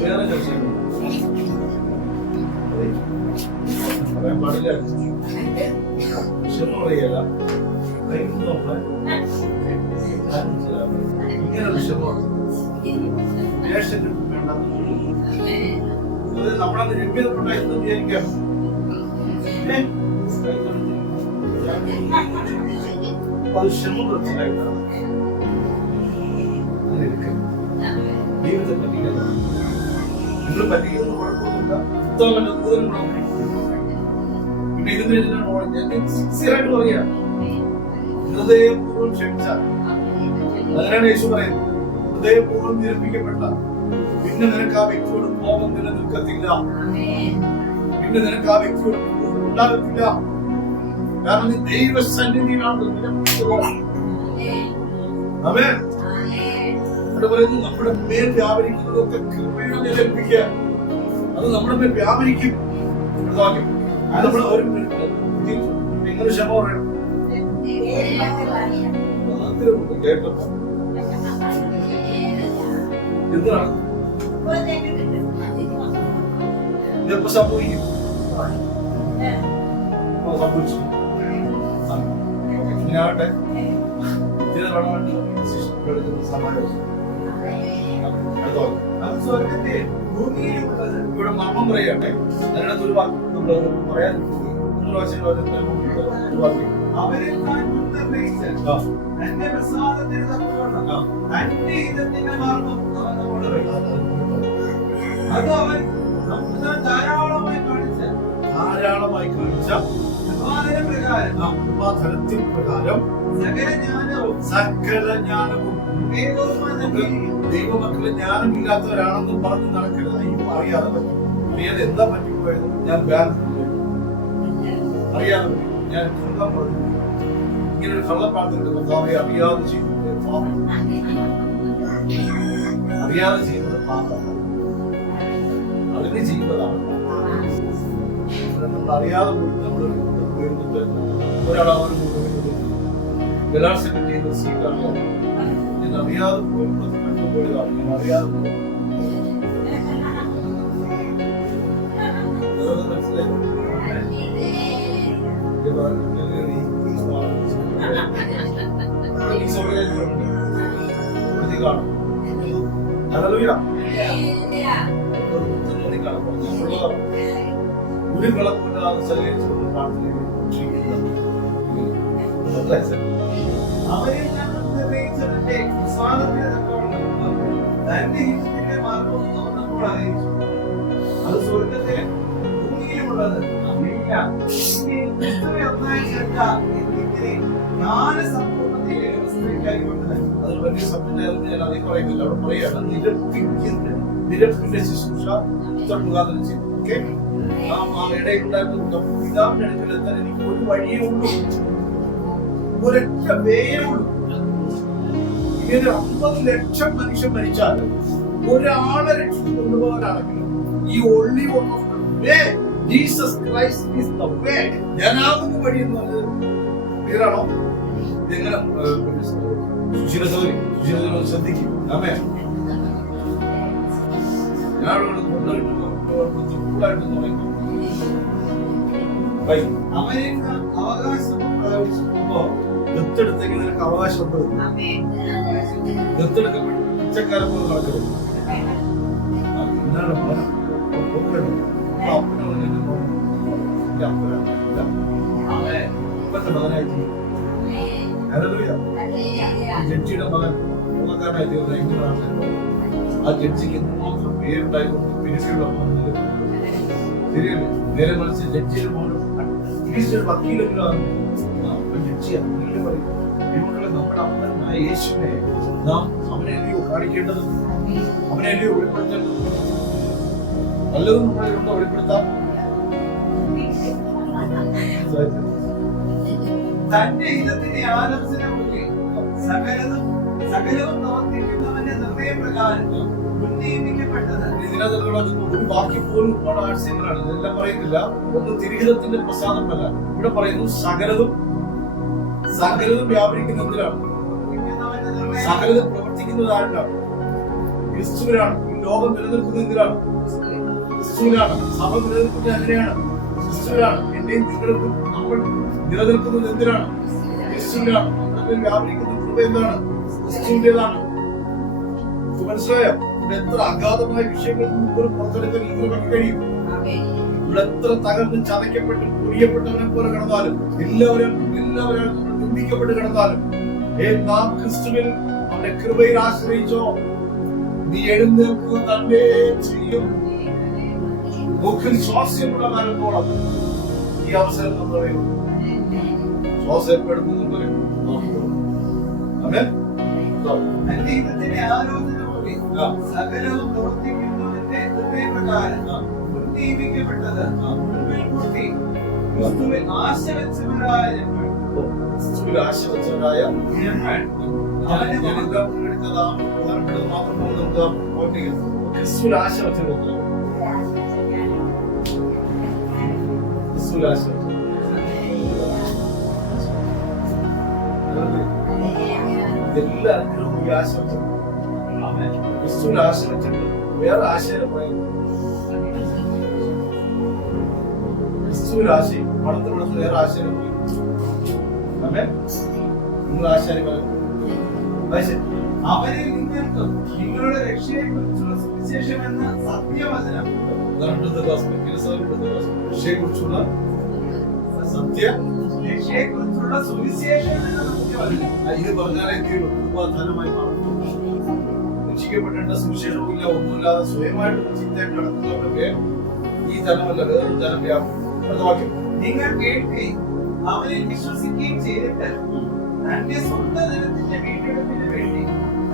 വേറെ ചർച്ച പറയാൻ പാടില്ല. ക്ഷമ പറയല, ഇങ്ങനെ ക്ഷമ വേഷം വേണ്ട. നമ്മളത് രമ്യതപ്പെട്ടായിരുന്നു വിചാരിക്കാം. അത് ക്ഷമ മനസ്സിലായിട്ടാണ് ജീവിതത്തെ പറ്റിക്കുന്നത്. നിങ്ങൾ പറ്റിക്കുന്ന കുഴപ്പമൊന്നുമില്ല, ഉത്തമന്റെ കൂടുതലും. പിന്നെ ഇതിന് ഞാൻ സിൻസിയറായിട്ട് പറയാം, ഹൃദയപൂർവ്വം ക്ഷമിച്ചാൽ. അതിനാണ് യേശു പറയുന്നത്, ഹൃദയപൂർവ്വം നിരപ്പിക്കപ്പെട്ട പിന്നെ നിനക്ക് ആ വ്യക്തിയോട് കോപം നിലനിൽക്കത്തില്ല, പിന്നെ നിനക്ക് ആ വ്യക്തിയോട് ഉണ്ടാകത്തില്ല. കാരണം നീ ദൈവസന്നിധിയിലാണ്. അവിടെ പറയുന്നു, നമ്മുടെ മേൽ വ്യാപരിക്കുന്നതൊക്കെ കൃപയുടെ നിലനിൽപ്പിക്കുക. അത് നമ്മുടെ മേൽ വ്യാപരിക്കും. നമ്മൾ ഒരു നിങ്ങൾ ക്ഷമ പറയണം. കേട്ടോ എന്താണ് ഇതെപ്പോ സംഭവിക്കും? സംഭവിച്ചു ഇങ്ങനെയാവട്ടെ. ഇവിടെ മർമ്മം പറയട്ടെ. അതിനകത്ത് ഒരു വാക്ക് പറയാൻ അവരിൽ താൻ മുൻനിർണയിച്ച് തന്റെ പ്രസാദത്തിന് തക്കവണ്ണം തന്റെ ഹിതത്തിന്റെ മാർഗം അവൻ നമ്മോട് വെളിപ്പെടുത്തി. അത് അവൻ നമുക്ക് ധാരാളമായി കാണിച്ച തലത്തിൽ പ്രകാരം സകല ജ്ഞാനവും ദൈവമക്കളെ ജ്ഞാനമില്ലാത്തവരാണെന്ന് പറഞ്ഞ് നടക്കരുത്. അയ്യോ അറിയാതെ പറ്റും, അറിയാതെ എന്താ പറ്റിപ്പോയത്, ഞാൻ അറിയാതെ ഞാൻ കള്ളം പറഞ്ഞു, ഇങ്ങനെ ഒരു കള്ളപ്പാടത്തിന്റെ കർത്താവെ അറിയാതെ ചെയ്യുന്നത് പാപം, അറിയാതെ ചെയ്യുന്നത് പാപം, അറിഞ്ഞ് ചെയ്യുന്നതാണ്. നമ്മൾ അറിയാതെ പോയിട്ട് നമ്മൾ ഒരാൾ അവർ ബലാത്സംഗം ചെയ്ത് സീറ്റാണ് ഞാൻ അറിയാതെ പോയിട്ട് കണ്ടുപോയതാണ്, ഞാൻ അറിയാതെ പോയി. മനസ്സിലായി ഒരു കളപ്പില്ലാതെ ശരീരത്തോട് അവരിൽ ഞാൻ നിർണയിച്ചതിന്റെ പ്രസാദത്തിന് തക്കവണ്ണം തന്റെ ഹിതത്തിന്റെ മാർഗം അവൻ നമ്മോട് അറിയിച്ചു. അത് സ്വർഗത്തിലും ഭൂമിയിലുമുള്ളത് ഒന്നായി ചേർത്ത എന്നിങ്ങനെ ജ്ഞാനസമ്പൂർണ്ണതയിലെ വ്യവസ്ഥയ്ക്കായിക്കൊണ്ടത്. അതൊരു വലിയ സബ്ജക്റ്റായിരുന്നു, ഞാൻ അതേ പറയുന്നില്ല. അവിടെ പറയാണ് നിരപ്പിന്റെ ശുശ്രൂഷ മുഖാന്തരം ചെയ്തു. ഓക്കെ, ആ ഇടയിലുണ്ടായിരുന്ന പിതാവിന്റെ അടുക്കലെത്താൻ എനിക്ക് ഒരു വഴിയേ ഉള്ളൂ, ഒരൊറ്റ വേയേ ഉള്ളൂ. ഇങ്ങനെ 50 ലക്ഷം മനുഷ്യൻ മരിച്ചാൽ ഒരാളെ രക്ഷിച്ചു കൊണ്ടുപോകാനാണെങ്കിലും ഈ only one of the way, Jesus Christ is the way, ഞാനാകുന്ന വഴി എന്ന് പറഞ്ഞത് ക്ലിയറാണോ? ഇതെങ്ങനെ ശ്രദ്ധിക്കും. ആമേ, ഞാനോട് കൊണ്ടുപോയിട്ട് നോക്കാം. അവരിൽ അവകാശം പ്രാപിച്ചപ്പോ ദത്തെടുത്തെങ്കിൽ നിനക്ക് അവകാശമുണ്ട്. ദത്തെടുക്കപ്പെട്ട പിച്ചക്കാരൻ പോലെ നടക്കരുത്. ജഡ്ജിയുടെ മകൻ പൂർണ്ണക്കാരനായി തീർന്ന എങ്ങനെയാണ് ആ ജഡ്ജിക്ക് എന്തുമാത്രം പേരുണ്ടായിരുന്നു, മിനിസ്ട്രിയുടെ ശരിയല്ലേ? നേരെ മറിച്ച് ജഡ്ജിയുടെ മോനും വക്കീലെങ്കിലും നമ്മുടെ അപ്പനായ യേശുവിനെ നാം അവനെയോ കാണിക്കേണ്ടത്, അവനെയോ വെളിപ്പെടുത്തേണ്ടത്. നല്ലതും നമ്മളെ വെളിപ്പെടുത്താം. തന്റെ ഹിതത്തിന്റെ ആലോചന പോലെ സകലവും പ്രവർത്തിക്കുന്നവന്റെ നിർണയപ്രകാരം ഉന്നയിക്കപ്പെട്ടത്. ഇതിനകത്തുള്ള ഒരു വാക്യം പോലും ഒരുപാട് ആശയങ്ങളാണ്. ഇതെല്ലാം പറയുന്നില്ല. ഒന്ന് തിരിഹിതത്തിന്റെ പ്രസാദമല്ല, ഇവിടെ പറയുന്നു സകലതും വ്യാപരിക്കുന്ന എന്തിനാണ്? സകലതും പ്രവർത്തിക്കുന്നത് ആരിലാണ്? ക്രിസ്തുവിനാണ്. ഈ ലോകം നിലനിൽക്കുന്നത് എന്തിനാണ്? ക്രിസ്തുവിനാണ്. സഭ നിലനിൽക്കുന്നത് എങ്ങനെയാണ്? ക്രിസ്തുവിനാണ്. എന്റെയും നിങ്ങൾക്കും നമ്മൾ നിലനിൽക്കുന്നത് എന്തിനാണ്? ക്രിസ്തുവിനാണ്. നമ്മളിൽ വ്യാപരിക്കുന്ന കൃപ എന്താണ്? ക്രിസ്തുവിന്റേതാണ്. മനസ്സിലായോ? ഇവിടെ എത്ര അഗാധമായ വിഷയങ്ങൾ മുമ്പോട്ട് പുറത്തെടുക്കാൻ നിങ്ങൾക്ക് കഴിയും. ഇവിടെ എത്ര തകർന്ന് ചതയ്ക്കപ്പെട്ട് പൊടിയപ്പെട്ടവനെ പോലെ കിടന്നാലും എല്ലാവരും നിന്ദിക്കപ്പെട്ട് കിടന്നാലും നാം ക്രിസ്തുവിൽ അവന്റെ കൃപയിൽ ആശ്രയിച്ചോ, നീ എഴുന്നേൽക്കുക തന്നെ ചെയ്യും. മൂക്കിൽ ശ്വാസമുള്ള കാലത്തോളം ഈ അവസരം നമ്മൾ പറയും. ശ്വാസപ്പെടുന്നു പറയും. തന്റെ ഹിതത്തിന്റെ ആലോചന പോലെ സകലവും പ്രവർത്തിക്കുന്നവന്റെ നിർണയപ്രകാരം ഉന്നയിക്കപ്പെട്ടത് മുൻകൂട്ടി ക്രിസ്തുവിൽ ആശ വെച്ചവരായ ഞങ്ങൾ ക്രിസ്തുവിൽ ആശ വെച്ചത് എല്ലാ അനുഗ്രഹവും ഈ ആശ വെച്ചത്. ക്രിസ്തുവിൽ ആശ വെച്ചിട്ട് വേറെ ആശയം പറയുന്നു. ക്രിസ്തുവിൽ ആശയം പണത്തിനടുത്ത് വേറെ ആശയം പോയി. നിങ്ങൾ ആശയം അവരിൽ നിങ്ങൾക്കും നിങ്ങളുടെ രക്ഷയെക്കുറിച്ചുള്ള സുവിശേഷം എന്ന സത്യവചനം, രക്ഷയെക്കുറിച്ചുള്ള രക്ഷയെക്കുറിച്ചുള്ള സുവിശേഷം എന്ന സത്യവചനം. ഇത് പറഞ്ഞാലേ തീരും ധനമായി മാറും. രക്ഷിക്കപ്പെടേണ്ട സുവിശേഷവുമില്ല, ഒന്നുമില്ലാതെ സ്വയമായിട്ട് ചിന്തയെ കടത്തുന്നവർക്ക് ഈ ധനമല്ല വേറൊരു ധനം വ്യാപം. അടുത്ത വാക്യം, നിങ്ങൾ കേൾക്കുകയും അവനിൽ വിശ്വസിക്കുകയും ചെയ്തിട്ട് തന്റെ സ്വന്തം ജനത്തിന്റെ വീണ്ടെടുപ്പിന് വേണ്ടി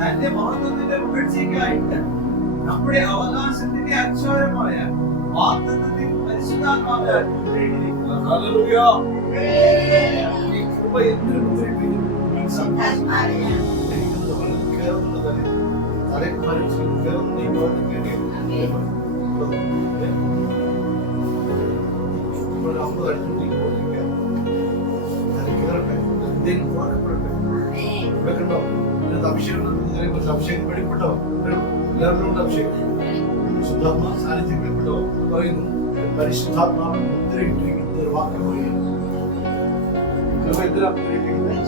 തന്റെ മഹത്വത്തിന്റെ പുകഴ്ചയ്ക്കായിട്ട് നമ്മുടെ അവകാശത്തിന്റെ അക്ഷരമായ വാഗ്ദത്തത്തിൽ പരിശുദ്ധാത്മാവിനാൽ മുദ്രയിട്ടിരിക്കുന്നു. ഹല്ലേലൂയ. ഈ കൃപ എന്തിനു മുദ്രയിട്ടിരിക്കുന്നു? കേറുന്നതല്ലേ, തലയിൽ മരിച്ചു കേറുന്ന ഈ ലോകത്തിൽ ഇപ്പോൾ 50 അടിച്ചുകൊണ്ടിരിക്കുക. അത് കേറട്ടെ, എന്തെങ്കിലും തുറക്കപ്പെടട്ടെ. ഇവിടെ കണ്ടോ, ഇതിനകത്ത് അഭിഷേകം അഭിഷേകം വെളിപ്പെട്ടോ? എല്ലാവരും അഭിഷേകം ശുദ്ധാത്മാ സാന്നിധ്യം വെളിപ്പെട്ടോ പറയുന്നു. പരിശുദ്ധാത്മാവ് മുദ്രയിട്ടിരിക്കുന്ന ഒരു വാക്ക് പറയുന്നു. കൃപ എന്തിനാ മുദ്രയിട്ടിരിക്കുന്നത്?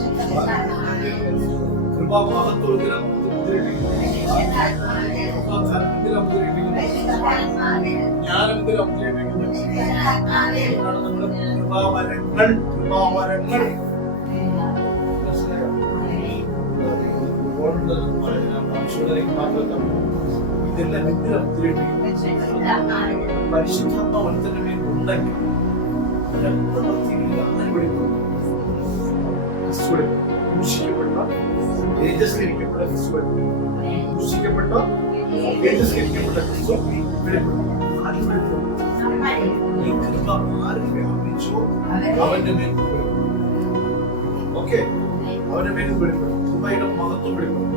കൃപാമഹത്വത്തിനാ മുദ്രയിട്ടിരിക്കുന്നത്. ധനത്തിനാ മുദ്രയിട്ടിരിക്കുന്നത്. ജ്ഞാനം എന്തിനാ മുദ്രയിട്ടിരിക്കുന്നത്? ഇതാണ് നമ്മുടെ കൃപാവരങ്ങൾ. കൃപാവരങ്ങൾ ഇതെല്ലാം എന്തിനാ മുദ്രയിട്ടിരിക്കുന്നത്? പരിശുദ്ധാത്മാവ് ഒരുത്തന്റെ മേൽ ഉണ്ടെങ്കിൽ ക്രൂശിക്കപ്പെട്ട തേജസ്കരിക്കപ്പെട്ട ക്രിസ്തു ക്രൂശിക്കപ്പെട്ട തേജസ്കരിക്കപ്പെട്ട ക്രിസ്തു വെളിപ്പെടും. ആര് വെളിപ്പെടും? ഈ കൃപ ആര് വ്യാപിച്ചോ അവന്റെ മേൽ വെളിപ്പെടും. ഓക്കെ, അവന്റെ മേൽ വെളിപ്പെടും. കൃപയുടെ മഹത്വം വെളിപ്പെടും.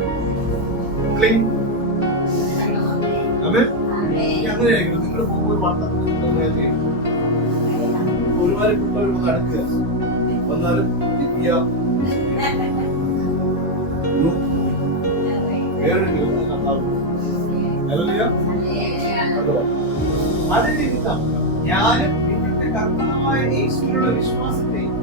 അങ്ങനെയായിരിക്കും നിങ്ങൾ പോകുമ്പോൾ ഒരുപാട് കുട്ടികൾ നടക്കുക വന്നാലും ദിവ്യ അത് നിമിത്തം ഞാനും നിങ്ങളുടെ കർത്താവായ യേശുവിലുള്ള വിശ്വാസത്തെയും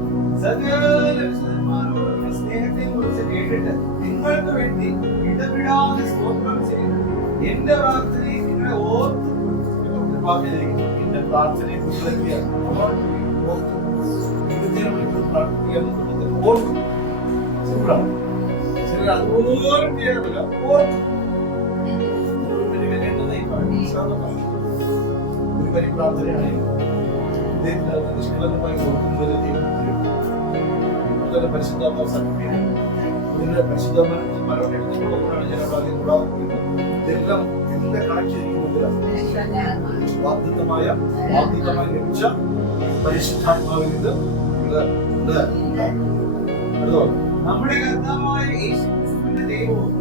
സകല വിശുദ്ധന്മാരോടുള്ള സ്നേഹത്തെയും കുറിച്ച് കേട്ടിട്ട് നിങ്ങൾക്ക് വേണ്ടി ഇടപെടാതെ സ്തോത്രം ചെയ്യുന്നു. എന്റെ പ്രാർത്ഥനയെ നിങ്ങളെ ഓർത്ത് എന്റെ പ്രാർത്ഥനയെ ഓർക്കും. ചിലർ അതുപോലും ചെയ്യാറില്ല. ഓർക്കും. ഒരു വരി പ്രാർത്ഥനയാണ് നിഷ്കളങ്കമായി ഓർക്കുന്നത്. പരിശുദ്ധാത്മാവ് സർട്ടിഫിക്കറ്റ് നിങ്ങളുടെ പരിശുദ്ധമായിട്ട് പലരും എടുത്തുകൊണ്ടാണ് ഞാൻ ആദ്യം കൂടാതെ ഇതെല്ലാം എല്ലാം കണക്ട് ചെയ്തിരിക്കുന്നില്ല. വാഗ്ദത്തമായി ലഭിച്ച പരിശുദ്ധാത്മാവിൽ നിന്ന് നമ്മുടെ കർത്താവായ യേശുക്രിസ്തുവിന്റെ ദൈവവും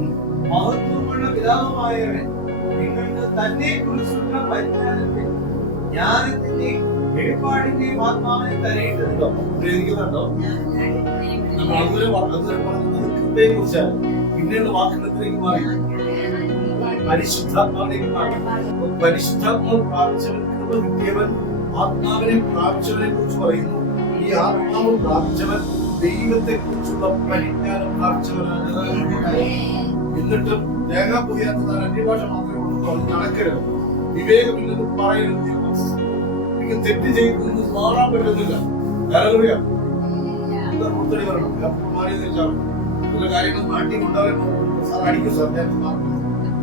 മഹത്വമുള്ള പിതാവുമായവൻ നിങ്ങൾക്ക് തന്നെ കുറിച്ചുള്ള പരിജ്ഞാനത്തിൽ ജ്ഞാനത്തിന്റെയും വെളിപ്പാടിന്റെയും ആത്മാവിനെ തരേണ്ടതുണ്ടോ? ഉപയോഗിക്കുന്നുണ്ടോ? നമ്മൾ അതുവരെ പറഞ്ഞത് കൃപയെ കുറിച്ചാണ്. പിന്നെയുള്ള വാക്കുകളിലേക്ക് മാറി പരിശുദ്ധാത്മാവിലേക്ക് മാറി. പരിശുദ്ധാത്മാവ് പ്രാപിച്ചവൻ, കൃപ കിട്ടിയവൻ, ആത്മാവിനെ പ്രാപിച്ചവനെ കുറിച്ച് പറയുന്നു. ഈ ആത്മാവ് പ്രാപിച്ചവൻ ദൈവത്തെ കുറിച്ചുള്ള പരിജ്ഞാനം പ്രാപിച്ചവനാണ്. എന്നിട്ടും തേങ്ങാ പുതിയാത്ത അന്യഭാഷ മാത്രമേ ഉള്ളൂ നടക്കരുത്. വിവേകമില്ലെന്ന് പറയരുത്. എനിക്ക് തെറ്റ് ചെയ്യുന്നത് മാറാൻ പറ്റുന്നില്ല. ഹല്ലേലൂയ. മുത്തടി വരണം. മാറിയെന്ന് വെച്ചാൽ ചില കാര്യങ്ങൾ നാട്ടി കൊണ്ടാകുമ്പോൾ സാർ അടിക്കും സാർ, ഞാൻ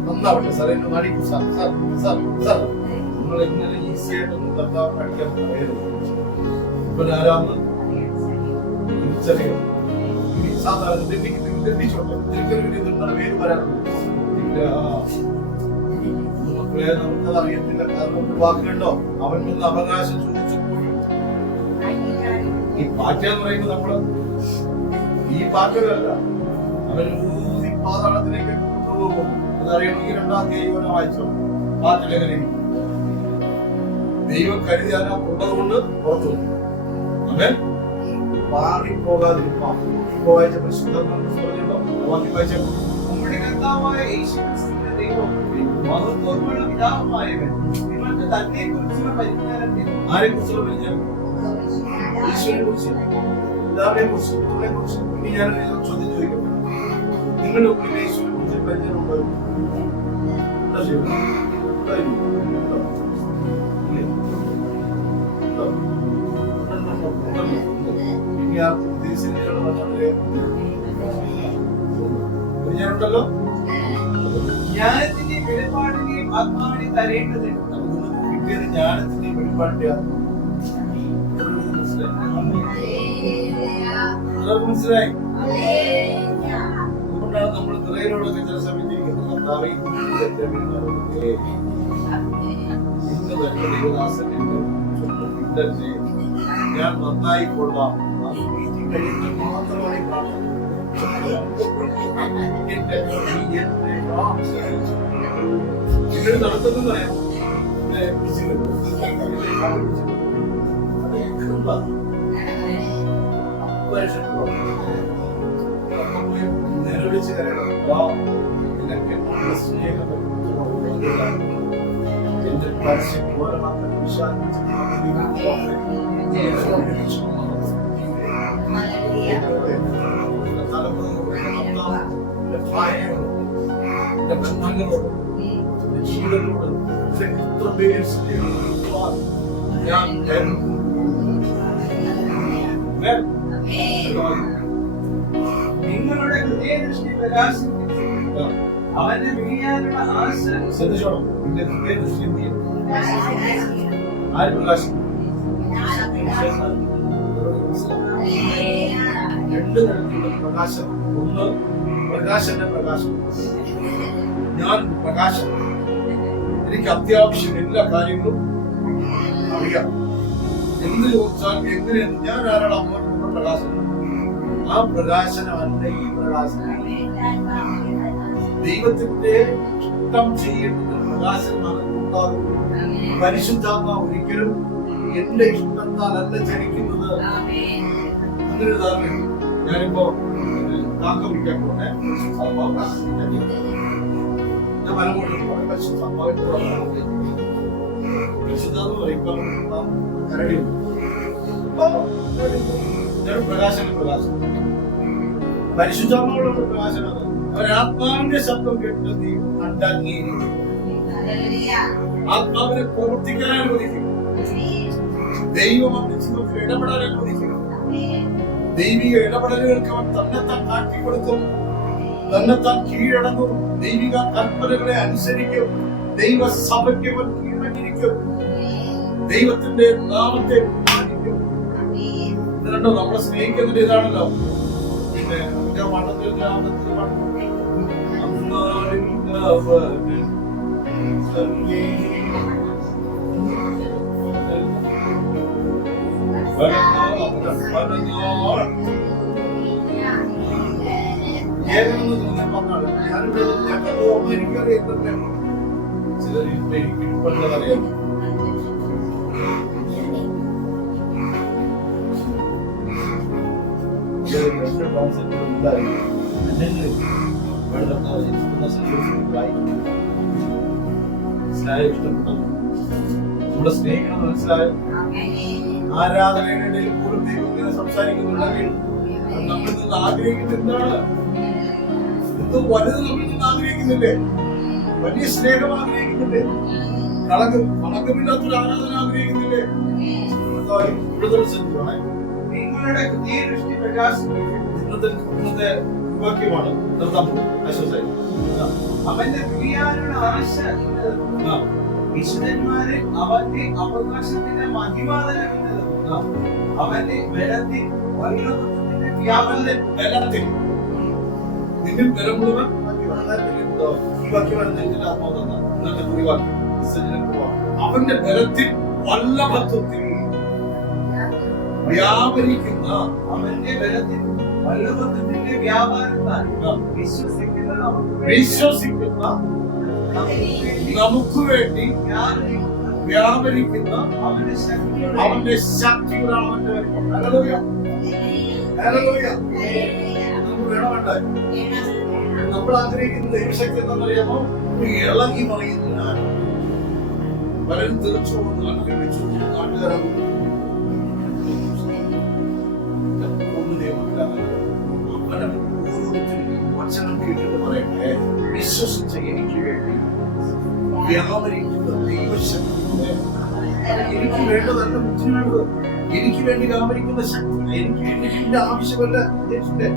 നന്നാവട്ടെ സാർ, എന്നെ അടിക്കും സാർ, സാർ സാർ സാർ നിങ്ങൾ ഇങ്ങനെ ഈസി ആയിട്ടൊന്നും കർത്താവിനെ അടിക്കാൻ പറയരുത്. ഇപ്പൊ ആരാന്ന് തിരിച്ചറിയണം. സാധാരണ തെറ്റിച്ചോട്ടെ, ഒരിക്കലും ഇനി നിങ്ങളുടെ പേര് വരാറുണ്ട്. മക്കളെ നമുക്കത് അറിയത്തില്ല. കാരണം വാക്കുണ്ടോ അവൻ വന്ന് അവകാശം ചോദിച്ചപ്പോൾ ഈ പാറ്റ എന്ന് പറയുമ്പോൾ നമ്മള് ഈ പാറ്റകളല്ല, അവൻ ഊതി പാതാളത്തിലേക്ക് കൊണ്ടുപോകും. അതറിയണമെങ്കിൽ 2-ാം അധ്യായം വായിച്ചോ. പാറ്റലെങ്ങനെ ദൈവം കരുതി അതിനകത്തുള്ളത് കൊണ്ട് പുറത്തു വന്നു. അവൻ മാറിപ്പോകാതിരിക്കാം. ഇപ്പൊ വായിച്ച പരിശുദ്ധമോ വാക്യം വായിച്ചപ്പോൾ നമ്മുടെ കർത്താവായ യേശുക്രിസ്തുവിന്റെ ദൈവവും മഹത്വമുള്ള പിതാവുമായവൻ നിങ്ങൾക്ക് തന്നെ കുറിച്ചുള്ള പരിജ്ഞാനത്തിൽ ആരെ കുറിച്ചുള്ള പരിജ്ഞാനം? ഈശ്വരനെ കുറിച്ച്, പിതാവിനെ കുറിച്ച്, പുത്രനെ കുറിച്ച്. ഇനി ഞാൻ ചോദ്യം ചോദിക്കട്ടെ, നിങ്ങളുടെ ഉള്ളിൽ യേശുവിനെ കുറിച്ച് പരിജ്ഞാനം ഉണ്ടോ? ഇനി ആർക്കും ദേശീയതയോട് പറഞ്ഞാലേ ഞാനുണ്ടല്ലോ. ജ്ഞാനത്തിന്റെയും വെളിപ്പാടിന്റെയും ആത്മാവിനെ തരേണ്ടതുണ്ട്. നമുക്ക് കിട്ടിയത് ജ്ഞാനത്തിന്റെയും വെളിപ്പാടിന്റെയാണ്. മനസ്സിലായി? അതുകൊണ്ടാണ് നമ്മൾ നിറയിലൂടെ ചില സമയത്തിരിക്കുന്നത്. കർത്താവേ, എന്റെ വീടാകട്ടെ. ഇന്ന് തന്നെ ദൈവദാസനെ ഇട്ടേ. ഞാൻ നന്നായി കൊള്ളാം. അത് വീട്ടിൽ കഴിയുന്നത് മാത്രമായി പ്രാർത്ഥന. ഇവിടെ നടത്തുന്നത് പറയാം. നിലവിളിച്ച് കരയണം. എന്റെ പരസ്യം പോലമാക്കാൻ വിശ്വാസിച്ച് ബന്ധങ്ങളോട് ജീവിതത്തോട് ഞാൻ നിങ്ങളുടെ ഹൃദയദൃഷ്ടി പ്രകാശിപ്പിച്ച് അവന്റെ വിളിയാനുള്ള ആശ ശ്രദ്ധിച്ചോണം. നിന്റെ ഹൃദയദൃഷ്ടി എന്ത് ചെയ്യും? ആര് പ്രകാശിക്കും? രണ്ട് തരത്തിലുള്ള പ്രകാശം. ഒന്ന് പ്രകാശന്റെ പ്രകാശം. ഞാൻ പ്രകാശം. എനിക്ക് അത്യാവശ്യം എല്ലാ കാര്യങ്ങളും അറിയാം. എന്ത് ചോദിച്ചാൽ എങ്ങനെ ഞാൻ ആരാണ് അമ്മ പ്രകാശനം. ആ പ്രകാശനമല്ല ഈ പ്രകാശനം. ദൈവത്തിന്റെ ഇഷ്ടം ചെയ്യേണ്ടത് പ്രകാശനമാണ് ഉണ്ടാകും. പരിശുദ്ധാത്മാവ് ഒരിക്കലും എന്റെ ഇഷ്ടത്താൽ അല്ല ജനിക്കുന്നത്. അങ്ങനെ ധാരണ. ഞാനിപ്പോ കാക്ക വിളിക്കാൻ പോണേ. ഞാൻ മലമുകളിൽ പോണേ. പരിശുദ്ധാത്മാവിന്റെ പരിശുദ്ധാത്മ പറയും കരടി പ്രകാശനം. പ്രകാശം പരിശുദ്ധാത്മാവുള്ള പ്രകാശനം. അവരാത്മാവിന്റെ ശബ്ദം കേട്ട് നീ അണ്ടങ്ങിയിരിക്കും. ആത്മാവിനെ പ്രവർത്തിക്കാൻ അനുവദിക്കും. ദൈവം അവന്റെ ജീവിതത്തിൽ ഇടപെടാൻ അനുവദിക്കും. ദൈവിക ഇടപെടലുകൾക്ക് അവൻ തന്നെത്താൻ കാട്ടിക്കൊടുക്കും. തന്നെത്താൻ കീഴടങ്ങും. ദൈവിക കൽപ്പനകളെ അനുസരിക്കും. ദൈവസഭയ്ക്ക് അവൻ കീഴടങ്ങിയിരിക്കും. ദൈവത്തിന്റെ നാമത്തെ മാനിക്കും. ഇതുണ്ടോ നമ്മളെ സ്നേഹിക്കുന്നതിന്റെ ഇതാണല്ലോ. പിന്നെ മണ്ഡലത്തിൽ എനിക്കറിയാം. ചിലർ എനിക്കറിയാം. നമ്മുടെ സ്നേഹിക്കണം. മനസ്സിലായോ? ആരാധനയുടെ ഇടയിൽ പോലും ദൈവം ഇങ്ങനെ സംസാരിക്കുന്നുണ്ടെങ്കിൽ നമ്മളിൽ നിന്ന് ആഗ്രഹിക്കുന്നത് എന്താണ്? എന്തോ വലുത് നമ്മളിൽ നിന്ന് ആഗ്രഹിക്കുന്നില്ലേ? വലിയ സ്നേഹം ആഗ്രഹിക്കുന്നില്ലേ? കളങ്കമില്ലാത്തൊരു ആരാധന ആഗ്രഹിക്കുന്നില്ലേ? വിടുതൽ ശ്രദ്ധിക്കണേ. നിങ്ങളുടെ ഹൃദയദൃഷ്ടി പ്രകാശിപ്പിക്കും. ഇന്നത്തെ വാക്യമാണ്. അവന്റെ വിളിയാനുള്ള ആശ വിശുദ്ധന്മാരെ അവന്റെ അവകാശത്തിന്റെ മഹിമാതനം. അവന്റെ ബലത്തിൽ വൈലോകത്തിന്റെ വ്യാപനത്തിൽ ബലത്തിൽ നിന്നിൽ ബലം മുഴുവൻ ഈ വാക്യമാണ് ഇന്നത്തെ കുറിവാക്യം. അവന്റെ ബലത്തിൽ വല്ലഭത്വത്തിൽ വ്യാപരിക്കുന്ന അവന്റെ ബലത്തിൽ വല്ലഭത്വത്തിന്റെ വ്യാപാരത്താൽ വിശ്വസിക്കുന്ന നമുക്ക് വേണ്ടി വ്യാപരിക്കുന്ന അവന്റെ ശക്തികളാണ് അവന്റെ വലിപ്പം. ഹല്ലേലൂയ. ഹല്ലേലൂയ. നമുക്ക് വേണമെണ്ട നമ്മൾ ആഗ്രഹിക്കുന്ന ദൈവശക്തി എന്താണെന്നറിയാമോ? ഇളകി മറിയുന്ന പലരും തെറിച്ചു പോകുന്നു. അനുഗ്രഹിച്ചു നാട്ടുകാരാണ്. ഓരോരുത്തരും വചനം കേട്ടിട്ട് പറയട്ടെ, വിശ്വസിച്ച എനിക്ക് വേണ്ടി വ്യാപരിക്കുന്ന ദൈവശക്തി. എനിക്ക് വേണ്ടതല്ല മുറ്റിന് വേണ്ടത്. എനിക്ക് എനിക്ക് വേണ്ടി വ്യാപരിക്കുന്ന ശക്തി, എനിക്ക് എന്റെ ആവശ്യമല്ല യേശുവിന്റെ,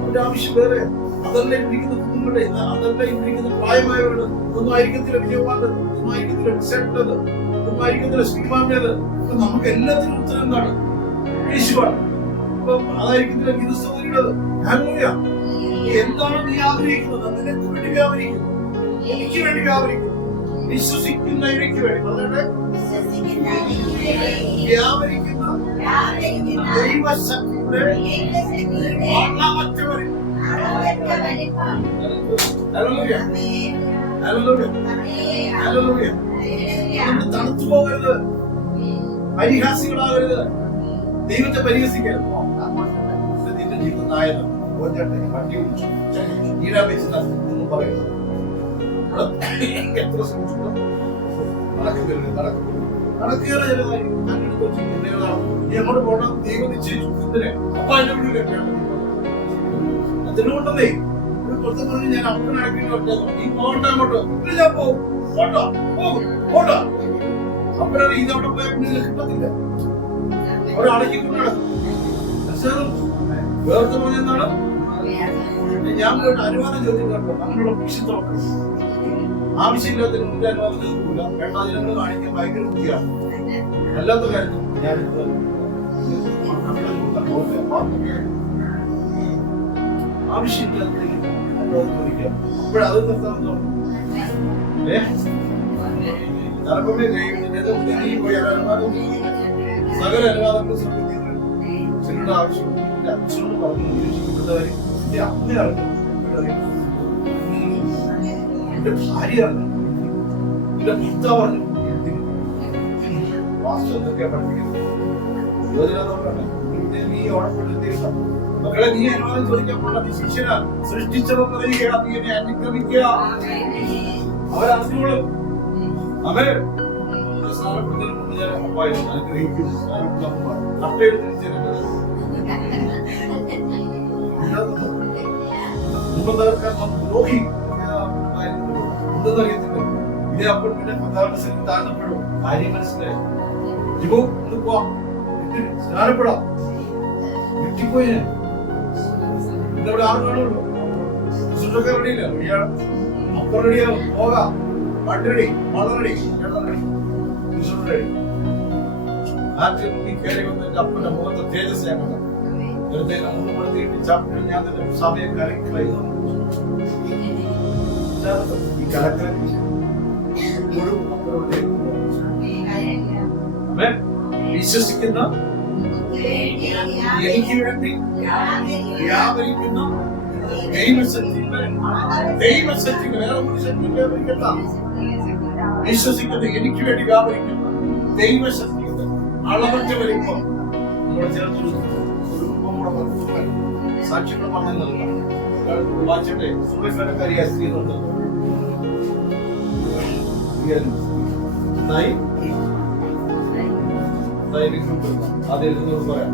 അവന്റെ ആവശ്യം വേറെ. അതല്ല ഇരിക്കുന്ന കുഞ്ഞുങ്ങളുടെ, അതല്ല ഇരിക്കുന്ന പ്രായമായവരുടെ, ഒന്നും ആയിരിക്കത്തില്ല വിജയവാന്റെ, ഒന്നും ആയിരിക്കത്തില്ല ഡിസൈൻഡ്, ഒന്നും ആയിരിക്കത്തില്ല ശ്രീമാന്റേത്. നമുക്ക് എല്ലാത്തിനും ഉത്തരം എന്താണ്? യേശുവാണ്. അപ്പൊ അതായിരിക്കത്തില്ല ഗീത സഹോദരിയുടേത്. എന്താണ് നീ ആഗ്രഹിക്കുന്നത്? നിനക്ക് വേണ്ടി വ്യാപരിക്കും, എനിക്ക് വേണ്ടി വ്യാപരിക്കും, വിശ്വസിക്കുന്ന എനിക്ക് വേണ്ടി. പറഞ്ഞേ, വ്യാപരിക്കുന്ന ദൈവശക്തിയുടെ അളവറ്റവരിൽ. Hallelujah, hallelujah, hallelujah. നമ്മൾ തണുത്തു പോകരുത്, പരിഹാസികളാകരുത്, ദൈവത്തെ പരിഹസിക്കരുത്. നിന്റെ ജീവിതനായത് വണ്ടി വിളിച്ചു ഈടാ വെച്ചെന്ന് പറയുന്നത് എത്ര ശ്രമിച്ചിട്ടും നടക്കുന്നില്ല. നടക്കുകയാണ് ചില കാര്യം. കണ്ണെടുത്ത് വെച്ചു നീ അങ്ങോട്ട് പോകണം, ദൈവം നിശ്ചയിച്ചു. എന്തിനെ? അപ്പൊ എന്റെ വീട്ടിൽ അതിനുകൊണ്ടേ ഒരു പുറത്ത് പറഞ്ഞ് ഞാൻ അവിടെ നടക്കേണ്ടി നീ പോകണ്ട അങ്ങോട്ട്. ഞാൻ പോകും, പോട്ടോ, പോകും, പോട്ടോ. അപ്പോഴാണ് ഇതവിടെ പോയ പിന്നെ കിട്ടത്തില്ല, അവിടെ അടക്കിക്കൊണ്ട് നടക്കും. വേർത്ത് പറഞ്ഞെന്താണ്? ഞാൻ പോയിട്ട് അനുവാദം ചോദിച്ചിട്ടുണ്ടോ? അങ്ങനെയുള്ള വിഷയത്തോടെ ആവശ്യമില്ലാത്തതിന് മുന്നിൽ അനുവാദം ചോദിക്കില്ല. വേണ്ടാതിനങ്ങൾ കാണിക്കാൻ ഭയങ്കര ബുദ്ധിയാണ്. അല്ലാത്ത കാര്യം ഞാൻ ആവശ്യമില്ലാത്ത അനുവാദം ചോദിക്കാം. അപ്പോഴത് നിർത്താൻ തലപ്പമേ പോയി അനുവാദം സകല അനുവാദങ്ങൾ ശ്രമിക്കുന്നത് ചിലരുടെ ആവശ്യം. എന്റെ അച്ഛനോട് പറഞ്ഞു നിരീക്ഷിക്കുന്നവരെ എന്റെ അമ്മ അറിഞ്ഞു, എന്റെ ഭാര്യ അറിഞ്ഞു, എന്റെ ഭർത്താവ് അറിഞ്ഞു. വാസ്തവത്തൊക്കെ പഠിപ്പിക്കുന്നത് നീ ഓടപ്പെടുത്തിയില്ല. മക്കളെ, നീ അനുവാദം ചോദിക്കാൻ പാടില്ല. നീ ശിഷ്യന സൃഷ്ടിച്ചവർ പറയുക, നീ എന്നെ അനുക്രമിക്കുക. അവരറിഞ്ഞോളും. അവൻ സ്നാനപ്പെടുന്നതിന് മുമ്പ് ഞാൻ അപ്പായിരുന്നു അനുഗ്രഹിക്കുന്നു. ദ്രോഹി എന്തെന്നറിയത്തില്ല. ഇതേ അപ്പോൾ പിന്നെ കഥാവിന്റെ താഴ്ന്നപ്പെടും. കാര്യം മനസ്സിലായി. ജിബോ ഒന്ന് പോവാം, സ്നാനപ്പെടാം. ഞെട്ടിപ്പോയി. ഇതവിടെ ആറ് കാണുമല്ലോ. സുഷൊക്കെ റെഡിയില്ല, റെഡിയാണ്. അപ്പം റെഡിയാവും, പോകാം. പാട്ട് റെഡി, മണം റെഡി, വെള്ളം റെഡി, റെഡി. ആദ്യം നീ കയറി വന്ന് എന്റെ അപ്പന്റെ മുഖത്ത് തേജസ് ഞാൻ കണ്ടു. വെറുതെ മൂന്ന് മണിക്ക് ചാപ്പിട്ട് ഞാൻ തന്നെ സമയം കലക്കളയുന്നു. ഈ കലക്കല വിശ്വസിക്കുന്ന എനിക്ക് വേണ്ടി വ്യാപരിക്കുന്ന ദൈവശക്തിയുടെ വേറെ ഒരു ശക്തി വ്യാപരിക്കണ്ട. വിശ്വസിക്കുന്ന എനിക്ക് വേണ്ടി വ്യാപരിക്കുന്ന ദൈവശക്തിയുടെ അളവറ്റ വലിപ്പം നമ്മുടെ ചേർത്തൊരു സാക്ഷ്യങ്ങൾ പറഞ്ഞു നൽകാം. വായിച്ചട്ടെ, സുഖക്കാരിയായ സ്ത്രീകളുണ്ട്. അത് എഴുതുന്നവർ പറയാം.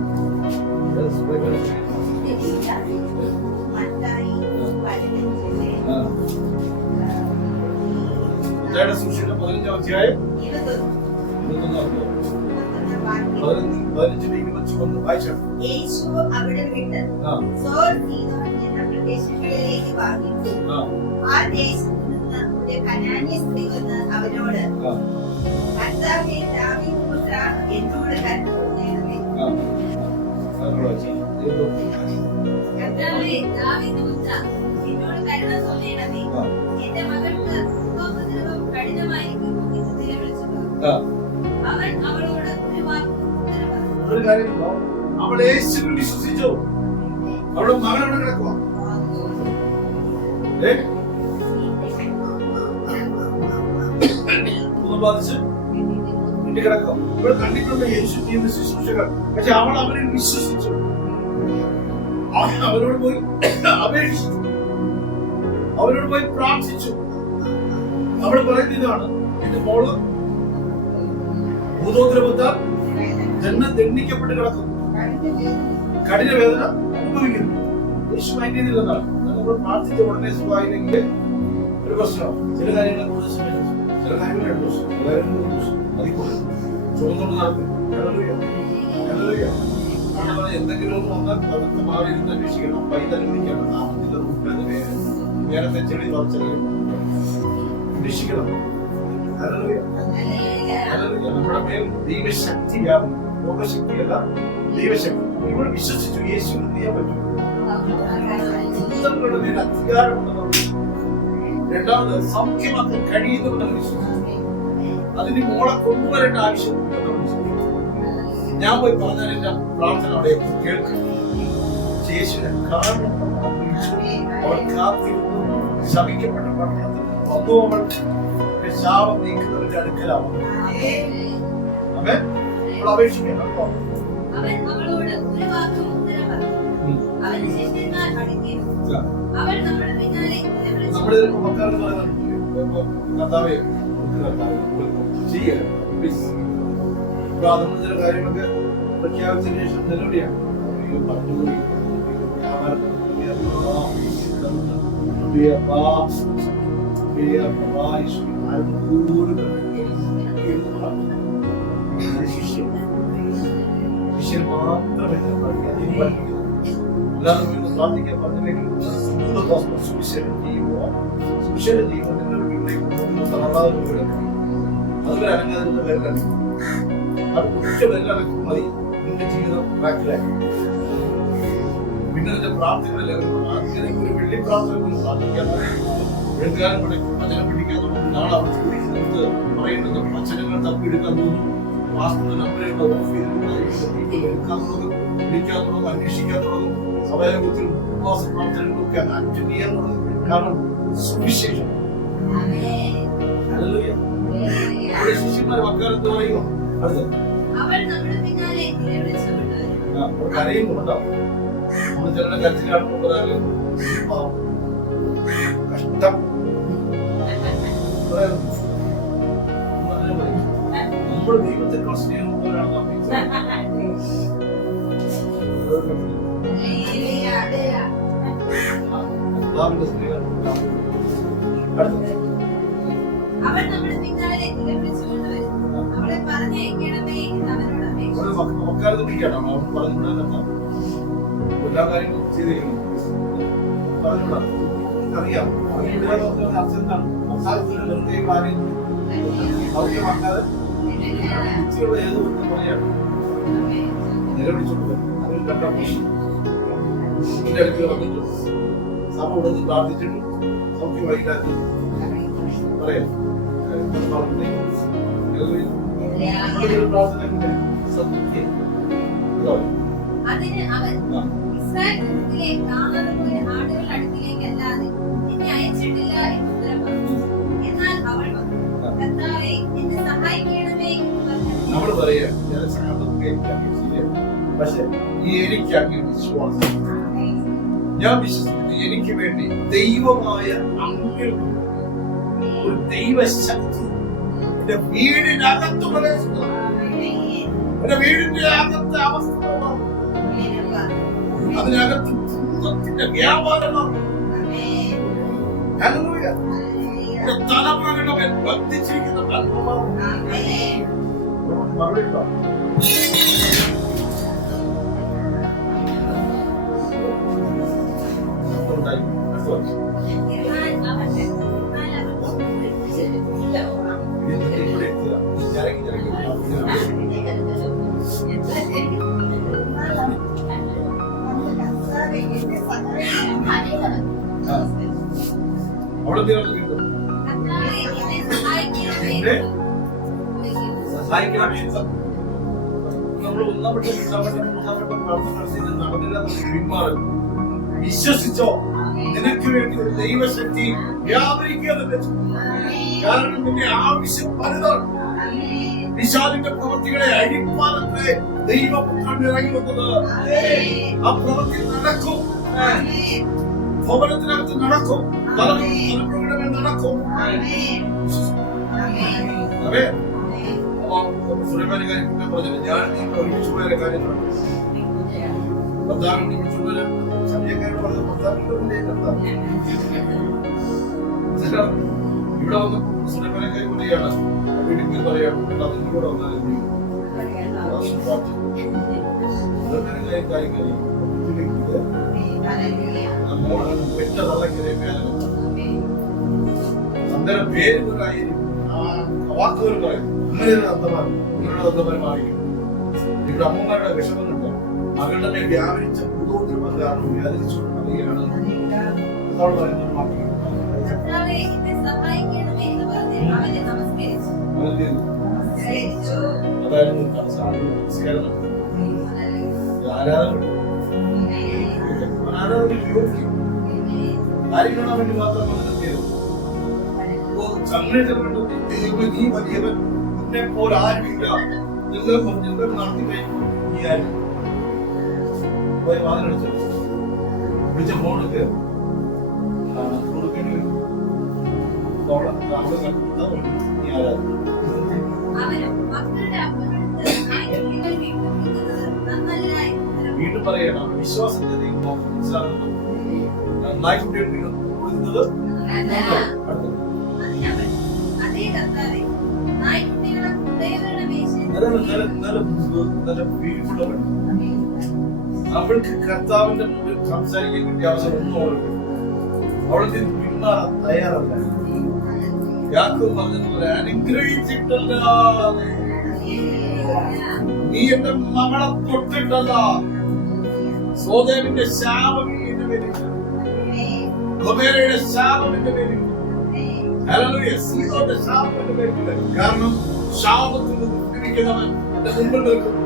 സുശീലം 15-ാം അധ്യായം 15-21 വായിച്ചാണ്. യേശു അവിടെ വിട്ട് സോർ സീദോൻ എന്ന പ്രദേശങ്ങളിലേക്ക് വാങ്ങിച്ചു. ആ ദേശത്ത് നിന്ന് ഒരു കനാന്യ സ്ത്രീ വന്ന് അവനോട്, കർത്താവേ, ദാവീദ് പുത്രാ, എന്നോട് കരുണ തോന്നണമേ. കർത്താവേ, ദാവീദ് പുത്രാ, എന്നോട് കരുണ തോന്നണമേ. എന്റെ മകൾക്ക് ഉപദ്രവം കഠിനമായിരിക്കുന്നു എന്ന് നിലവിളിച്ചു. അവൻ അവളോട് ഒരു കാര്യമുണ്ടോ? അവൾ യേശുവിൽ വിശ്വസിച്ചു. അവളുടെ മകൻ അവിടെ കിടക്കുക. ബാധിച്ച് വീട്ടിൽ കിടക്കും. ഇവിടെ കണ്ടിട്ടുണ്ട് യേശു ചെയ്യുന്ന ശുശ്രൂഷകൾ. പക്ഷെ അവൾ അവരിൽ വിശ്വസിച്ചു. അവരോട് പോയി അപേക്ഷിച്ചു, അവരോട് പോയി പ്രാർത്ഥിച്ചു. അവൾ പറയുന്ന ഇതാണ്, എന്റെ മോള് ഭൂതോദ്രവത്താൽ ദണ്ഡിക്കപ്പെട്ട് കിടക്കുന്നു, കഠിന വേദന അനുഭവിക്കുന്നു. യേശു മൈൻഡ് ചെയ്തില്ലെന്നാണ്. നമ്മൾ പ്രാർത്ഥിച്ച ഉടനെ സുഖമായില്ലെങ്കിൽ ഒരു പ്രശ്നമാണ്. ചില കാര്യങ്ങൾ കൂടുതൽ സമയം, ചില കാര്യങ്ങൾ 2 ദിവസം, ചില കാര്യങ്ങൾ 3 ദിവസം, അതിൽ കൂടുതൽ ചുമന്നുകൊണ്ട് നടക്കും. ഹല്ലേലൂയ. അതുപോലെ എന്തെങ്കിലും ഒന്ന് വന്നാൽ പതുക്കെ മാറി ഇരുന്ന് അന്വേഷിക്കണം. പൈതൽ വിളിക്കണം. നാമത്തിന്റെ റൂട്ട് വേറെ തെച്ചെടി പറിച്ചെറിയും. അന്വേഷിക്കണം. ഹല്ലേലൂയ. ഹല്ലേലൂയ. നമ്മുടെ മേൽ ദൈവശക്തി വ്യാപരിക്കും. ലോകശക്തിയല്ല, ദൈവശക്തി. ഇവിടെ വിശ്വസിച്ചു യേശു ചെയ്യാൻ പറ്റും. ഭൂതങ്ങളുടെ മേൽ അധികാരമുണ്ടെന്ന്. രണ്ടാമത് സൗഖ്യമാക്കാൻ കഴിയുന്നവരെന്ന് വിശ്വസിച്ചു. അതിന് മോളെ കൊണ്ടുവരേണ്ട ആവശ്യമുണ്ടെന്ന് വിശ്വസിച്ചു. ഞാൻ പോയി പറഞ്ഞാൽ എന്റെ പ്രാർത്ഥന അവിടെ കേൾക്കും. യേശുവിനെ കാണണം. അവൾ കാത്തിരുന്നു. ശപിക്കപ്പെട്ട പട്ടണത്തിൽ വന്നു. അവൾ ശാപം നീക്കുന്നവരുടെ അടുക്കലാവും. അവൻ അപേക്ഷിക്കണം. അവൻ അവളോട് ഒരു വാക്കും ഉത്തരം പറഞ്ഞു. അവൻ ശിഷ്യന്മാർ അടുക്കി. അവൾ നമ്മുടെ പിന്നാലെ നമ്മുടെ മക്കളെന്ന് പറയുന്നത് കർത്താവേ ചെയ്യണം. ചില കാര്യങ്ങളൊക്കെ പ്രഖ്യാപിച്ചതിന് ശേഷം നിലവിളിയാണ്. ശിഷ്യൻ മാത്രമേ എല്ലാവരും പ്രാർത്ഥിക്കാൻ പറഞ്ഞില്ലെങ്കിൽ സുവിശേഷം ചെയ്യുമ്പോൾ സുവിശേഷം ചെയ്യുമ്പോൾ നിങ്ങളുടെ വീട്ടിലേക്ക് അതുവരെ അനങ്ങാതിരുന്ന പേരിലടക്കും. അത് ഒറ്റ പേരിലടക്കും മതി നിന്റെ ജീവിതം ട്രാക്കിലായി. പിന്നെ നിന്റെ പ്രാർത്ഥനകളിൽ ഒരു വെള്ളി പ്രാർത്ഥന പോലും പ്രാർത്ഥിക്കാൻ എഴുതുകാരൻ വചനം പിടിക്കാൻ തോന്നുന്നു. നാളെ അവർ ചോദിക്കുന്നത് പറയുന്നത് വചനങ്ങൾ തപ്പിയെടുക്കാൻ തോന്നുന്നു. വാസ്തുവിന്റെ നമ്പറുകൾ ഓഫ് ചെയ്തിട്ട് എടുക്കാൻ തുടങ്ങും, വിളിക്കാൻ തുടങ്ങും, അന്വേഷിക്കാൻ തുടങ്ങും. സഭയിലും ഉപവാസ പ്രാർത്ഥനകളൊക്കെ അറ്റൻഡ് ചെയ്യാൻ തുടങ്ങും. കാരണം സുവിശേഷം. ഹല്ലേലൂയ. അവിടെ ശിഷ്യന്മാർ വക്കാലത്ത് പറയുമോ അടുത്ത് കരയുന്നുണ്ടോ? നമ്മൾ ചിലരുടെ കരച്ചിലാണ് കഷ്ടം. നമ്മൾ ദൈവത്തെക്കാൾ സ്നേഹമുള്ളവരാണ്. അവൻ നമ്മുടെ പിന്നാലെ നിലവിളിച്ചുകൊണ്ട് വരുന്നു. അവളെ പറഞ്ഞയക്കണമേ എന്ന് അവനോട് അപേക്ഷിച്ചു. മക്കാലത്ത് പിടിക്കണം. അവൻ പറഞ്ഞുകൂടാ എല്ലാ കാര്യങ്ങളും ചെയ്തിരിക്കുന്നു. പറഞ്ഞുകൂടാ അറിയാം. അർത്ഥം എന്താണ്? അവസാനത്തിൽ വെറുതെ കാര്യം സൗഖ്യമാക്കാതെ ഏത് ബന്ധം പറയാണ് നിലവിളിച്ചുകൊണ്ട് അതിൽ രണ്ടാം എന്റെ അടുത്ത് വന്നിട്ട് സഭ ഉടന്ന് പ്രാർത്ഥിച്ചിട്ട് സൗഖ്യമായില്ലാത്ത പറയാം. പ്രാർത്ഥന സത്യം അതിന് അവൻ ഇസ്രായേൽ ഗൃഹത്തിലെ കാണാതെ പോയ ആടുകളുടെ അടുക്കിലേക്കല്ലാതെ എന്നെ അയച്ചിട്ടില്ല എന്ന് ഉത്തരം പറഞ്ഞു. എന്നാൽ അവൾ വന്നു, കർത്താവേ എന്നെ സഹായിക്കണമേ എന്ന് പറഞ്ഞു. നമ്മൾ പറയാ പക്ഷെ എനിക്ക് അങ്ങ് വിശ്വാസം. ഞാൻ വിശ്വസിക്കുന്നു എനിക്ക് വേണ്ടി ദൈവമായ അങ്ങിൽ ഒരു ദൈവശക്തി എന്റെ വീടിനകത്ത് പ്രവേശിക്കുന്നു. എന്റെ വീടിന്റെ അകത്തെ അവസ്ഥ അതിനകത്ത് ഭൂതത്തിന്റെ വ്യാപാരമാണ്. തലമുറകളെ ബന്ധിച്ചിരിക്കുന്ന മറുപടി വിശ്വസിച്ചോ നിനക്ക് വേണ്ടി ഒരു ദൈവശക്തി വ്യാപരിക്കുക. കാരണം നിന്റെ ആവശ്യം പലതാണ്. പിശാചിന്റെ പ്രവൃത്തികളെ അഴിപ്പാലത്തെ ദൈവപുത്രൻ ഇറങ്ങി വന്നത്. ആ പ്രവൃത്തി നടക്കും. ഭവനത്തിനകത്ത് നടക്കും. തലമുറകളുടെ മേൽ നടക്കും. അതെ. സുലൈമാന്റെ കാര്യം പറഞ്ഞത് ഞാൻ നിങ്ങൾ ഒരുമിച്ച് പോയ കാര്യം ഭർത്താവിനെ വിളിച്ചുള്ള സമയക്കാരോട് പറഞ്ഞ ഭർത്താവിന്റെ ഇവിടെ വന്ന് സുലൈമാനെ കാര്യം പറയുകയാണ്. വീട്ടിൽ പോയി പറയുകയാണ് അതിലൂടെ വന്നാൽ പെറ്റ തള്ളക്കരെ അന്നേരം പേരുകളായിരിക്കും വാക്കുകൾ പറയും. അങ്ങനെ തന്തമാരും ഇവിടെ അമ്മമാരുടെ വിഷമങ്ങളുണ്ട്. മകളുടെ മേൽ വ്യാപരിച്ച ഭൂതോദ്രവം കാരണം വ്യാപരിച്ചുകൊണ്ട് പറയുകയാണ് കാര്യങ്ങളാണ് വേണ്ടി മാത്രം നീ വലിയവൻ, നിന്നെ പോലെ ആരുമില്ല നടത്തി കഴിഞ്ഞു. ഈ ആരും പോയി വാതിലടിച്ചു വിളിച്ച ഫോണൊക്കെ കൊടുക്കേണ്ടി വരും. നീ ആരാധന വീണ്ടും പറയണം. വിശ്വാസത്തെ നന്നായി കൊടുക്കുന്നത് അവൾക്ക് കർത്താവിന്റെ മുമ്പിൽ സംസാരിക്കാൻ കിട്ടിയ അവസരം ഒന്നും അവൾക്ക് പിന്മാറാൻ തയ്യാറല്ല. യാക്കോബ് പറഞ്ഞതുപോലെ അനുഗ്രഹിച്ചിട്ടല്ലാതെ നീ എന്റെ മകളെ തൊട്ടിട്ടല്ല. സോദേവിന്റെ ശാപം എന്റെ പേരിൽ, ഗൊമേരയുടെ ശാപം എന്റെ പേരിൽ, സീതോന്റെ ശാപം എന്റെ പേരിൽ. കാരണം ശാപത്തിൽ നിന്ന് വിടുവിക്കുന്നവൻ എന്റെ മുമ്പിൽ നിൽക്കുന്നു.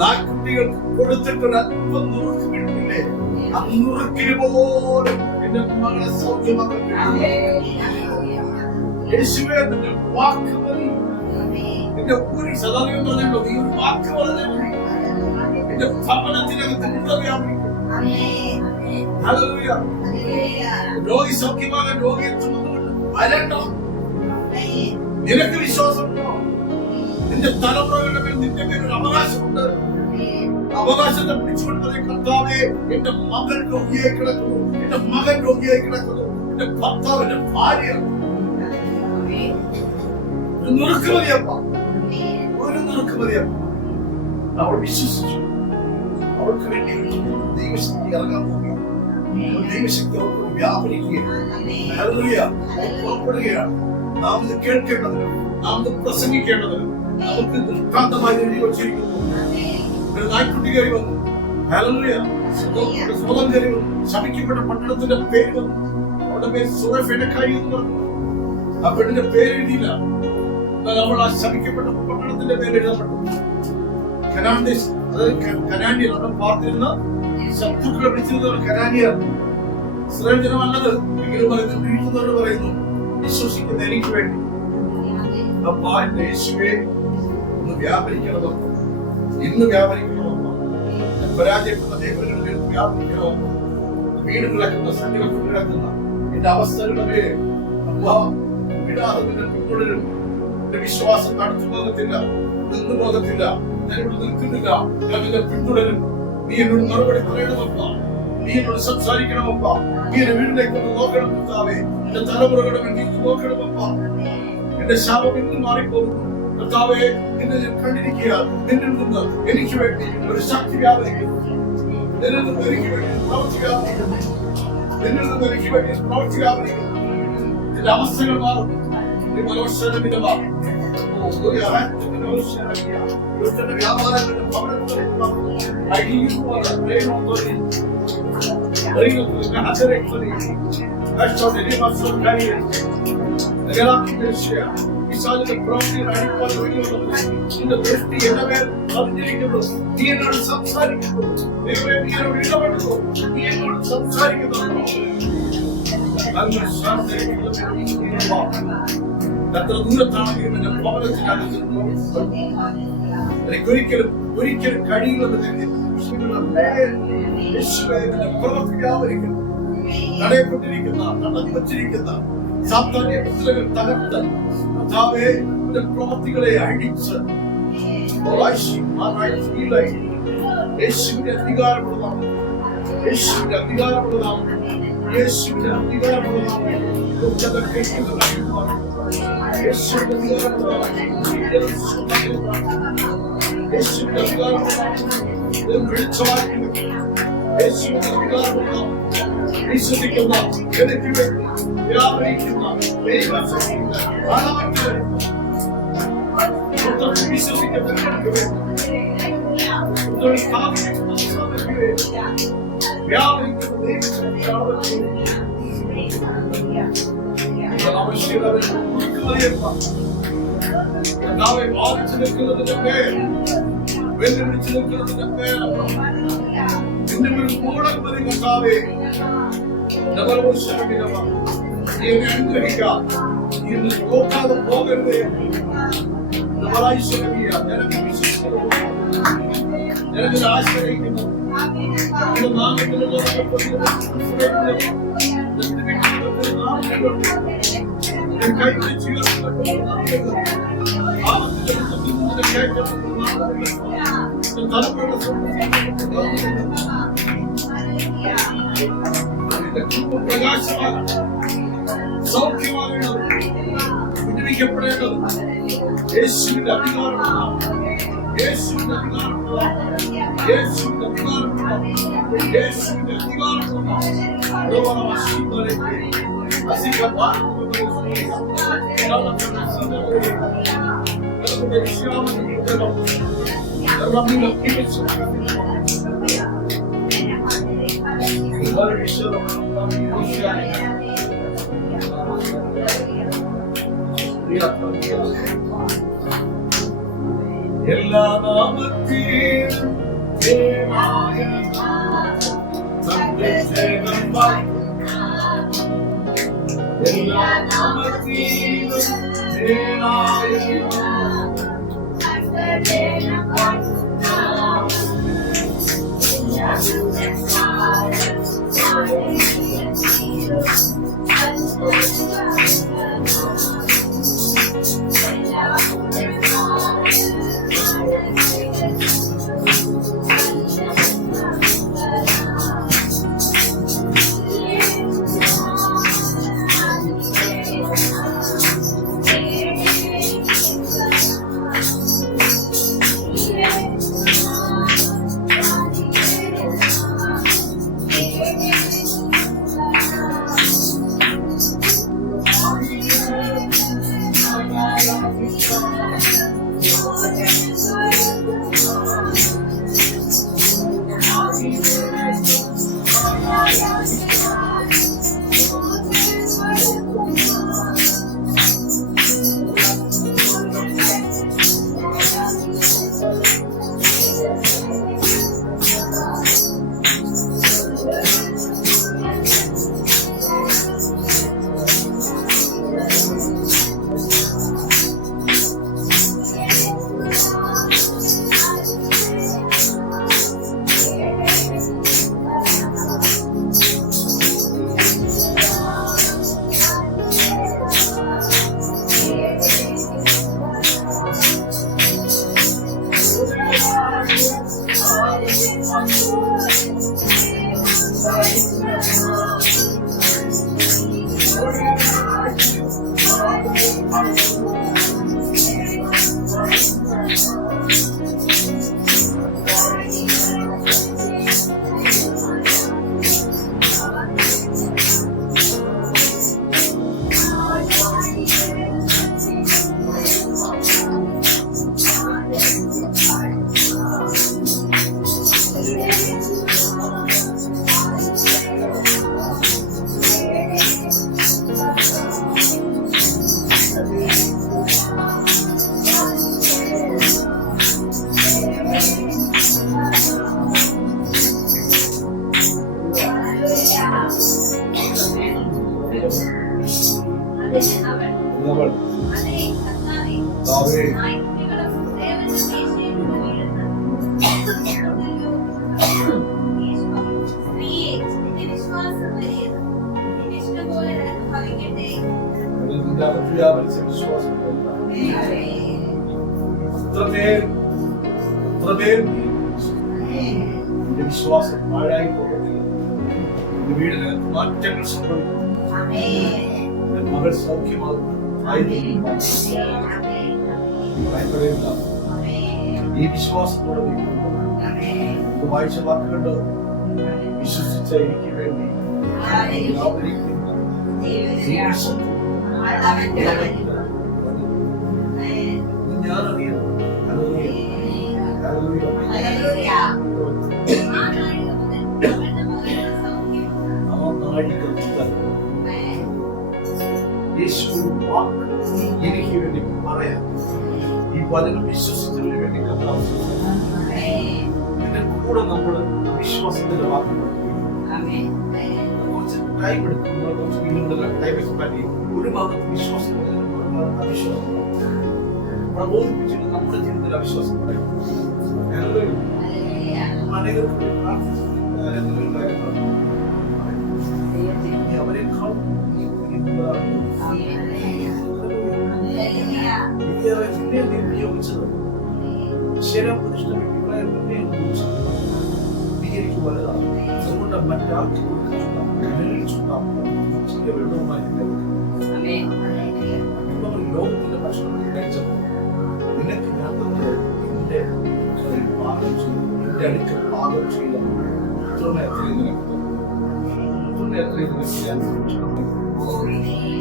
നായ്ക്കുട്ടികൾക്ക് കൊടുത്തിട്ടൊരു അല്പം നുറുക്ക് കിട്ടില്ലേ, ആ നുറുക്കിന് പോലും എന്റെ മകളെ സൗഖ്യമാക്കാൻ യേശുവേ നിന്റെ വാക്ക് മതി. എന്റെ ഒരു സദാനം പറഞ്ഞല്ലോ, നീ ഒരു വാക്ക് പറഞ്ഞു എന്റെ ഭവനത്തിനകത്ത് വ്യാപിക്കും. രോഗി സൗഖ്യമാകാൻ രോഗിയെ ചുമന്നുകൊണ്ട് വരണ്ടോ? നിനക്ക് വിശ്വാസമുണ്ടോ? നിന്റെ തലമുറകളുടെ മേൽ നിന്റെ പേരൊരു അവകാശമുണ്ട്. അവകാശത്തെ പിടിച്ചുകൊണ്ട് കർത്താവേ, എന്റെ മകൾ രോഗിയായി കിടക്കുന്നു, എന്റെ മകൻ രോഗിയായി കിടക്കുന്നു, എന്റെ ഭർത്താവ്, എന്റെ ഭാര്യ. ഒരു നുറുക്ക് മതിയപ്പ, ഒരു നുറുക്ക് മതിയപ്പ. അവൾ വിശ്വസിച്ചു. അവൾക്ക് വേണ്ടി ദൈവശക്തി ഇറങ്ങാൻ പോകുക, ദൈവശക്തി അവർക്ക് വ്യാപരിക്കുകയാണ്, പുറപ്പെടുകയാണ്. നാം ഇത് കേൾക്കേണ്ടതിനും നാം ഇത് പ്രസംഗിക്കേണ്ടതിനും നമുക്ക് ദൃഷ്ടാന്തമായി എഴുതി വച്ചിരിക്കുന്നു. ഒരു നായ്ക്കുട്ടി കയറി വന്നു, സ്വതം കയറി വന്നു, ശപിക്കപ്പെട്ട പട്ടണത്തിന്റെ പേര് വന്നു. അവരുടെ പേര് സുറഫെനക്കായി എന്ന് പറഞ്ഞു. ആ പെണ്ണിന്റെ പേര് എഴുതിയില്ല, എന്നാൽ അവൾ ആ ശപിക്കപ്പെട്ട പട്ടണത്തിന്റെ പേര് എഴുതപ്പെട്ടു. കനാൻ ദേശം, അതായത് കനാന്യർ, അവിടെ പാർത്തിരുന്ന ശത്രുക്കളെ വിളിച്ചിരുന്നവർ കനാന്യർ. ഇസ്രായേൽ ജനമല്ലത് എങ്കിലും പറയുന്നു, വീഴ്ത്തുന്നവർ പറയുന്നു, വിശ്വസിക്കുന്ന എനിക്ക് വേണ്ടി അപ്പാ എന്റെ യേശുവേ ഒന്ന് വ്യാപരിക്കണമോ, ഇന്ന് വ്യാപരിക്കണമോ, പരാജയപ്പെടുന്ന മേഖലകളിൽ വ്യാപരിക്കണമോ, വീട് കിടക്കുന്ന സന്നിധികൾ കിടക്കുന്ന എന്റെ അവസ്ഥകളുടെ അപ്പാ വിടാതെ നിന്നെ പിന്തുടരും. എന്റെ വിശ്വാസം നടച്ചു പോകത്തില്ല, നിന്നു പോകത്തില്ല, ഞാൻ ഇവിടെ നിൽക്കുന്നില്ല, ഞാൻ നിന്നെ പിന്തുടരും. നീ എന്നോട് മറുപടി പറയണമപ്പ, നീ എന്നോട് സംസാരിക്കണമപ്പ, നീ എന്റെ വീട്ടിലേക്ക് ഒന്ന് നോക്കണം കർത്താവേ, എന്റെ തലമുറകളുടെ വേണ്ടി നോക്കണമപ്പ. എന്റെ ശാപം ഇന്ന് മാറിപ്പോകുന്നു കർത്താവേ, നിന്നെ ഞാൻ കണ്ടിരിക്കുക. നിന്നിൽ നിന്ന് എനിക്ക് വേണ്ടി ഒരു ശക്തി വ്യാപരിക്കുന്നു, നിന്നിൽ നിന്ന് എനിക്ക് വേണ്ടി പ്രവൃത്തി വ്യാപരിക്കുന്നു, നിന്നിൽ നിന്ന് എനിക്ക് വേണ്ടി പ്രവൃത്തി വ്യാപരിക്കുന്നു. എന്റെ അവസ്ഥകൾ മാറുന്നു. വ്യാപാരങ്ങളുടെ പ്രവൃത്തിയുടെ അടിപ്പാട് ദൃഷ്ടി എന്റെ മേൽ പതിഞ്ഞിരിക്കുന്നു. നീ എന്നോട് സംസാരിക്കുന്നു, നീ എന്നോട് ഇടപെടുന്നു, നീ എന്നോട് സംസാരിക്കുന്നു. എത്ര ദൂരത്താണെങ്കിലും എന്റെ ഭവനത്തിനകത്ത് എനിക്കൊരിക്കലും ഒരിക്കലും കഴിയില്ലെന്ന് പ്രവൃത്തി വ്യാപരിക്കുന്നു. തടയപ്പെട്ടിരിക്കുന്ന, തടഞ്ഞു വച്ചിരിക്കുന്ന സാത്താന്യ പുസ്തകങ്ങൾ തകർത്ത് കർത്താവേ എന്റെ പ്രവൃത്തികളെ അഴിച്ച് യേശുവിന്റെ അധികാരമുള്ളതാണ്, യേശുവിന്റെ അധികാരമുള്ളതാണ്, യേശുവിന്റെ അധികാരമുള്ളതാണ്. യേശുവിന്റെ അധികാരമുള്ളതാണ്, യേശുവിന്റെ അധികാരമുള്ളതാണ്. യേശുവിന്റെ അധികാരമുള്ള വിശ്വസിക്കുന്ന എനിക്ക് വേണ്ടി വ്യാപരിക്കുന്ന ദൈവശക്തിയുടെ അളവറ്റ വിശ്വസിക്കുന്നവർക്ക് വേണ്ടി സ്ഥാപിക്കുന്ന സഭയ്ക്ക് വേണ്ടി വ്യാപരിക്കുന്ന ദൈവശക്തിയുടെ അളവറ്റ ആവശ്യകത കർത്താവെ ബാധിച്ചു നിൽക്കുന്നതിന്റെ പേര് വെല്ലുവിളിച്ചു നിൽക്കുന്നതിന്റെ പേര് നിന്റെ ഒരു കൂടൽ മതി കർത്താവെ നീ എന്നെ അനുഗ്രഹിക്കാം നീ എന്നെ നോക്കാതെ പോകരുതേ ജനത്തിൽ ആശ്രയിക്കുന്നു നാമത്തിലുള്ള പ്രകാശമാണ് സൗഖ്യമാകേണ്ടത് വിടുവിക്കപ്പെടേണ്ടത് യേശുവിന്റെ അധികാരമുള്ള യേശുവിന്റെ അധികാരമുള്ള യേശുവിന്റെ അധികാരമുള്ള യേശുവിന്റെ അധികാരമുള്ള എല്ലാ നാമത്തിലും എല്ലാ നാമത്തിലും വിശ്വാസം പാഴായി പോകുന്നില്ല. വീടിനകത്ത് മാറ്റങ്ങൾ സംഭവിക്കും. മകൾ സൗഖ്യമാകും. ഈ വിശ്വാസത്തോടെ ഇത് വായിച്ച വാക്കുകൊണ്ട് വിശ്വസിച്ച എനിക്ക് വേണ്ടി വ്യാപരിക്കുന്ന ദൈവശക്തി ഇത് ഞാൻ അറിയുന്നു. ഹല്ലേലൂയ. അവൻ നാഴിക മുതൽ യേശുവിൻ വാക്ക് എനിക്ക് വേണ്ടി പറയാം. ഈ വചനം വിശ്വസിച്ചതിന് വേണ്ടി കർത്താവ് ഇതിന്റെ കൂടെ നമ്മൾ വിശ്വാസത്തിന്റെ വാക്ക് കുറച്ച് ടൈം എടുക്കും. നമ്മൾ കുറച്ച് വീണ്ടും ടൈം എക്സ്പാൻഡ് ചെയ്യും. ഒരു ഭാഗത്ത് വിശ്വാസത്തിന് ഒരു ഭാഗത്ത് അവിശ്വാസം പ്രബോധിപ്പിച്ചിട്ട് നമ്മുടെ ജീവിതത്തിൽ അവിശ്വാസം പറയും. അനേകർക്ക് അവരെക്കാൾ ഉപയോഗിച്ചത് ശരീരപ്രതിഷ്ഠ വ്യക്തികളെ മുന്നേ ഉപയോഗിച്ചത് എനിക്ക് വലുതാണ്. അതുകൊണ്ട് മറ്റാൾക്ക് ലോകത്തിന്റെ ഭക്ഷണം കഴിച്ചപ്പോൾ നിനക്ക് ഞാൻ തന്നത് എന്റെ പാകം ചെയ്തു, എന്റെ അടുക്കൽ പാകം ചെയ്ത പുത്രനെ എത്രയും നിനക്ക് പുത്രനെ എത്രയും നിനക്ക് ഞാൻ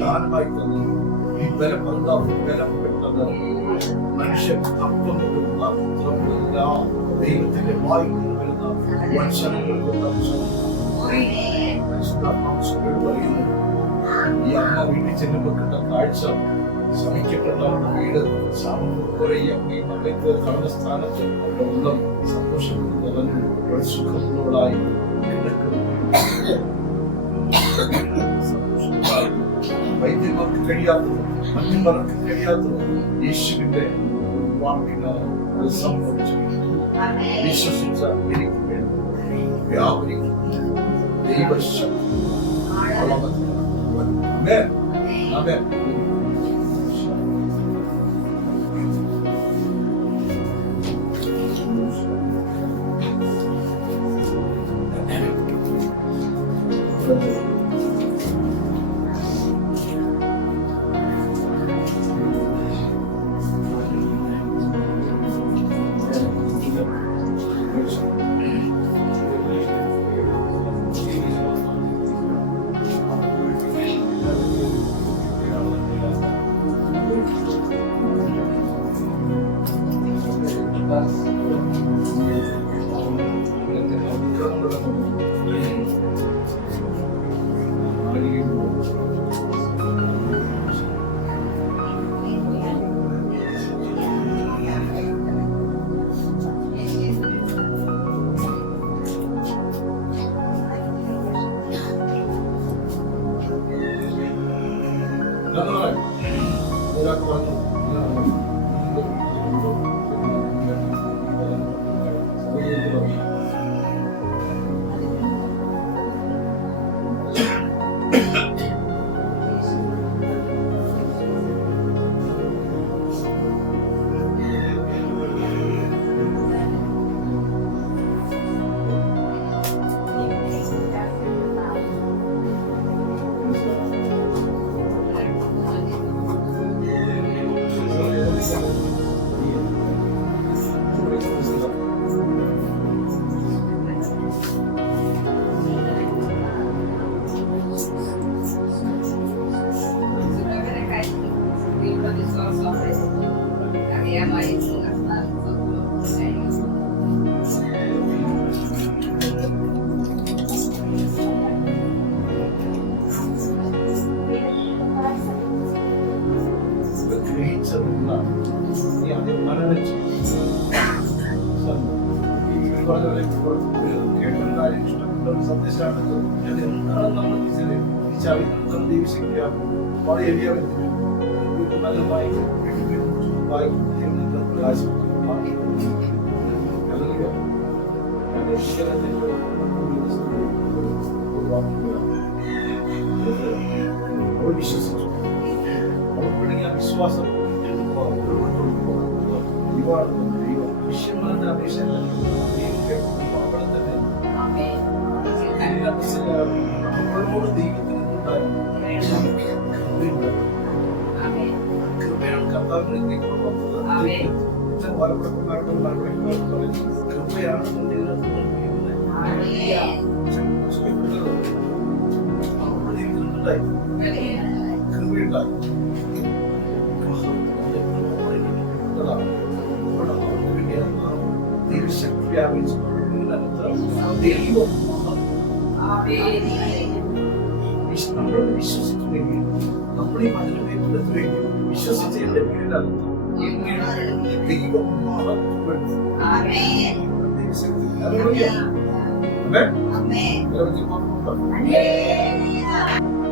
ദാനമായി തന്നു. ഈ ബലപ്പെട്ടത് മനുഷ്യൻ അപ്പം കൊടുക്കുന്ന പുത്രമില്ല, ദൈവത്തിന്റെ വായിൽ നിന്ന് വരുന്ന വചനങ്ങൾ കൊണ്ട് പറയുന്നു. ഈ അമ്മ വീട്ടിൽ ചെല്ലുമ്പോൾ കിട്ടുന്ന കാഴ്ച ശമിക്കപ്പെട്ടവരുടെ വീട് ശാപം പോലെ ഈ അമ്മയും മകൾക്ക് കടന്ന സ്ഥാനത്ത് അവരുടെ ഉള്ളം സന്തോഷത്തിൽ നിറഞ്ഞു സുഖങ്ങളോടായി വൈദ്യന്മാർക്ക് കഴിയാത്തത്, മറ്റു പലർക്കും കഴിയാത്തത് യേശുവിന്റെ വാക്കിന് സംഭവിച്ചു. വിശ്വസിച്ച എനിക്ക് വേണ്ടി വ്യാപരിക്കും ദൈവശക്തി. ആമേൻ. ആമേൻ. വിശ്വസിച്ചു വിശ്വാസം വിഷയങ്ങളുടെ അപേക്ഷ അവിടെ തന്നെ നമ്മളോട് ദൈവത്തിന് കൃപയാണ് കർത്താവിനെ കൃപയാണെന്നുണ്ടെങ്കിൽ അവിടെ നിൽക്കുന്നുണ്ടായി കൃപയുണ്ടായി അവർക്ക് വേണ്ടിയാണ് ദൈവശക്തി വ്യാപിച്ചു ദൈവം നമ്മൾ വിശ്വസിക്കുമെങ്കിൽ നമ്മൾ ഈ വചനമേറ്റെടുത്തുവെങ്കിൽ വിശ്വസിച്ച് എന്റെ വീടിനകത്ത് ദൈവം മഹത്വപ്പെടുത്തും. ദൈവശക്തി. ഹല്ലേലൂയ. ആമേൻ. Amen. എല്ലാവർക്കും മഹത്വം. Hallelujah.